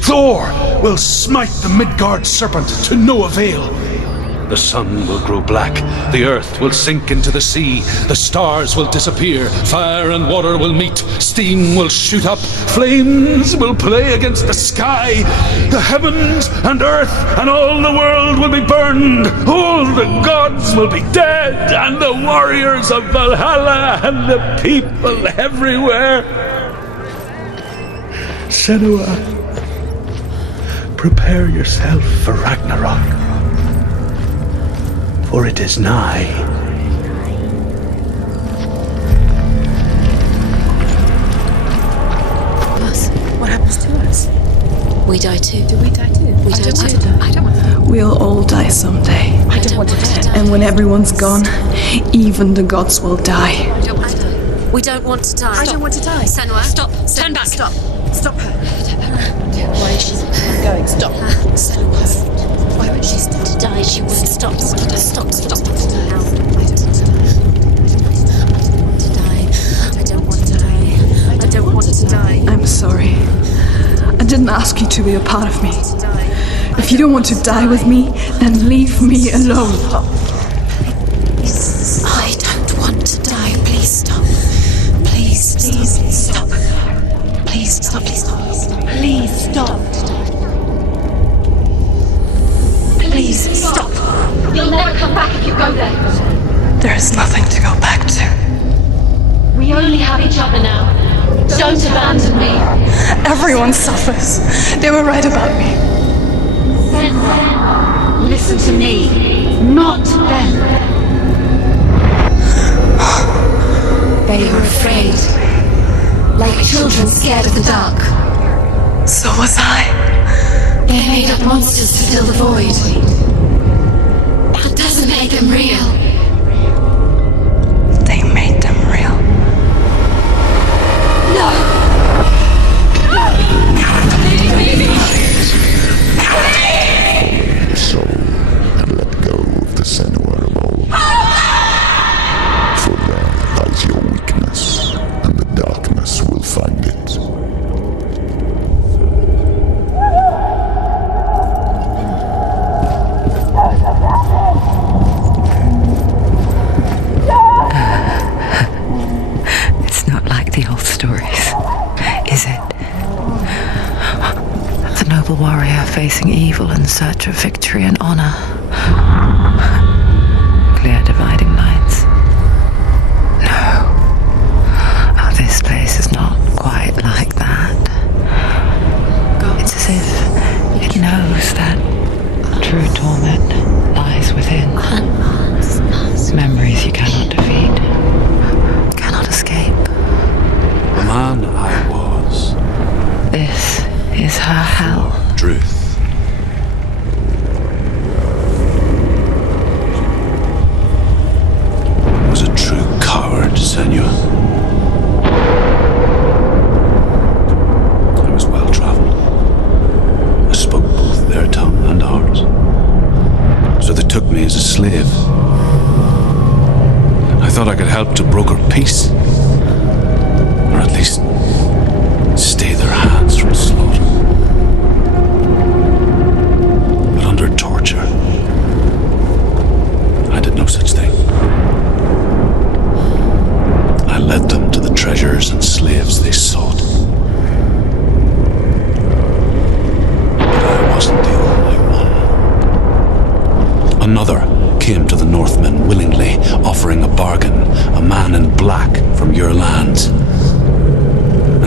Thor will smite the Midgard serpent to no avail. The sun will grow black, the earth will sink into the sea, the stars will disappear, fire and water will meet, steam will shoot up, flames will play against the sky, the heavens and earth and all the world will be burned, all the gods will be dead, and the warriors of Valhalla and the people everywhere. Senua, prepare yourself for Ragnarok. For it is nigh. Us? What happens to us? We die too. Do we die too? We die too. I don't want to die. We'll all die someday. I don't want to die. And when everyone's gone, even the gods will die. I don't want to die. We don't want to die. I don't want to die. Senua, stop. Turn back. Stop. Stop her. Why is she going? Stop. Senua. Why would she stop to die? She wouldn't stop. Stop. I don't want to die. I don't want to die. I don't want to die. I'm sorry. I didn't ask you to be a part of me. If you don't want to die with me, then leave me alone. I don't want to die. Please stop. Please stop. Please stop. Please stop. Please stop. You'll never come back if you go there. There is nothing to go back to. We only have each other now. Don't abandon me. Everyone suffers. They were right about me. Listen to me, not them. They are afraid, like children scared of the dark. So was I. They made up monsters to fill the void. That doesn't make them real. They made them real. No! Follow the soul and let go of the Senua of old. For there lies your weakness, and the darkness will find it. It's not like the old stories, is it? The noble warrior facing evil in search of victory and honor. Clear dividing lines. No. Oh, this place is not quite like that. It's as if it knows that true torment lies within. Memories you cannot defeat, cannot escape. The man I was. This is her hell. Truth. Was a true coward, Senua. I was well traveled. I spoke both their tongue and ours. So they took me as a slave. I thought I could help to broker peace. Or at least stay their hands from slaughter.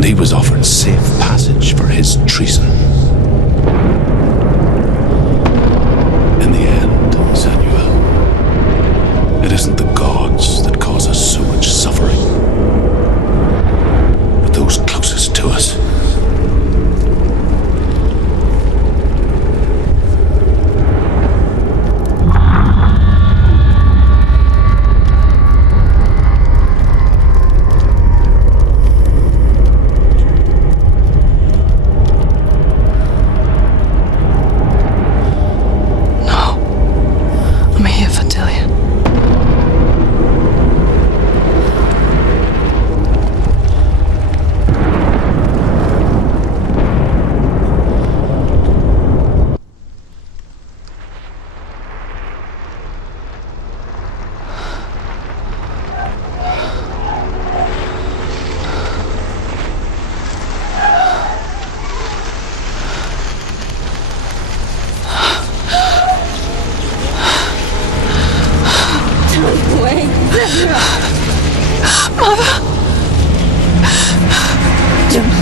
he was offered safe passage for his treason. In the end, Senua, it isn't the gods that cause us so much suffering, but those closest to us. Mother! Don't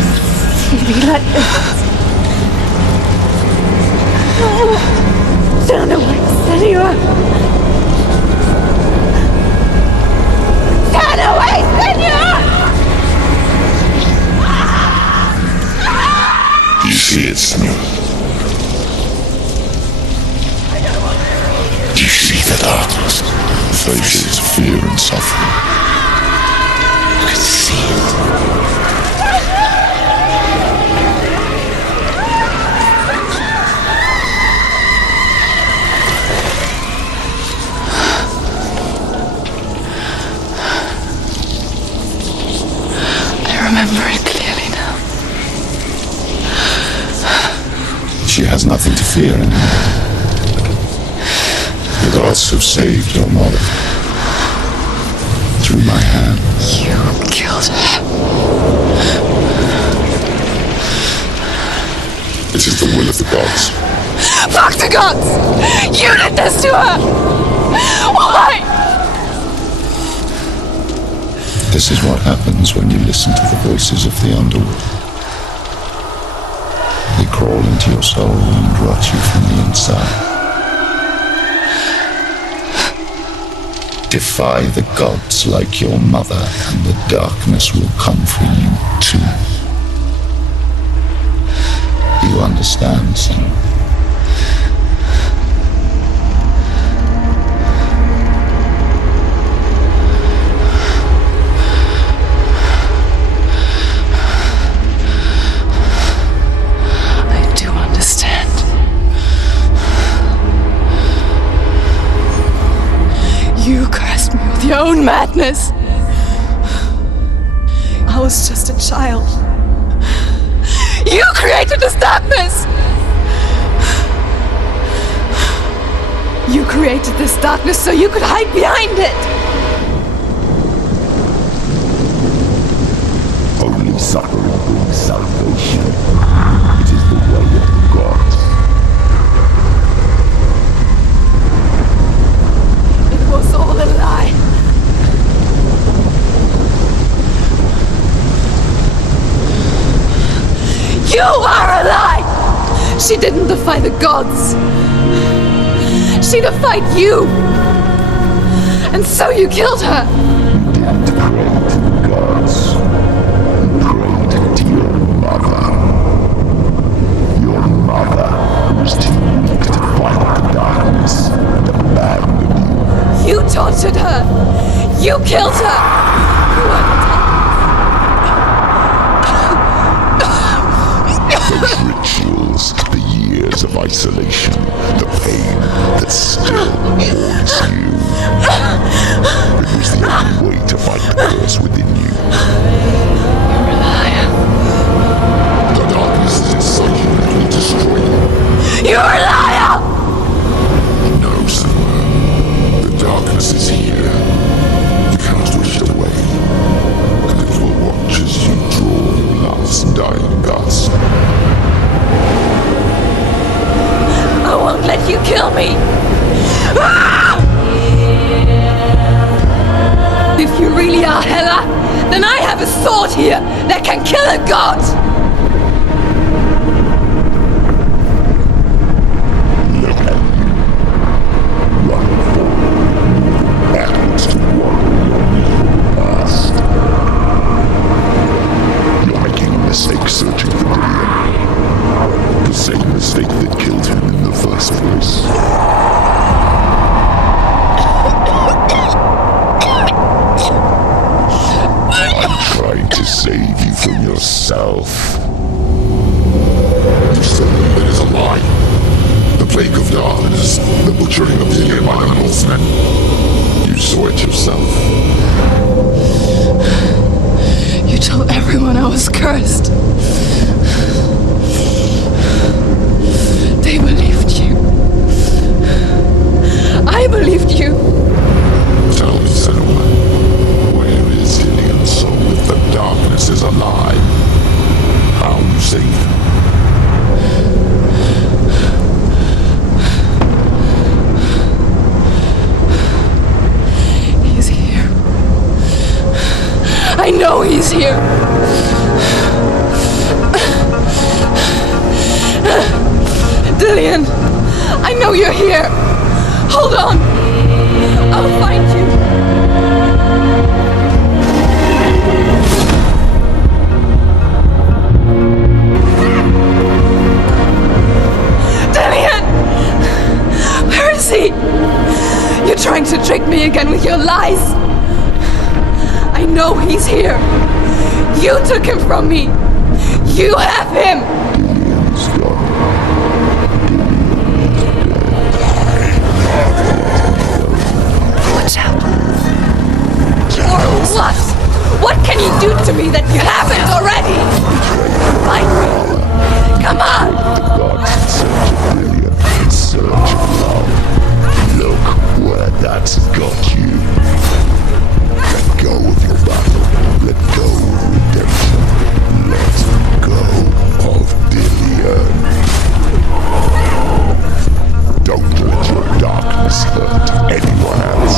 see me like this. Turn away, Senua! Turn away, Senua! Do you see it, Senua? Do you see the darkness? Faces of fear and suffering. You can see it. I remember it clearly now. She has nothing to fear anymore. The gods have saved your mother. Through my hand. You killed her. It is the will of the gods. Fuck the gods! You did this to her! Why? This is what happens when you listen to the voices of the underworld. They crawl into your soul and rot you from the inside. Defy the gods like your mother, and the darkness will come for you too. Do you understand, son? I do understand. You cursed me with your own madness. I was just a child. You created this darkness! You created this darkness so you could hide behind it! Only suffering brings salvation. It is the way of the gods. It was all a lie. You are a lie! She didn't defy the gods. She defied you. And so you killed her. You didn't pray to the gods. You prayed to your mother. Your mother was too weak to fight the darkness and abandoned you. You tortured her. You killed her. You are Those rituals, the years of isolation, the pain that still haunts you. It was the only way to fight the curse within you. You're a liar. The darkness is inside you that will destroy you. You're a liar! No, Senua. The darkness is here. You cannot wish it away. And it will watch as you draw your last dying gasp. I won't let you kill me! Ah! If you really are Hela, then I have a sword here that can kill a god! Mistake searching for Dillion. The same mistake that killed him in the first place. I'm trying to save you from yourself. You said that it is a lie. The plague of darkness, the butchering of Dillion by the Northmen. You saw it yourself. You told everyone I was cursed. They believed you. I believed you. Tell me, Senua, where is Dillion's soul if the darkness is alive? How you save him? He's here. I know he's here. Dillion, I know you're here. Hold on. I'll find you. Dillion! Where is he? You're trying to trick me again with your lies. I know he's here. You took him from me. You have him. Dillion's gone. What's happened? Or what? What can you do to me that you haven't already? Find me. Come on. The gods in search of Dillion, in search of love. Look where that's got you. Let go of your battle. Let go of redemption. Let go of Dillion. Don't let your darkness hurt anyone else.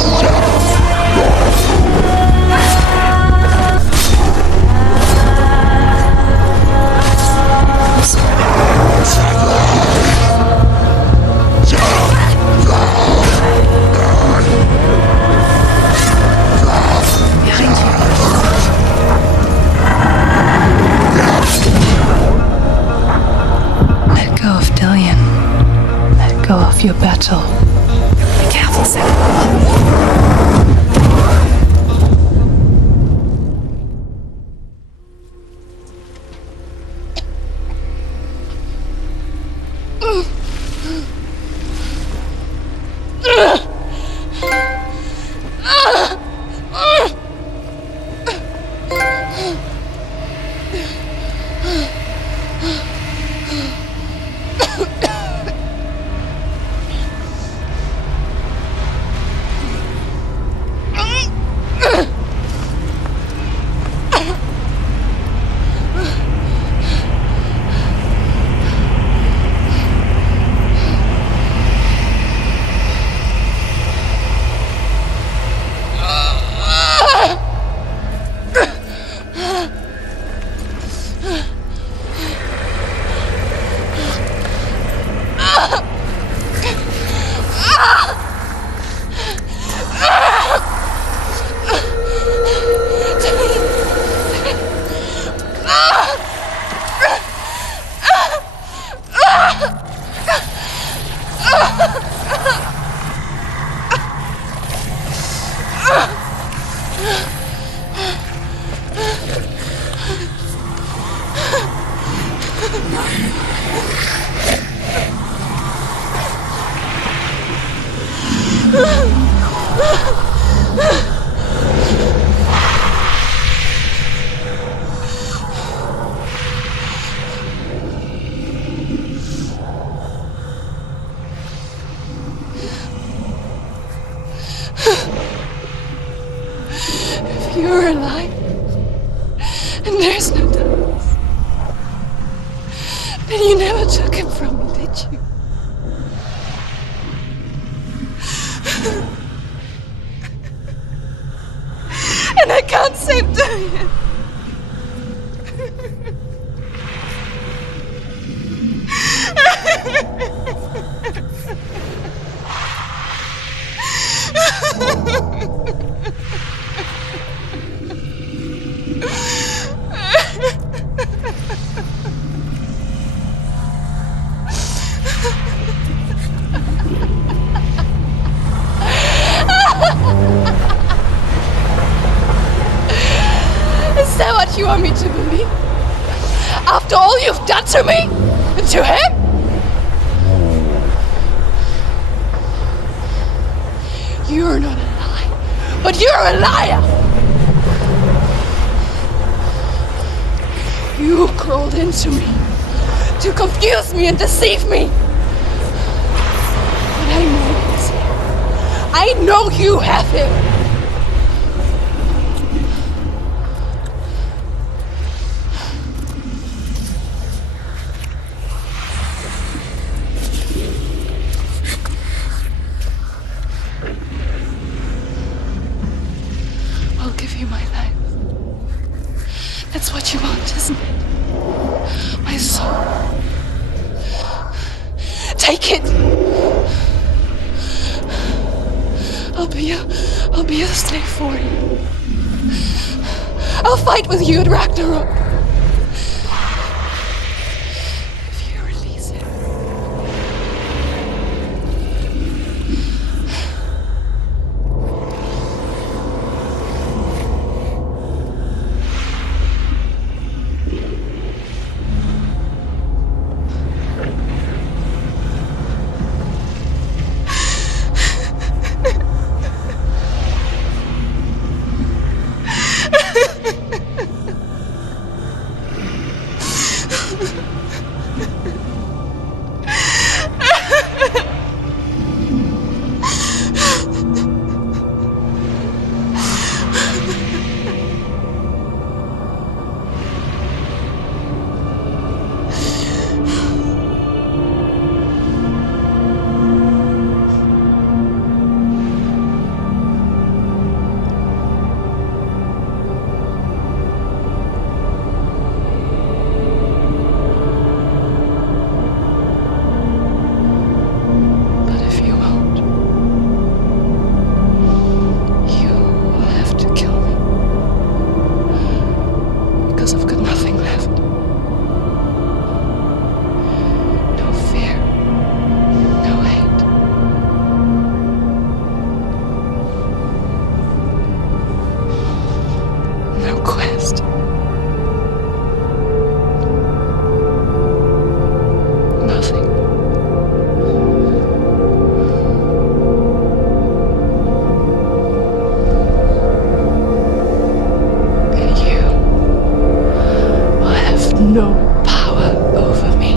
Let go of Dillion. Let go of your battle. Be careful, Senua. If you're alive, and there's no darkness, then you never took him from me, did you? And I can't save Dillion. After all you've done to me? And to him? You're not a lie, but you're a liar! You crawled into me to confuse me and deceive me. But I know he's here. I know you have him. I'll give you my life. That's what you want, isn't it? My soul. Take it. I'll be a slave for you. I'll fight with you at Ragnarok. If you release it. No power over me.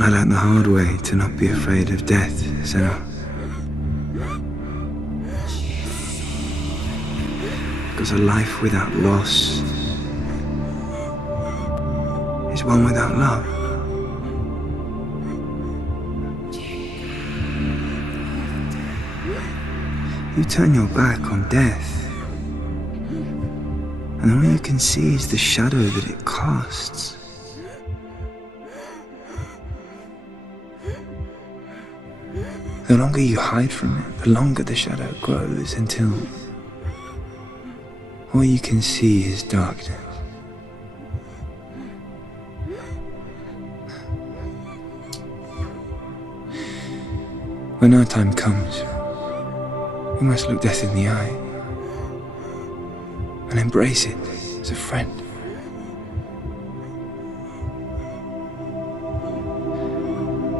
I learned the hard way to not be afraid of death, Senua. Because a life without loss is one without love. You turn your back on death, and all you can see is the shadow that it casts. The longer you hide from it, the longer the shadow grows until all you can see is darkness. When our time comes, we must look death in the eye and embrace it as a friend.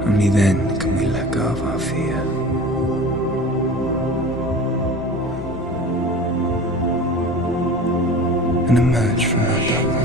Only then can we let go of our fear. And emerge from our darkness.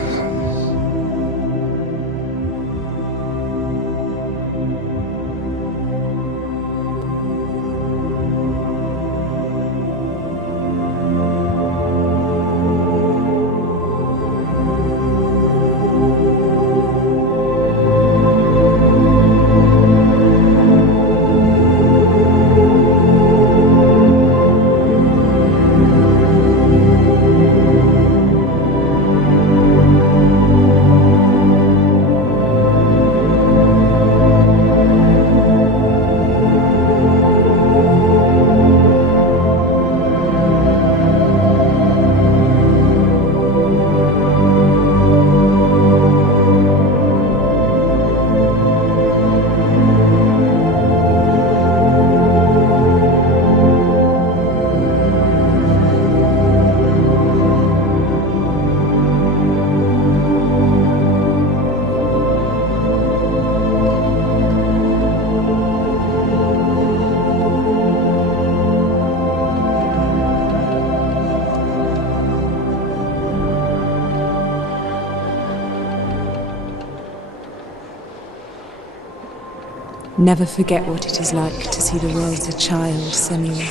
Never forget what it is like to see the world as a child, Senua.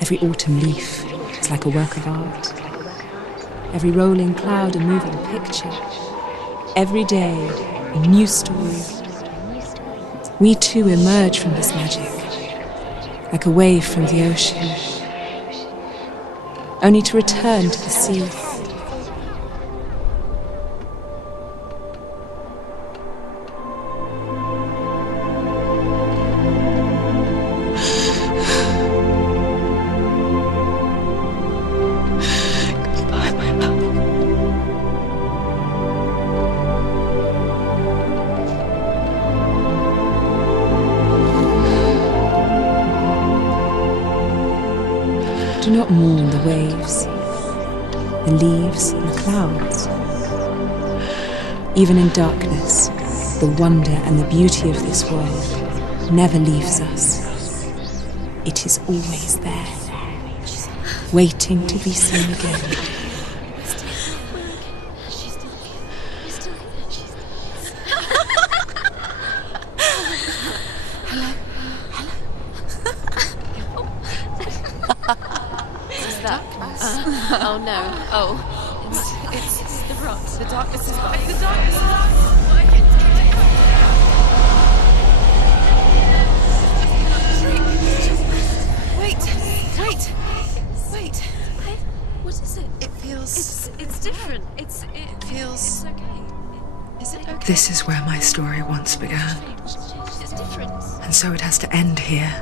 Every autumn leaf is like a work of art. Every rolling cloud a moving picture. Every day a new story. We too emerge from this magic, like a wave from the ocean, only to return to the sea. Do not mourn the waves, the leaves and the clouds. Even in darkness, the wonder and the beauty of this world never leaves us. It is always there, waiting to be seen again. Oh no. Oh. It's the rot. The darkness is back. The darkness is back. Wait. What is it? It feels... It's different. It feels... It's okay. Is it okay? This is where my story once began. It's different. And so it has to end here.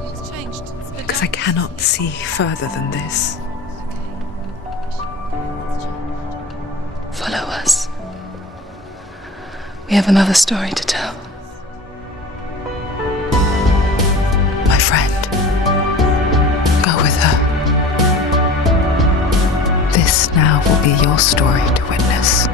It's changed. Because I cannot see further than this. Follow us. We have another story to tell. My friend, go with her. This now will be your story to witness.